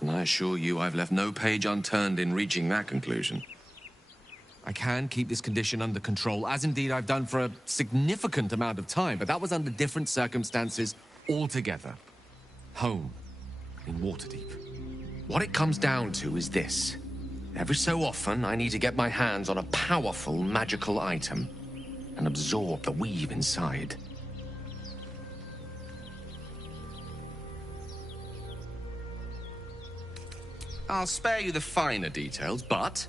And I assure you I've left no page unturned in reaching that conclusion. I can keep this condition under control, as indeed I've done for a significant amount of time, but that was under different circumstances altogether. Home, in Waterdeep. What it comes down to is this. Every so often, I need to get my hands on a powerful magical item and absorb the weave inside. I'll spare you the finer details, but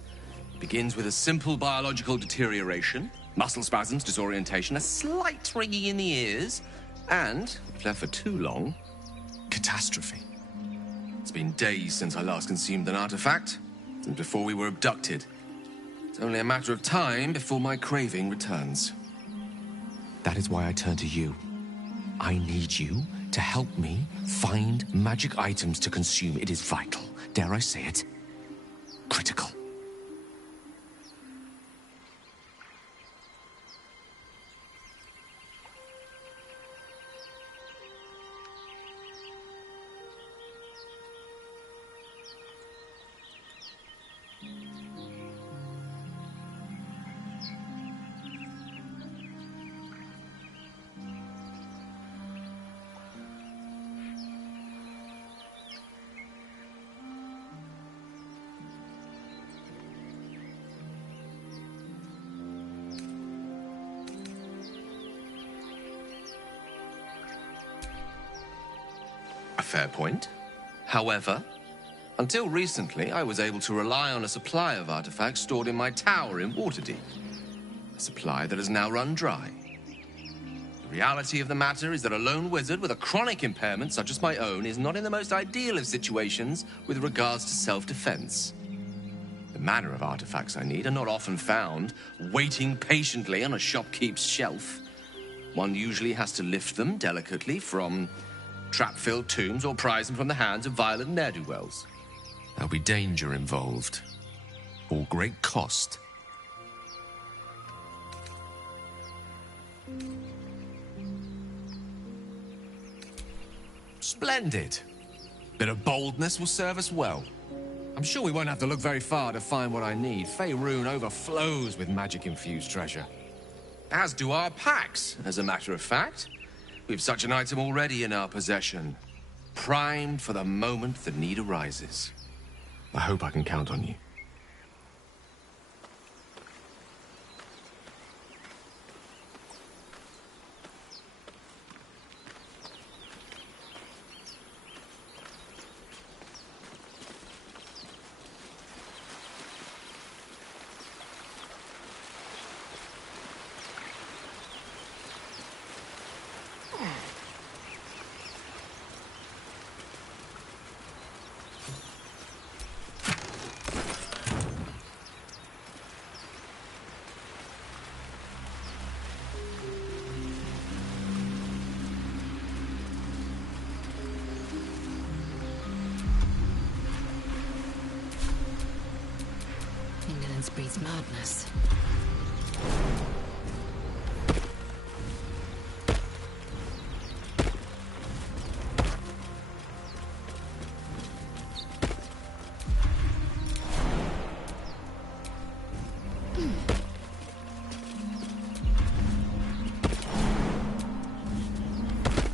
it begins with a simple biological deterioration, muscle spasms, disorientation, a slight ringing in the ears, and, if left for too long, catastrophe. It's been days since I last consumed an artifact, since before we were abducted. It's only a matter of time before my craving returns. That is why I turn to you. I need you to help me find magic items to consume. It is vital. Dare I say it? Critical. Fair point. However, until recently, I was able to rely on a supply of artifacts stored in my tower in Waterdeep. A supply that has now run dry. The reality of the matter is that a lone wizard with a chronic impairment such as my own is not in the most ideal of situations with regards to self-defense. The manner of artifacts I need are not often found waiting patiently on a shopkeep's shelf. One usually has to lift them delicately from trap-filled tombs or prize them from the hands of violent ne'er-do-wells. There'll be danger involved, or great cost. Splendid. Bit of boldness will serve us well. I'm sure we won't have to look very far to find what I need. Faerun overflows with magic-infused treasure. As do our packs, as a matter of fact. We've such an item already in our possession, primed for the moment the need arises. I hope I can count on you. Ignorance breeds madness.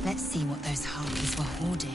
Let's see what those harpies were hoarding.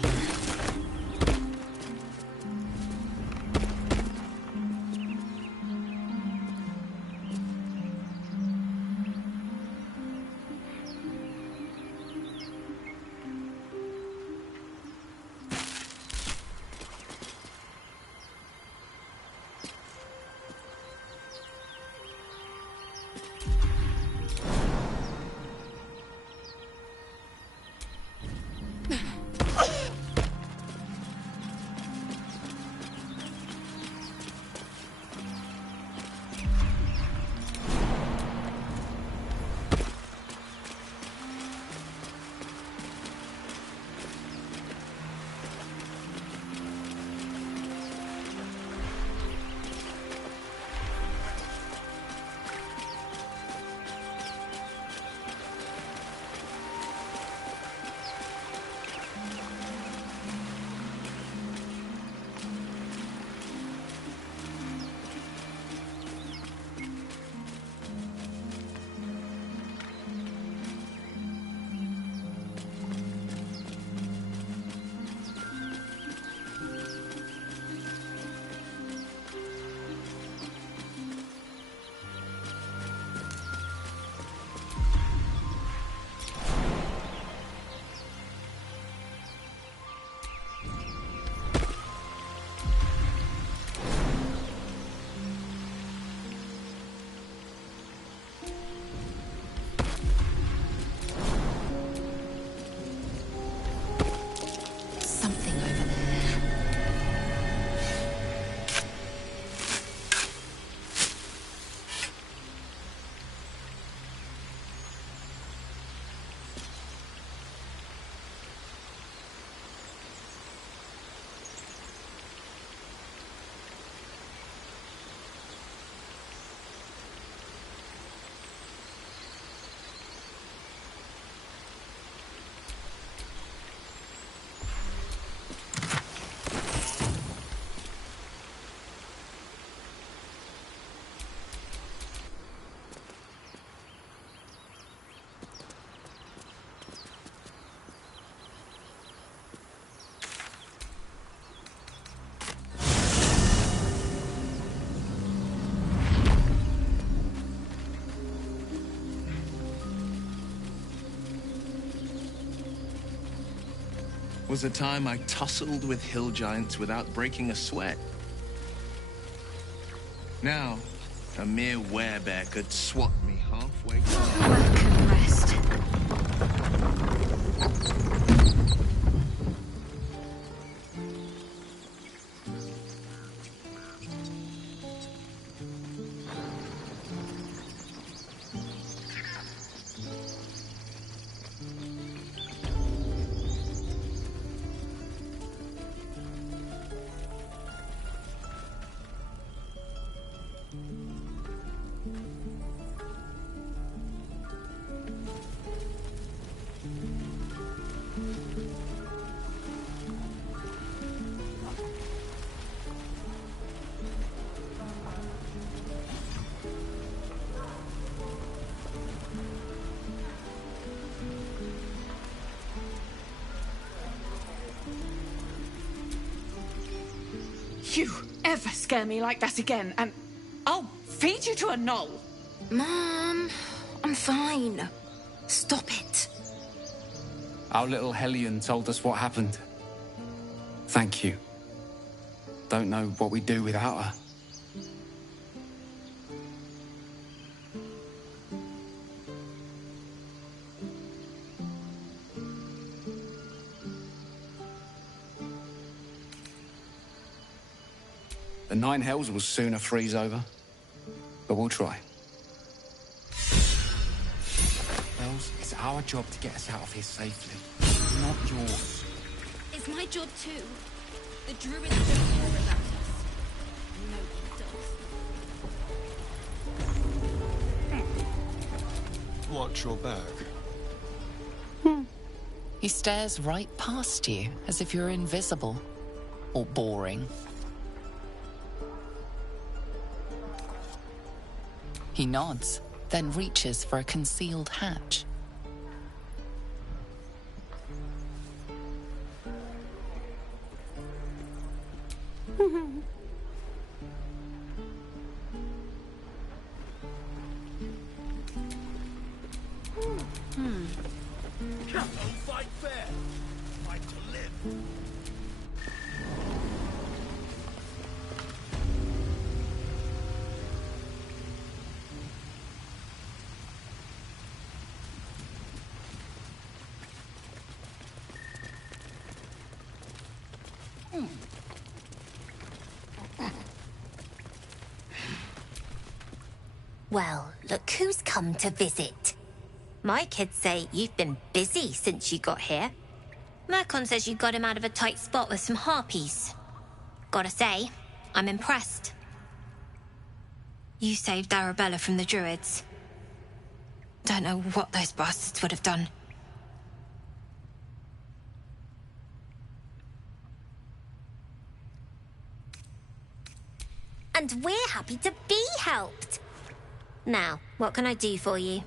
was a time I tussled with hill giants without breaking a sweat. Now, a mere werebear could swat me halfway down. Welcome, rest. You ever scare me like that again, and I'll feed you to a knoll. Mom, I'm fine. Stop it. Our little Hellion told us what happened. Thank you. Don't know what we'd do without her. The Nine Hells will sooner freeze over, but we'll try. Bells, it's our job to get us out of here safely, not yours. It's my job too. The druids don't care about us. Nobody does. Watch your back. He stares right past you, as if you're invisible. Or boring. He nods, then reaches for a concealed hatch. Come on, fight fair. Fight to live. Well, look who's come to visit. My kids say you've been busy since you got here. Mercon says you got him out of a tight spot with some harpies. Gotta say, I'm impressed. You saved Arabella from the druids. Don't know what those bastards would have done. And we're happy to be helped. Now, what can I do for you?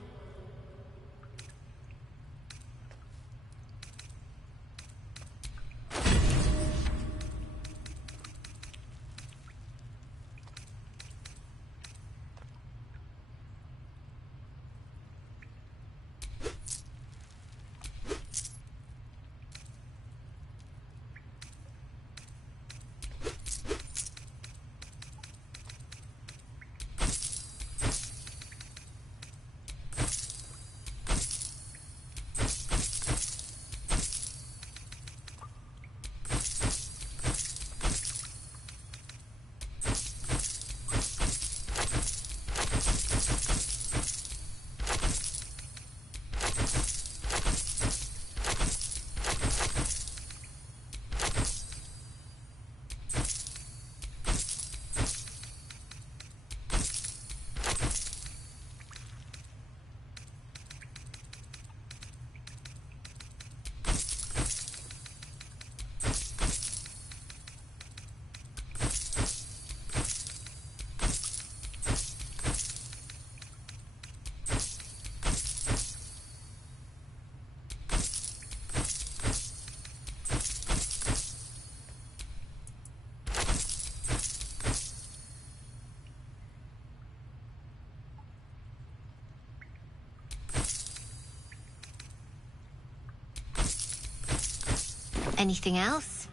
Anything else?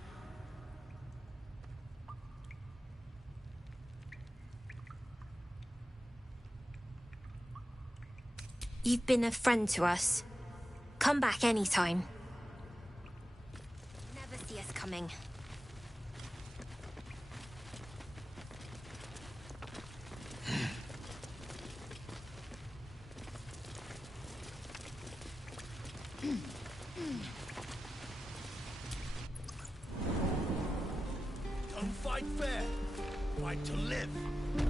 You've been a friend to us. Come back anytime. Never see us coming. Don't fight fair. Fight to live.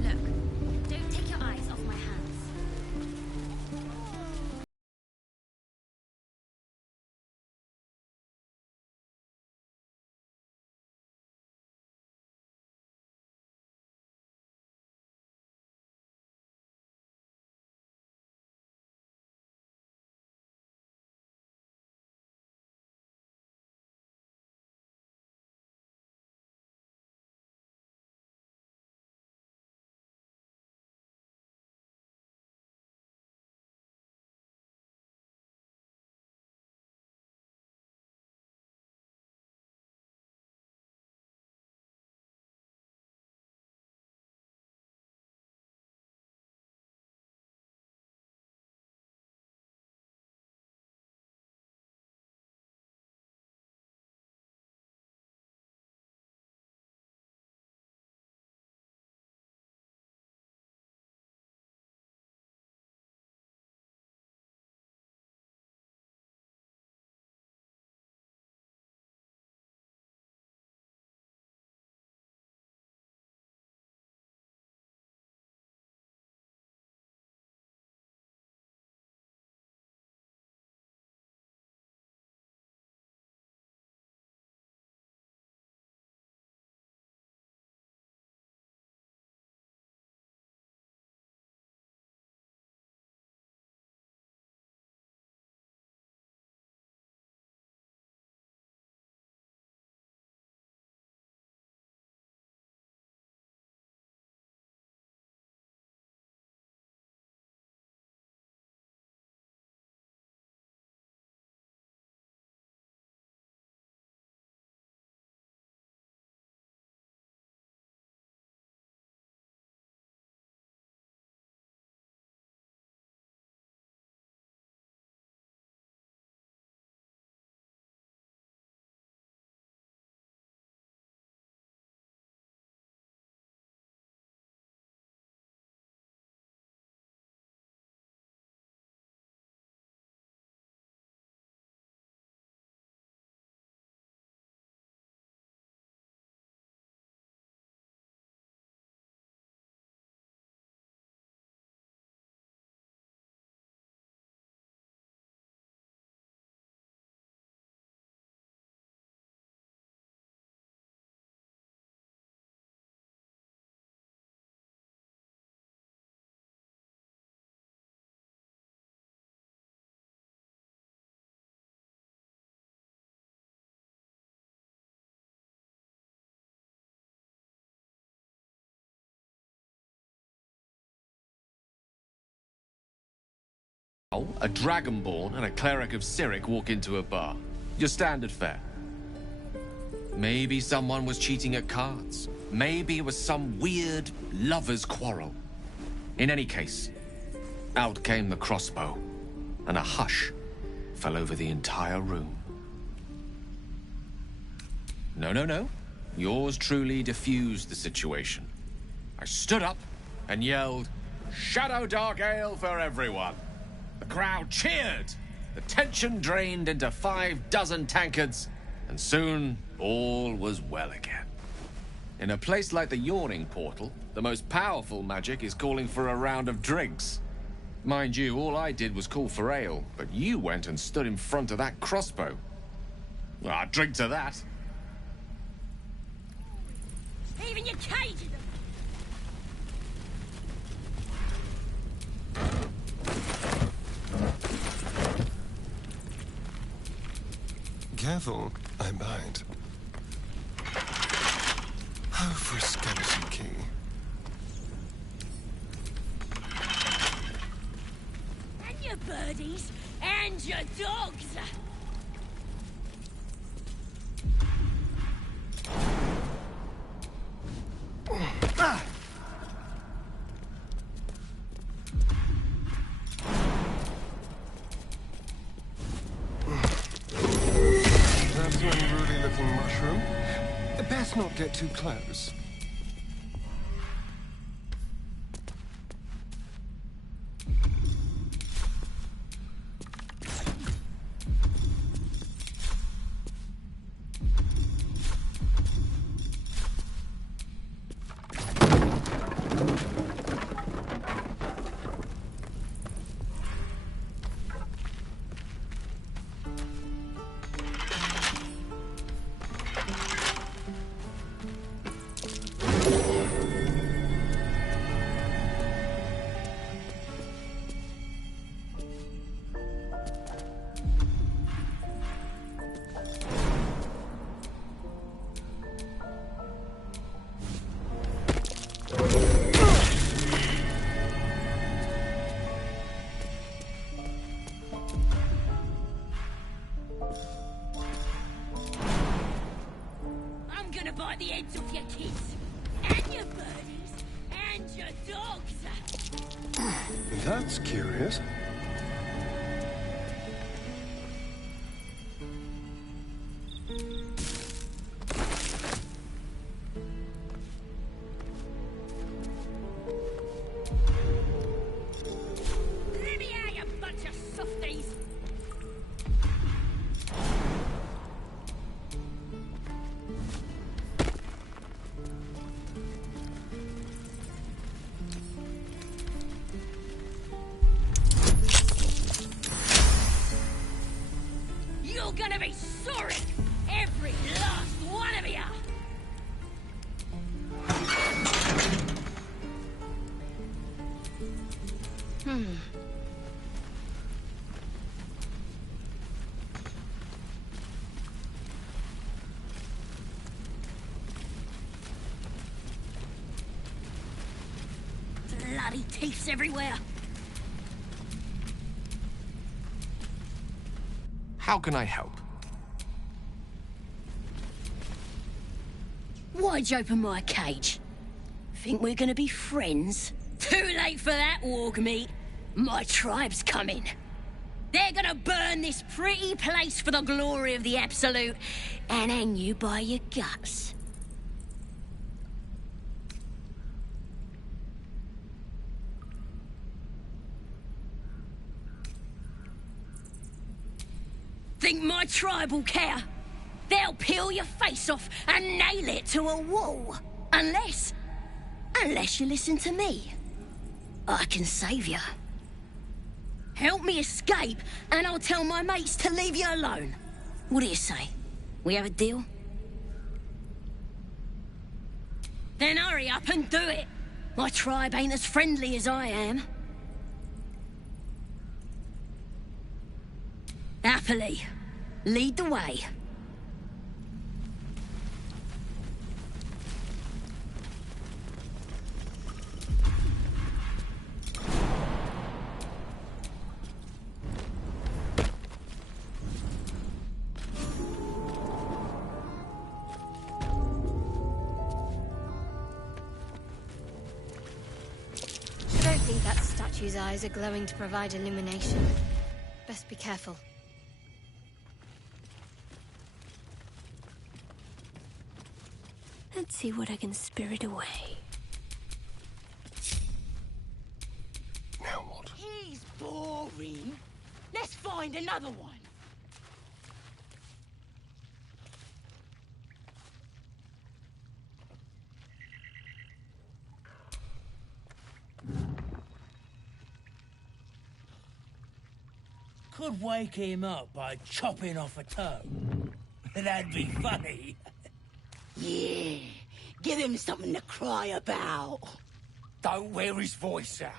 Look, don't take your eyes off my hands. A Dragonborn and a cleric of Cyric walk into a bar. Your standard fare. Maybe someone was cheating at cards. Maybe it was some weird lover's quarrel. In any case, out came the crossbow, and a hush fell over the entire room. No. Yours truly diffused the situation. I stood up and yelled, "Shadow Dark Ale for everyone!" The crowd cheered. The tension drained into 6 tankards, and soon all was well again. In a place like the Yawning Portal, the most powerful magic is calling for a round of drinks. Mind you, all I did was call for ale, but you went and stood in front of that crossbow. Well, I'd drink to that. Even your cage is Careful, I bite. Oh, for a skeleton key. and your birdies and your dogs. Best not get too close. I'm gonna bite the heads off your kids, and your birdies, and your dogs. That's curious. Let me out, you bunch of softies. You're gonna be sorry, every last one of you. Bloody teeths everywhere. How can I help? Why'd you open my cage? Think we're gonna be friends? Too late for that, Wargmeat. My tribe's coming. They're gonna burn this pretty place for the glory of the Absolute and hang you by your guts. Think my tribe will care? They'll peel your face off and nail it to a wall. Unless you listen to me. I can save you. Help me escape, and I'll tell my mates to leave you alone. What do you say? We have a deal? Then hurry up and do it. My tribe ain't as friendly as I am. Happily. Lead the way. I don't think that statue's eyes are glowing to provide illumination. Best be careful. Let's see what I can spirit away. Now what? He's boring. Let's find another one. Could wake him up by chopping off a toe. That'd be funny. Yeah, give him something to cry about. Don't wear his voice out.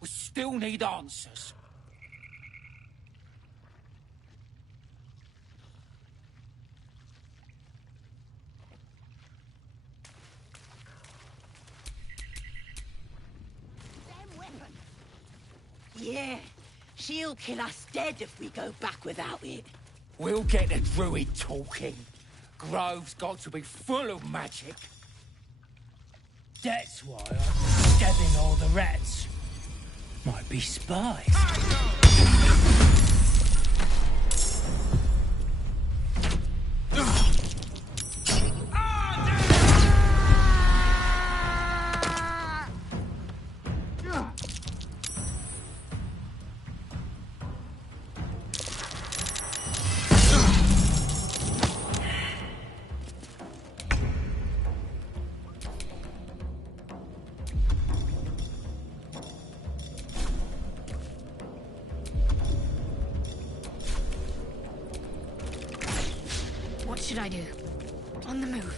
We still need answers. Them weapon. Yeah, she'll kill us dead if we go back without it. We'll get the druid talking. Grove's got to be full of magic. That's why I'm stabbing all the rats. Might be spies. should I do? On the move.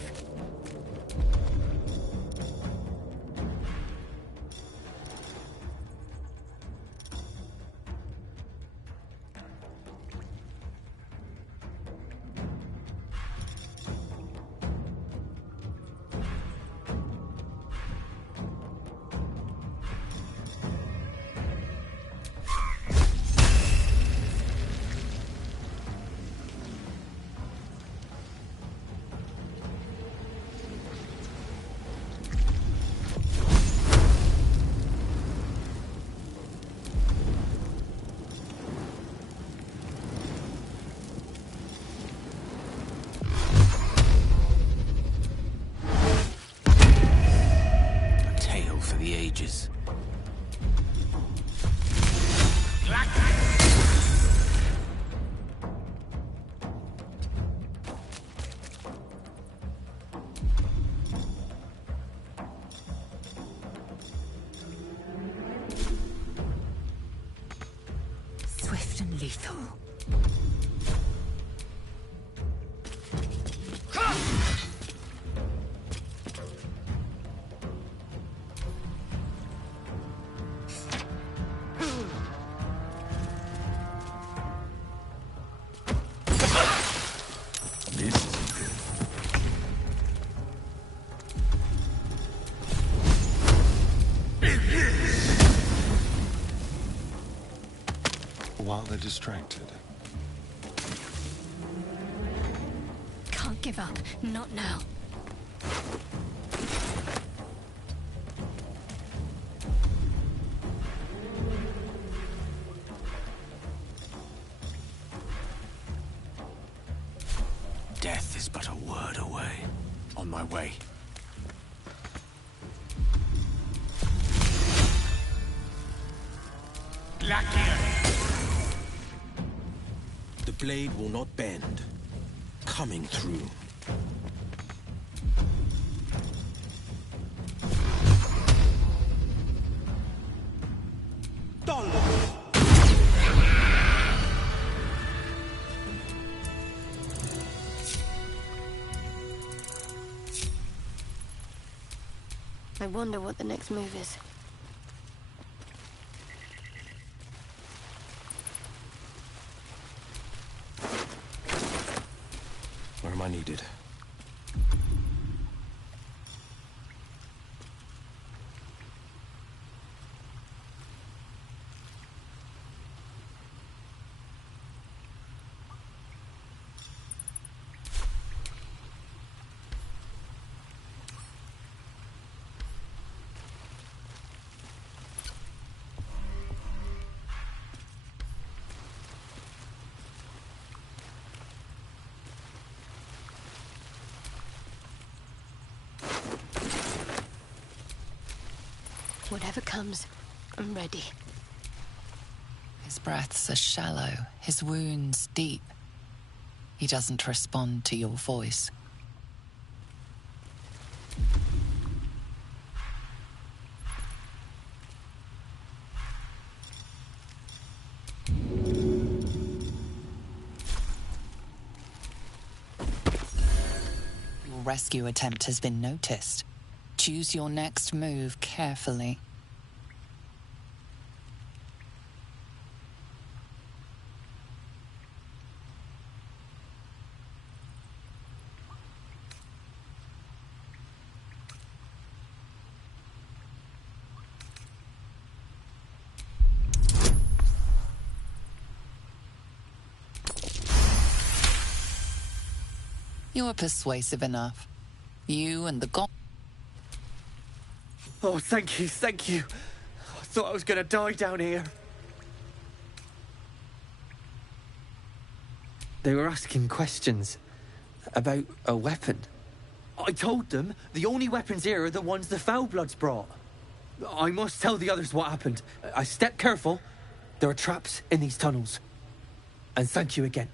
Ages. Swift and lethal. While they're distracted. Can't give up. Not now. Death is but a word away. On my way. The blade will not bend. Coming through. I wonder what the next move is. Where am I needed? Whatever comes, I'm ready. His breaths are shallow, his wounds deep. He doesn't respond to your voice. Your rescue attempt has been noticed. Choose your next move carefully. You're persuasive enough. You and the god. Oh, thank you, thank you. I thought I was gonna die down here. They were asking questions about a weapon. I told them the only weapons here are the ones the Foulbloods brought. I must tell the others what happened. I step careful. There are traps in these tunnels. And thank you again.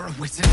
for a wizard.